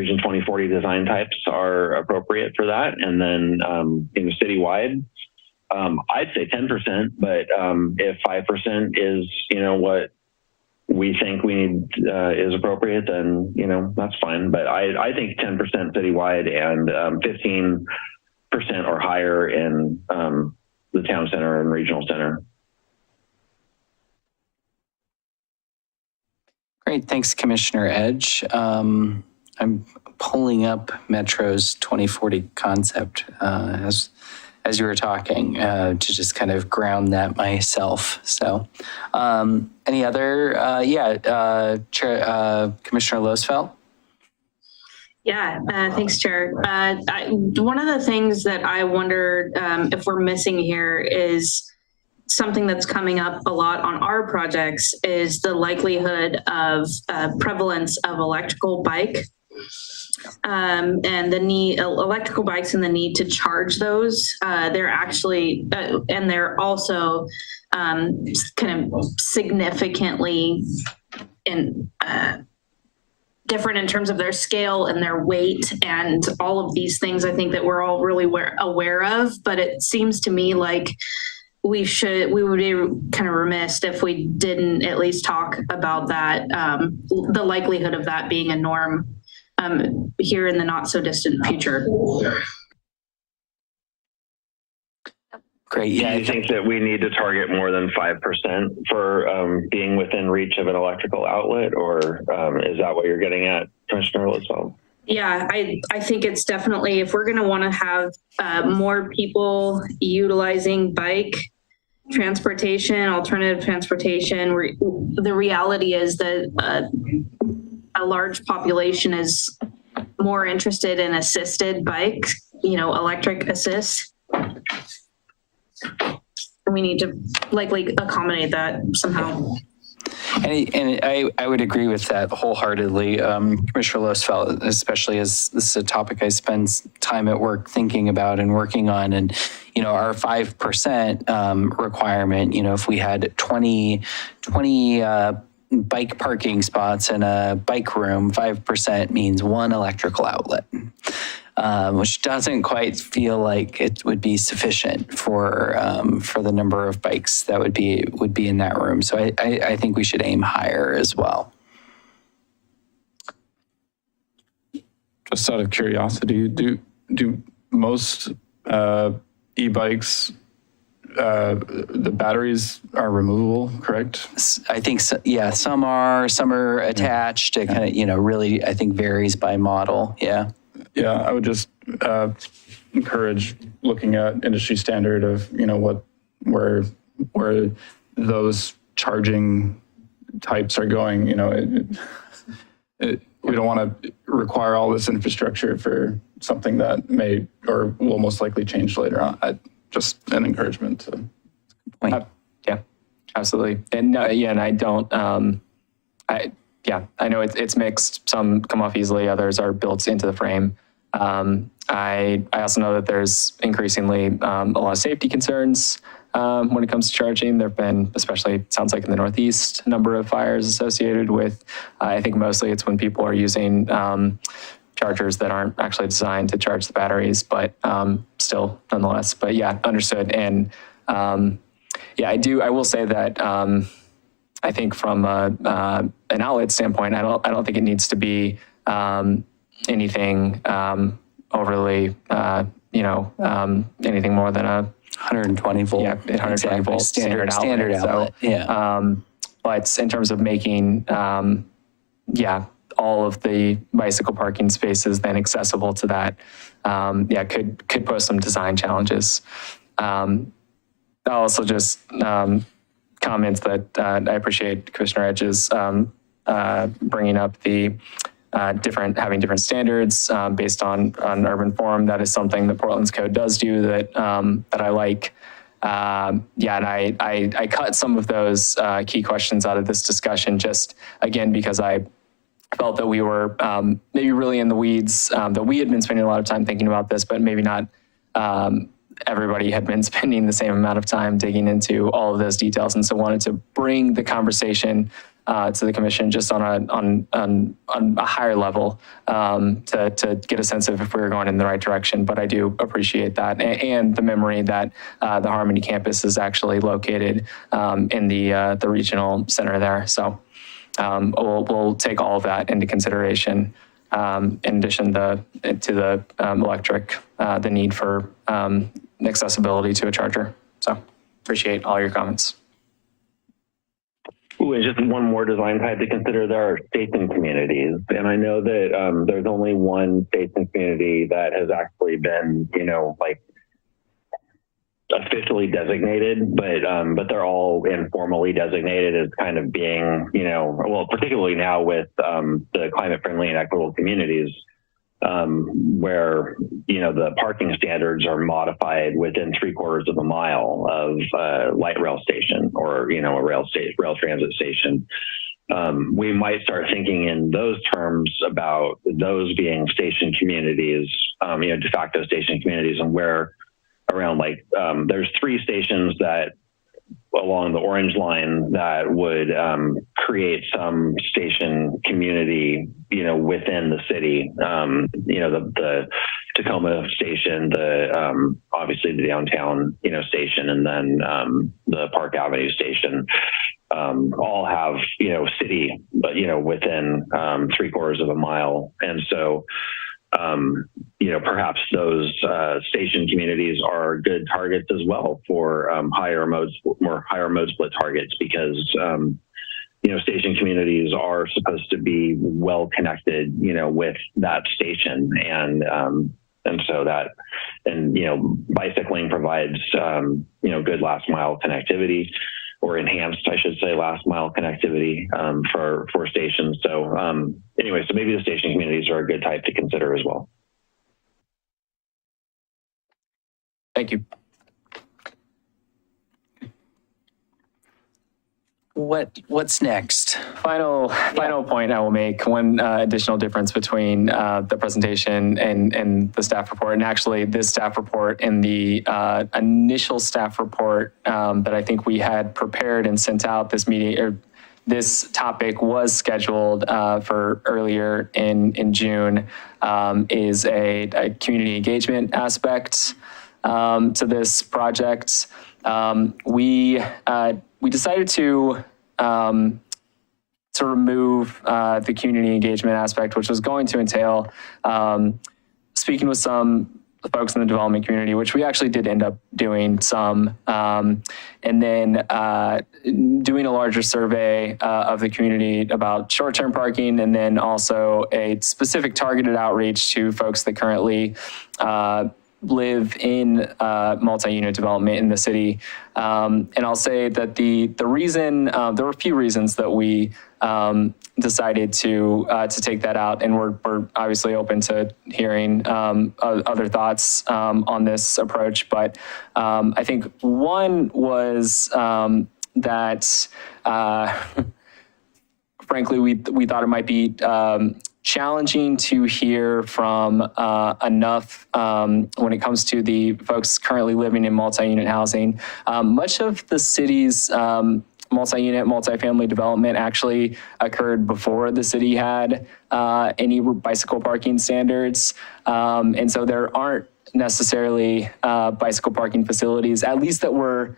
Region 2040 design types are appropriate for that. And then, citywide, I'd say 10%, but if 5% is, what we think we need is appropriate, then, that's fine. But I think 10% citywide and 15% or higher in the town center and regional center. Great, thanks, Commissioner Edge. I'm pulling up Metro's 2040 concept as you were talking to just kind of ground that myself. So any other, Chair, Commissioner Losfeld? Yeah, thanks, Chair. One of the things that I wonder if we're missing here is something that's coming up a lot on our projects is the likelihood of prevalence of electrical bike and the need electrical bikes and the need to charge those. They're actually and they're also kind of significantly different in terms of their scale and their weight and all of these things. I think that we're all really aware of, but it seems to me like we would be kind of remiss if we didn't at least talk about that, the likelihood of that being a norm here in the not so distant future. Great, yeah. Do you think that we need to target more than 5% for being within reach of an electrical outlet, or is that what you're getting at, Commissioner Losfeld? Yeah, I think it's definitely, if we're going to want to have more people utilizing bike transportation, alternative transportation, the reality is that a large population is more interested in assisted bikes, electric assist. We need to likely accommodate that somehow. And I would agree with that wholeheartedly, Commissioner Losfeld, especially as this is a topic I spend time at work thinking about and working on. And, our 5% requirement, if we had 20 bike parking spots in a bike room, 5% means one electrical outlet. Which doesn't quite feel like it would be sufficient for the number of bikes that would be in that room. So I think we should aim higher as well. Just out of curiosity, do most e-bikes, the batteries are removable, correct? I think so, yeah, some are attached. It kind of, really, I think varies by model. Yeah. Yeah, I would just encourage looking at industry standard of, where those charging types are going. We don't want to require all this infrastructure for something that may or will most likely change later on. Just an encouragement to. Yeah, absolutely. And and I don't. I know it's mixed. Some come off easily, others are built into the frame. I also know that there's increasingly a lot of safety concerns when it comes to charging. There have been, especially it sounds like in the Northeast, a number of fires associated with, I think mostly it's when people are using chargers that aren't actually designed to charge the batteries, but still nonetheless. But yeah, understood. And I will say that I think from an outlet standpoint, I don't think it needs to be anything overly, anything more than a 120 volt. Yeah, 120 exactly. volt standard outlet. So, yeah. But in terms of making, all of the bicycle parking spaces then accessible to that, could pose some design challenges. I'll also just comments that I appreciate Commissioner Edge's bringing up the having different standards based on urban form. That is something that Portland's code does do that I like. And I cut some of those key questions out of this discussion just again because I felt that we were maybe really in the weeds, that we had been spending a lot of time thinking about this, but maybe not everybody had been spending the same amount of time digging into all of those details. And so wanted to bring the conversation to the commission just on a higher level to get a sense of if we were going in the right direction. But I do appreciate that and the memory that the Harmony campus is actually located in the regional center there. So we'll take all of that into consideration. In addition to the electric, the need for accessibility to a charger. So appreciate all your comments. Ooh, and just one more design type to consider. There are station communities, and I know that there's only one station community that has actually been, like officially designated, but they're all informally designated as kind of being, well, particularly now with the climate-friendly and equitable communities, where the parking standards are modified within 3/4 of a mile of a light rail station or a rail transit station. We might start thinking in those terms about those being station communities, de facto station communities, and where around there's 3 stations that along the orange line that would create some station community, within the city. The Tacoma station, obviously the downtown, station, and then the Park Avenue station. All have, city, but, within 3/4 of a mile. And so, perhaps those station communities are good targets as well for higher mode split targets, because station communities are supposed to be well connected, with that station, and so that, and bicycling provides good last mile connectivity, or enhanced, I should say, last mile connectivity for stations. So anyway, so maybe the station communities are a good type to consider as well. Thank you. What's next? Final point I will make, one additional difference between the presentation and the staff report, and actually this staff report and the initial staff report that I think we had prepared and sent out this meeting, or this topic was scheduled for earlier in June, is a community engagement aspect to this project. We decided to remove the community engagement aspect, which was going to entail speaking with some folks in the development community, which we actually did end up doing some, and then doing a larger survey of the community about short-term parking, and then also a specific targeted outreach to folks that currently live in multi-unit development in the city. And I'll say that the reason, there were a few reasons that we decided to take that out, and we're obviously open to hearing other thoughts on this approach. But I think one was that frankly, we thought it might be challenging to hear from enough when it comes to the folks currently living in multi-unit housing. Much of the city's multi-unit, multi-family development actually occurred before the city had any bicycle parking standards. And so there aren't necessarily bicycle parking facilities, at least that were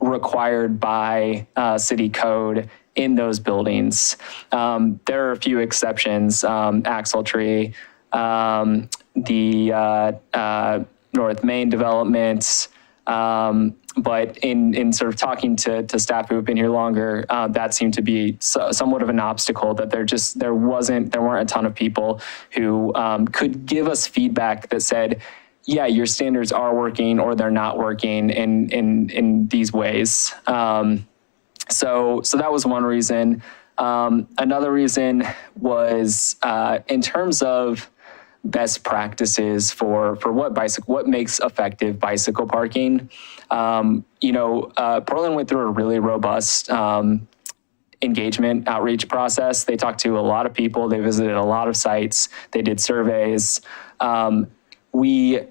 required by city code in those buildings. There are a few exceptions, Axle Tree, the North Main development, but in sort of talking to staff who have been here longer, that seemed to be somewhat of an obstacle, that there weren't a ton of people who could give us feedback that said, yeah, your standards are working or they're not working in these ways. So that was one reason. Another reason was in terms of best practices for what makes effective bicycle parking. Portland went through a really robust engagement outreach process. They talked to a lot of people. They visited a lot of sites. They did surveys. We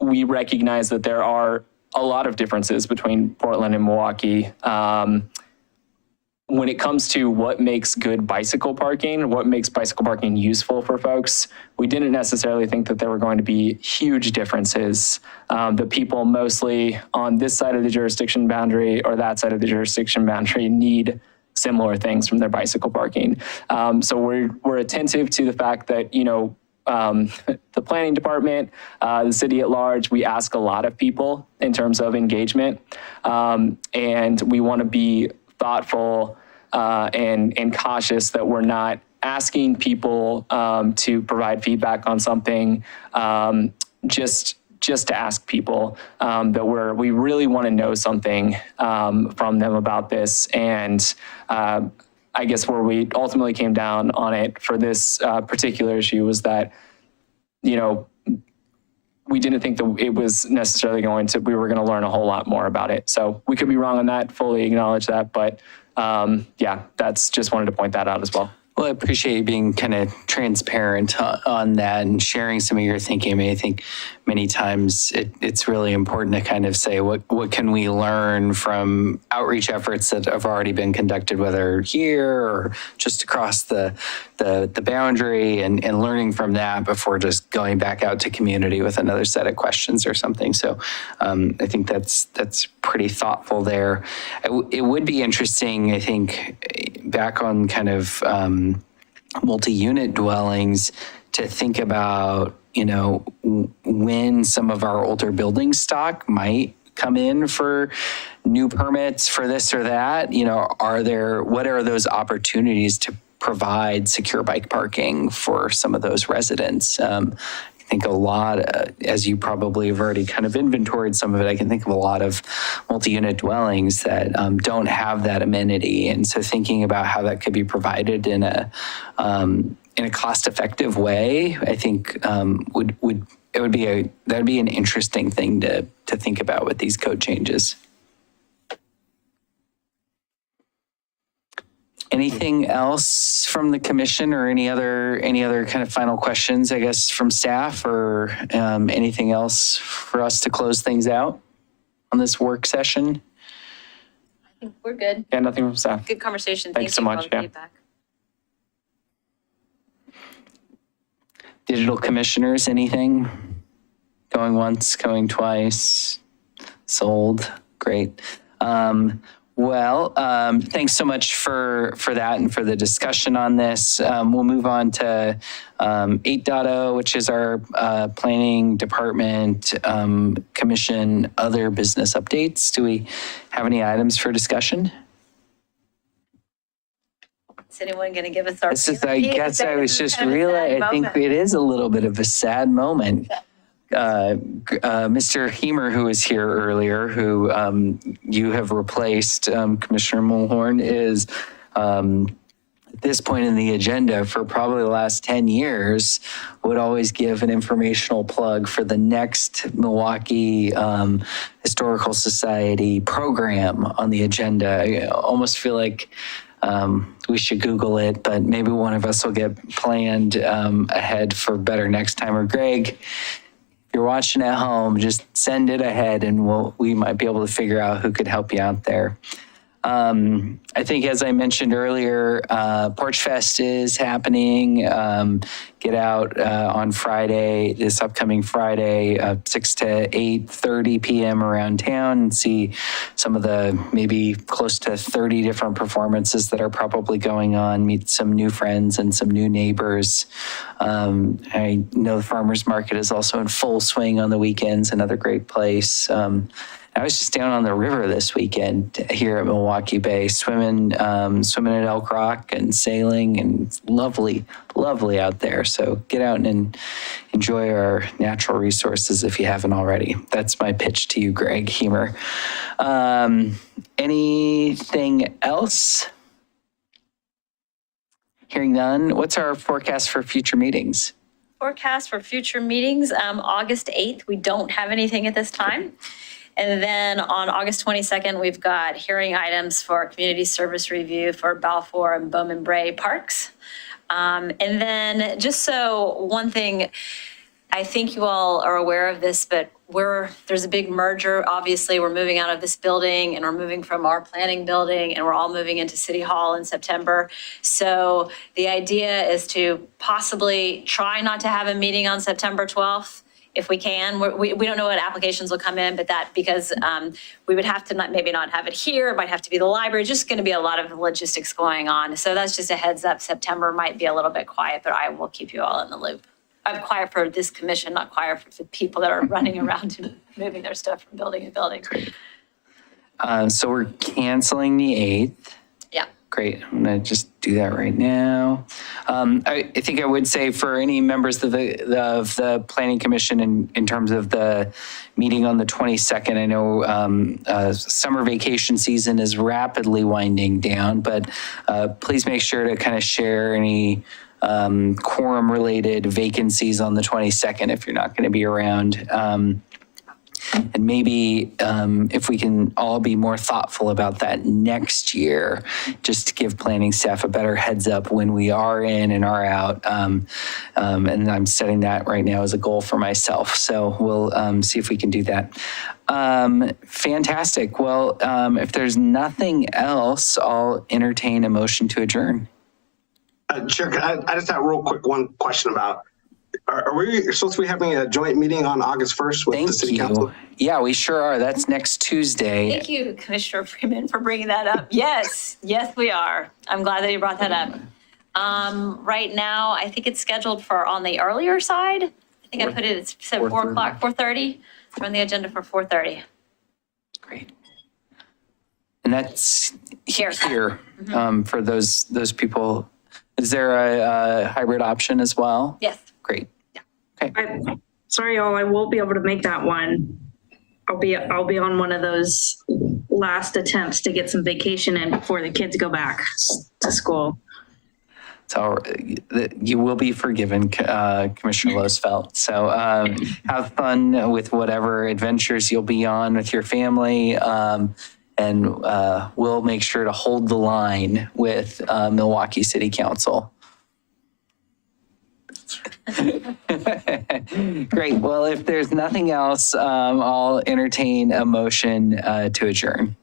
recognize that there are a lot of differences between Portland and Milwaukee. when it comes to what makes good bicycle parking, what makes bicycle parking useful for folks, we didn't necessarily think that there were going to be huge differences. The people mostly on this side of the jurisdiction boundary or that side of the jurisdiction boundary need similar things from their bicycle parking. So we're attentive to the fact that, the planning department, the city at large, we ask a lot of people in terms of engagement. And we want to be thoughtful and cautious that we're not asking people to provide feedback on something just to ask people, that we really want to know something from them about this. And I guess where we ultimately came down on it for this particular issue was that, we didn't think that it was necessarily we were going to learn a whole lot more about it. So we could be wrong on that, fully acknowledge that. But yeah, just wanted to point that out as well. Well, I appreciate you being kind of transparent on that and sharing some of your thinking. I mean, I think many times it's really important to kind of say, what can we learn from outreach efforts that have already been conducted, whether here or just across the boundary, and learning from that before just going back out to community with another set of questions or something. So I think that's pretty thoughtful there. It would be interesting, I think, back on kind of multi-unit dwellings, to think about, when some of our older building stock might come in for new permits for this or that. What are those opportunities to provide secure bike parking for some of those residents? I think a lot, as you probably have already kind of inventoried some of it, I can think of a lot of multi-unit dwellings that don't have that amenity. And so thinking about how that could be provided in a cost-effective way, I think that'd be an interesting thing to think about with these code changes. Anything else from the commission, or any other kind of final questions, I guess, from staff, or anything else for us to close things out on this work session? I think we're good. Yeah, nothing from staff. Good conversation. Thanks so for all much, the yeah. feedback. Digital commissioners, anything? Going once, going twice, sold, great. Well, thanks so much for that and for the discussion on this. We'll move on to 8.0, which is our planning department commission other business updates. Do we have any items for discussion? Is anyone going to give us our? I guess I was just realizing, I think it is a little bit of a sad moment. Mr. Hemer, who was here earlier, who you have replaced, Commissioner Mulhorn, is at this point in the agenda for probably the last 10 years, would always give an informational plug for the next Milwaukie Historical Society program on the agenda. I almost feel like we should Google it, but maybe one of us will get planned ahead for better next time. Or Greg, if you're watching at home, just send it ahead and we might be able to figure out who could help you out there. I think, as I mentioned earlier, Porch Fest is happening. Get out on Friday, this upcoming Friday, 6 to 8:30 p.m. around town, and see some of the maybe close to 30 different performances that are probably going on, meet some new friends and some new neighbors. I know the farmers market is also in full swing on the weekends, another great place. I was just down on the river this weekend here at Milwaukie Bay, swimming at Elk Rock and sailing, and it's lovely, lovely out there. So get out and enjoy our natural resources if you haven't already. That's my pitch to you, Greg Hemer. Anything else? Hearing none, what's our forecast for future meetings? Forecast for future meetings, August 8th, we don't have anything at this time. And then on August 22nd, we've got hearing items for community service review for Balfour and Bowman Bray parks. And then just so one thing, I think you all are aware of this, but there's a big merger. Obviously, we're moving out of this building and we're moving from our planning building and we're all moving into City Hall in September. So the idea is to possibly try not to have a meeting on September 12th if we can. We don't know what applications will come in, but because we would have to maybe not have it here. It might have to be the library. Just going to be a lot of logistics going on. So that's just a heads up. September might be a little bit quiet, but I will keep you all in the loop. I'm quiet for this commission, not quiet for the people that are running around and moving their stuff from building to building. So we're canceling the 8th. Yeah. Great. I'm going to just do that right now. I think I would say for any members of the Planning Commission in terms of the meeting on the 22nd, I know summer vacation season is rapidly winding down, but please make sure to kind of share any quorum-related vacancies on the 22nd if you're not going to be around. And maybe if we can all be more thoughtful about that next year, just to give planning staff a better heads up when we are in and are out. And I'm setting that right now as a goal for myself. So we'll see if we can do that. Fantastic. Well, if there's nothing else, I'll entertain a motion to adjourn. Chair, I just have a real quick one question about, are we supposed to be having a joint meeting on August 1st with the City Council? Yeah, we sure are. That's next Tuesday. Thank you, Commissioner Freeman, for bringing that up. Yes, we are. I'm glad that you brought that up. Right now, I think it's scheduled for on the earlier side. I think I put it, it said 4 o'clock, 4:30. It's on the agenda for 4:30. Great. And that's here for those people. Is there a hybrid option as well? Yes. Great. Okay. Sorry, y'all, I won't be able to make that one. I'll be on one of those last attempts to get some vacation in before the kids go back to school. So you will be forgiven, Commissioner Losfeld. So have fun with whatever adventures you'll be on with your family. And we'll make sure to hold the line with Milwaukie City Council. Great. Well, if there's nothing else, I'll entertain a motion to adjourn.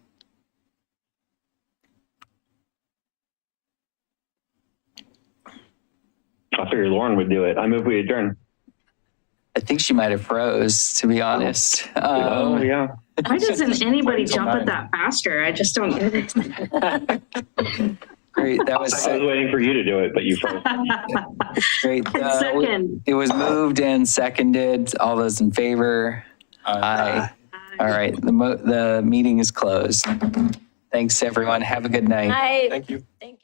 I figured Lauren would do it. I move we adjourn. I think she might have froze, to be honest. Oh, yeah. Why doesn't anybody jump at that faster? I just don't get it. Great. That was I was waiting for you to do it, but you froze. great. Second. It was moved and seconded. All those in favor? Aye. All right. The meeting is closed. Thanks, everyone. Have a good night. Night. Thank you. Thank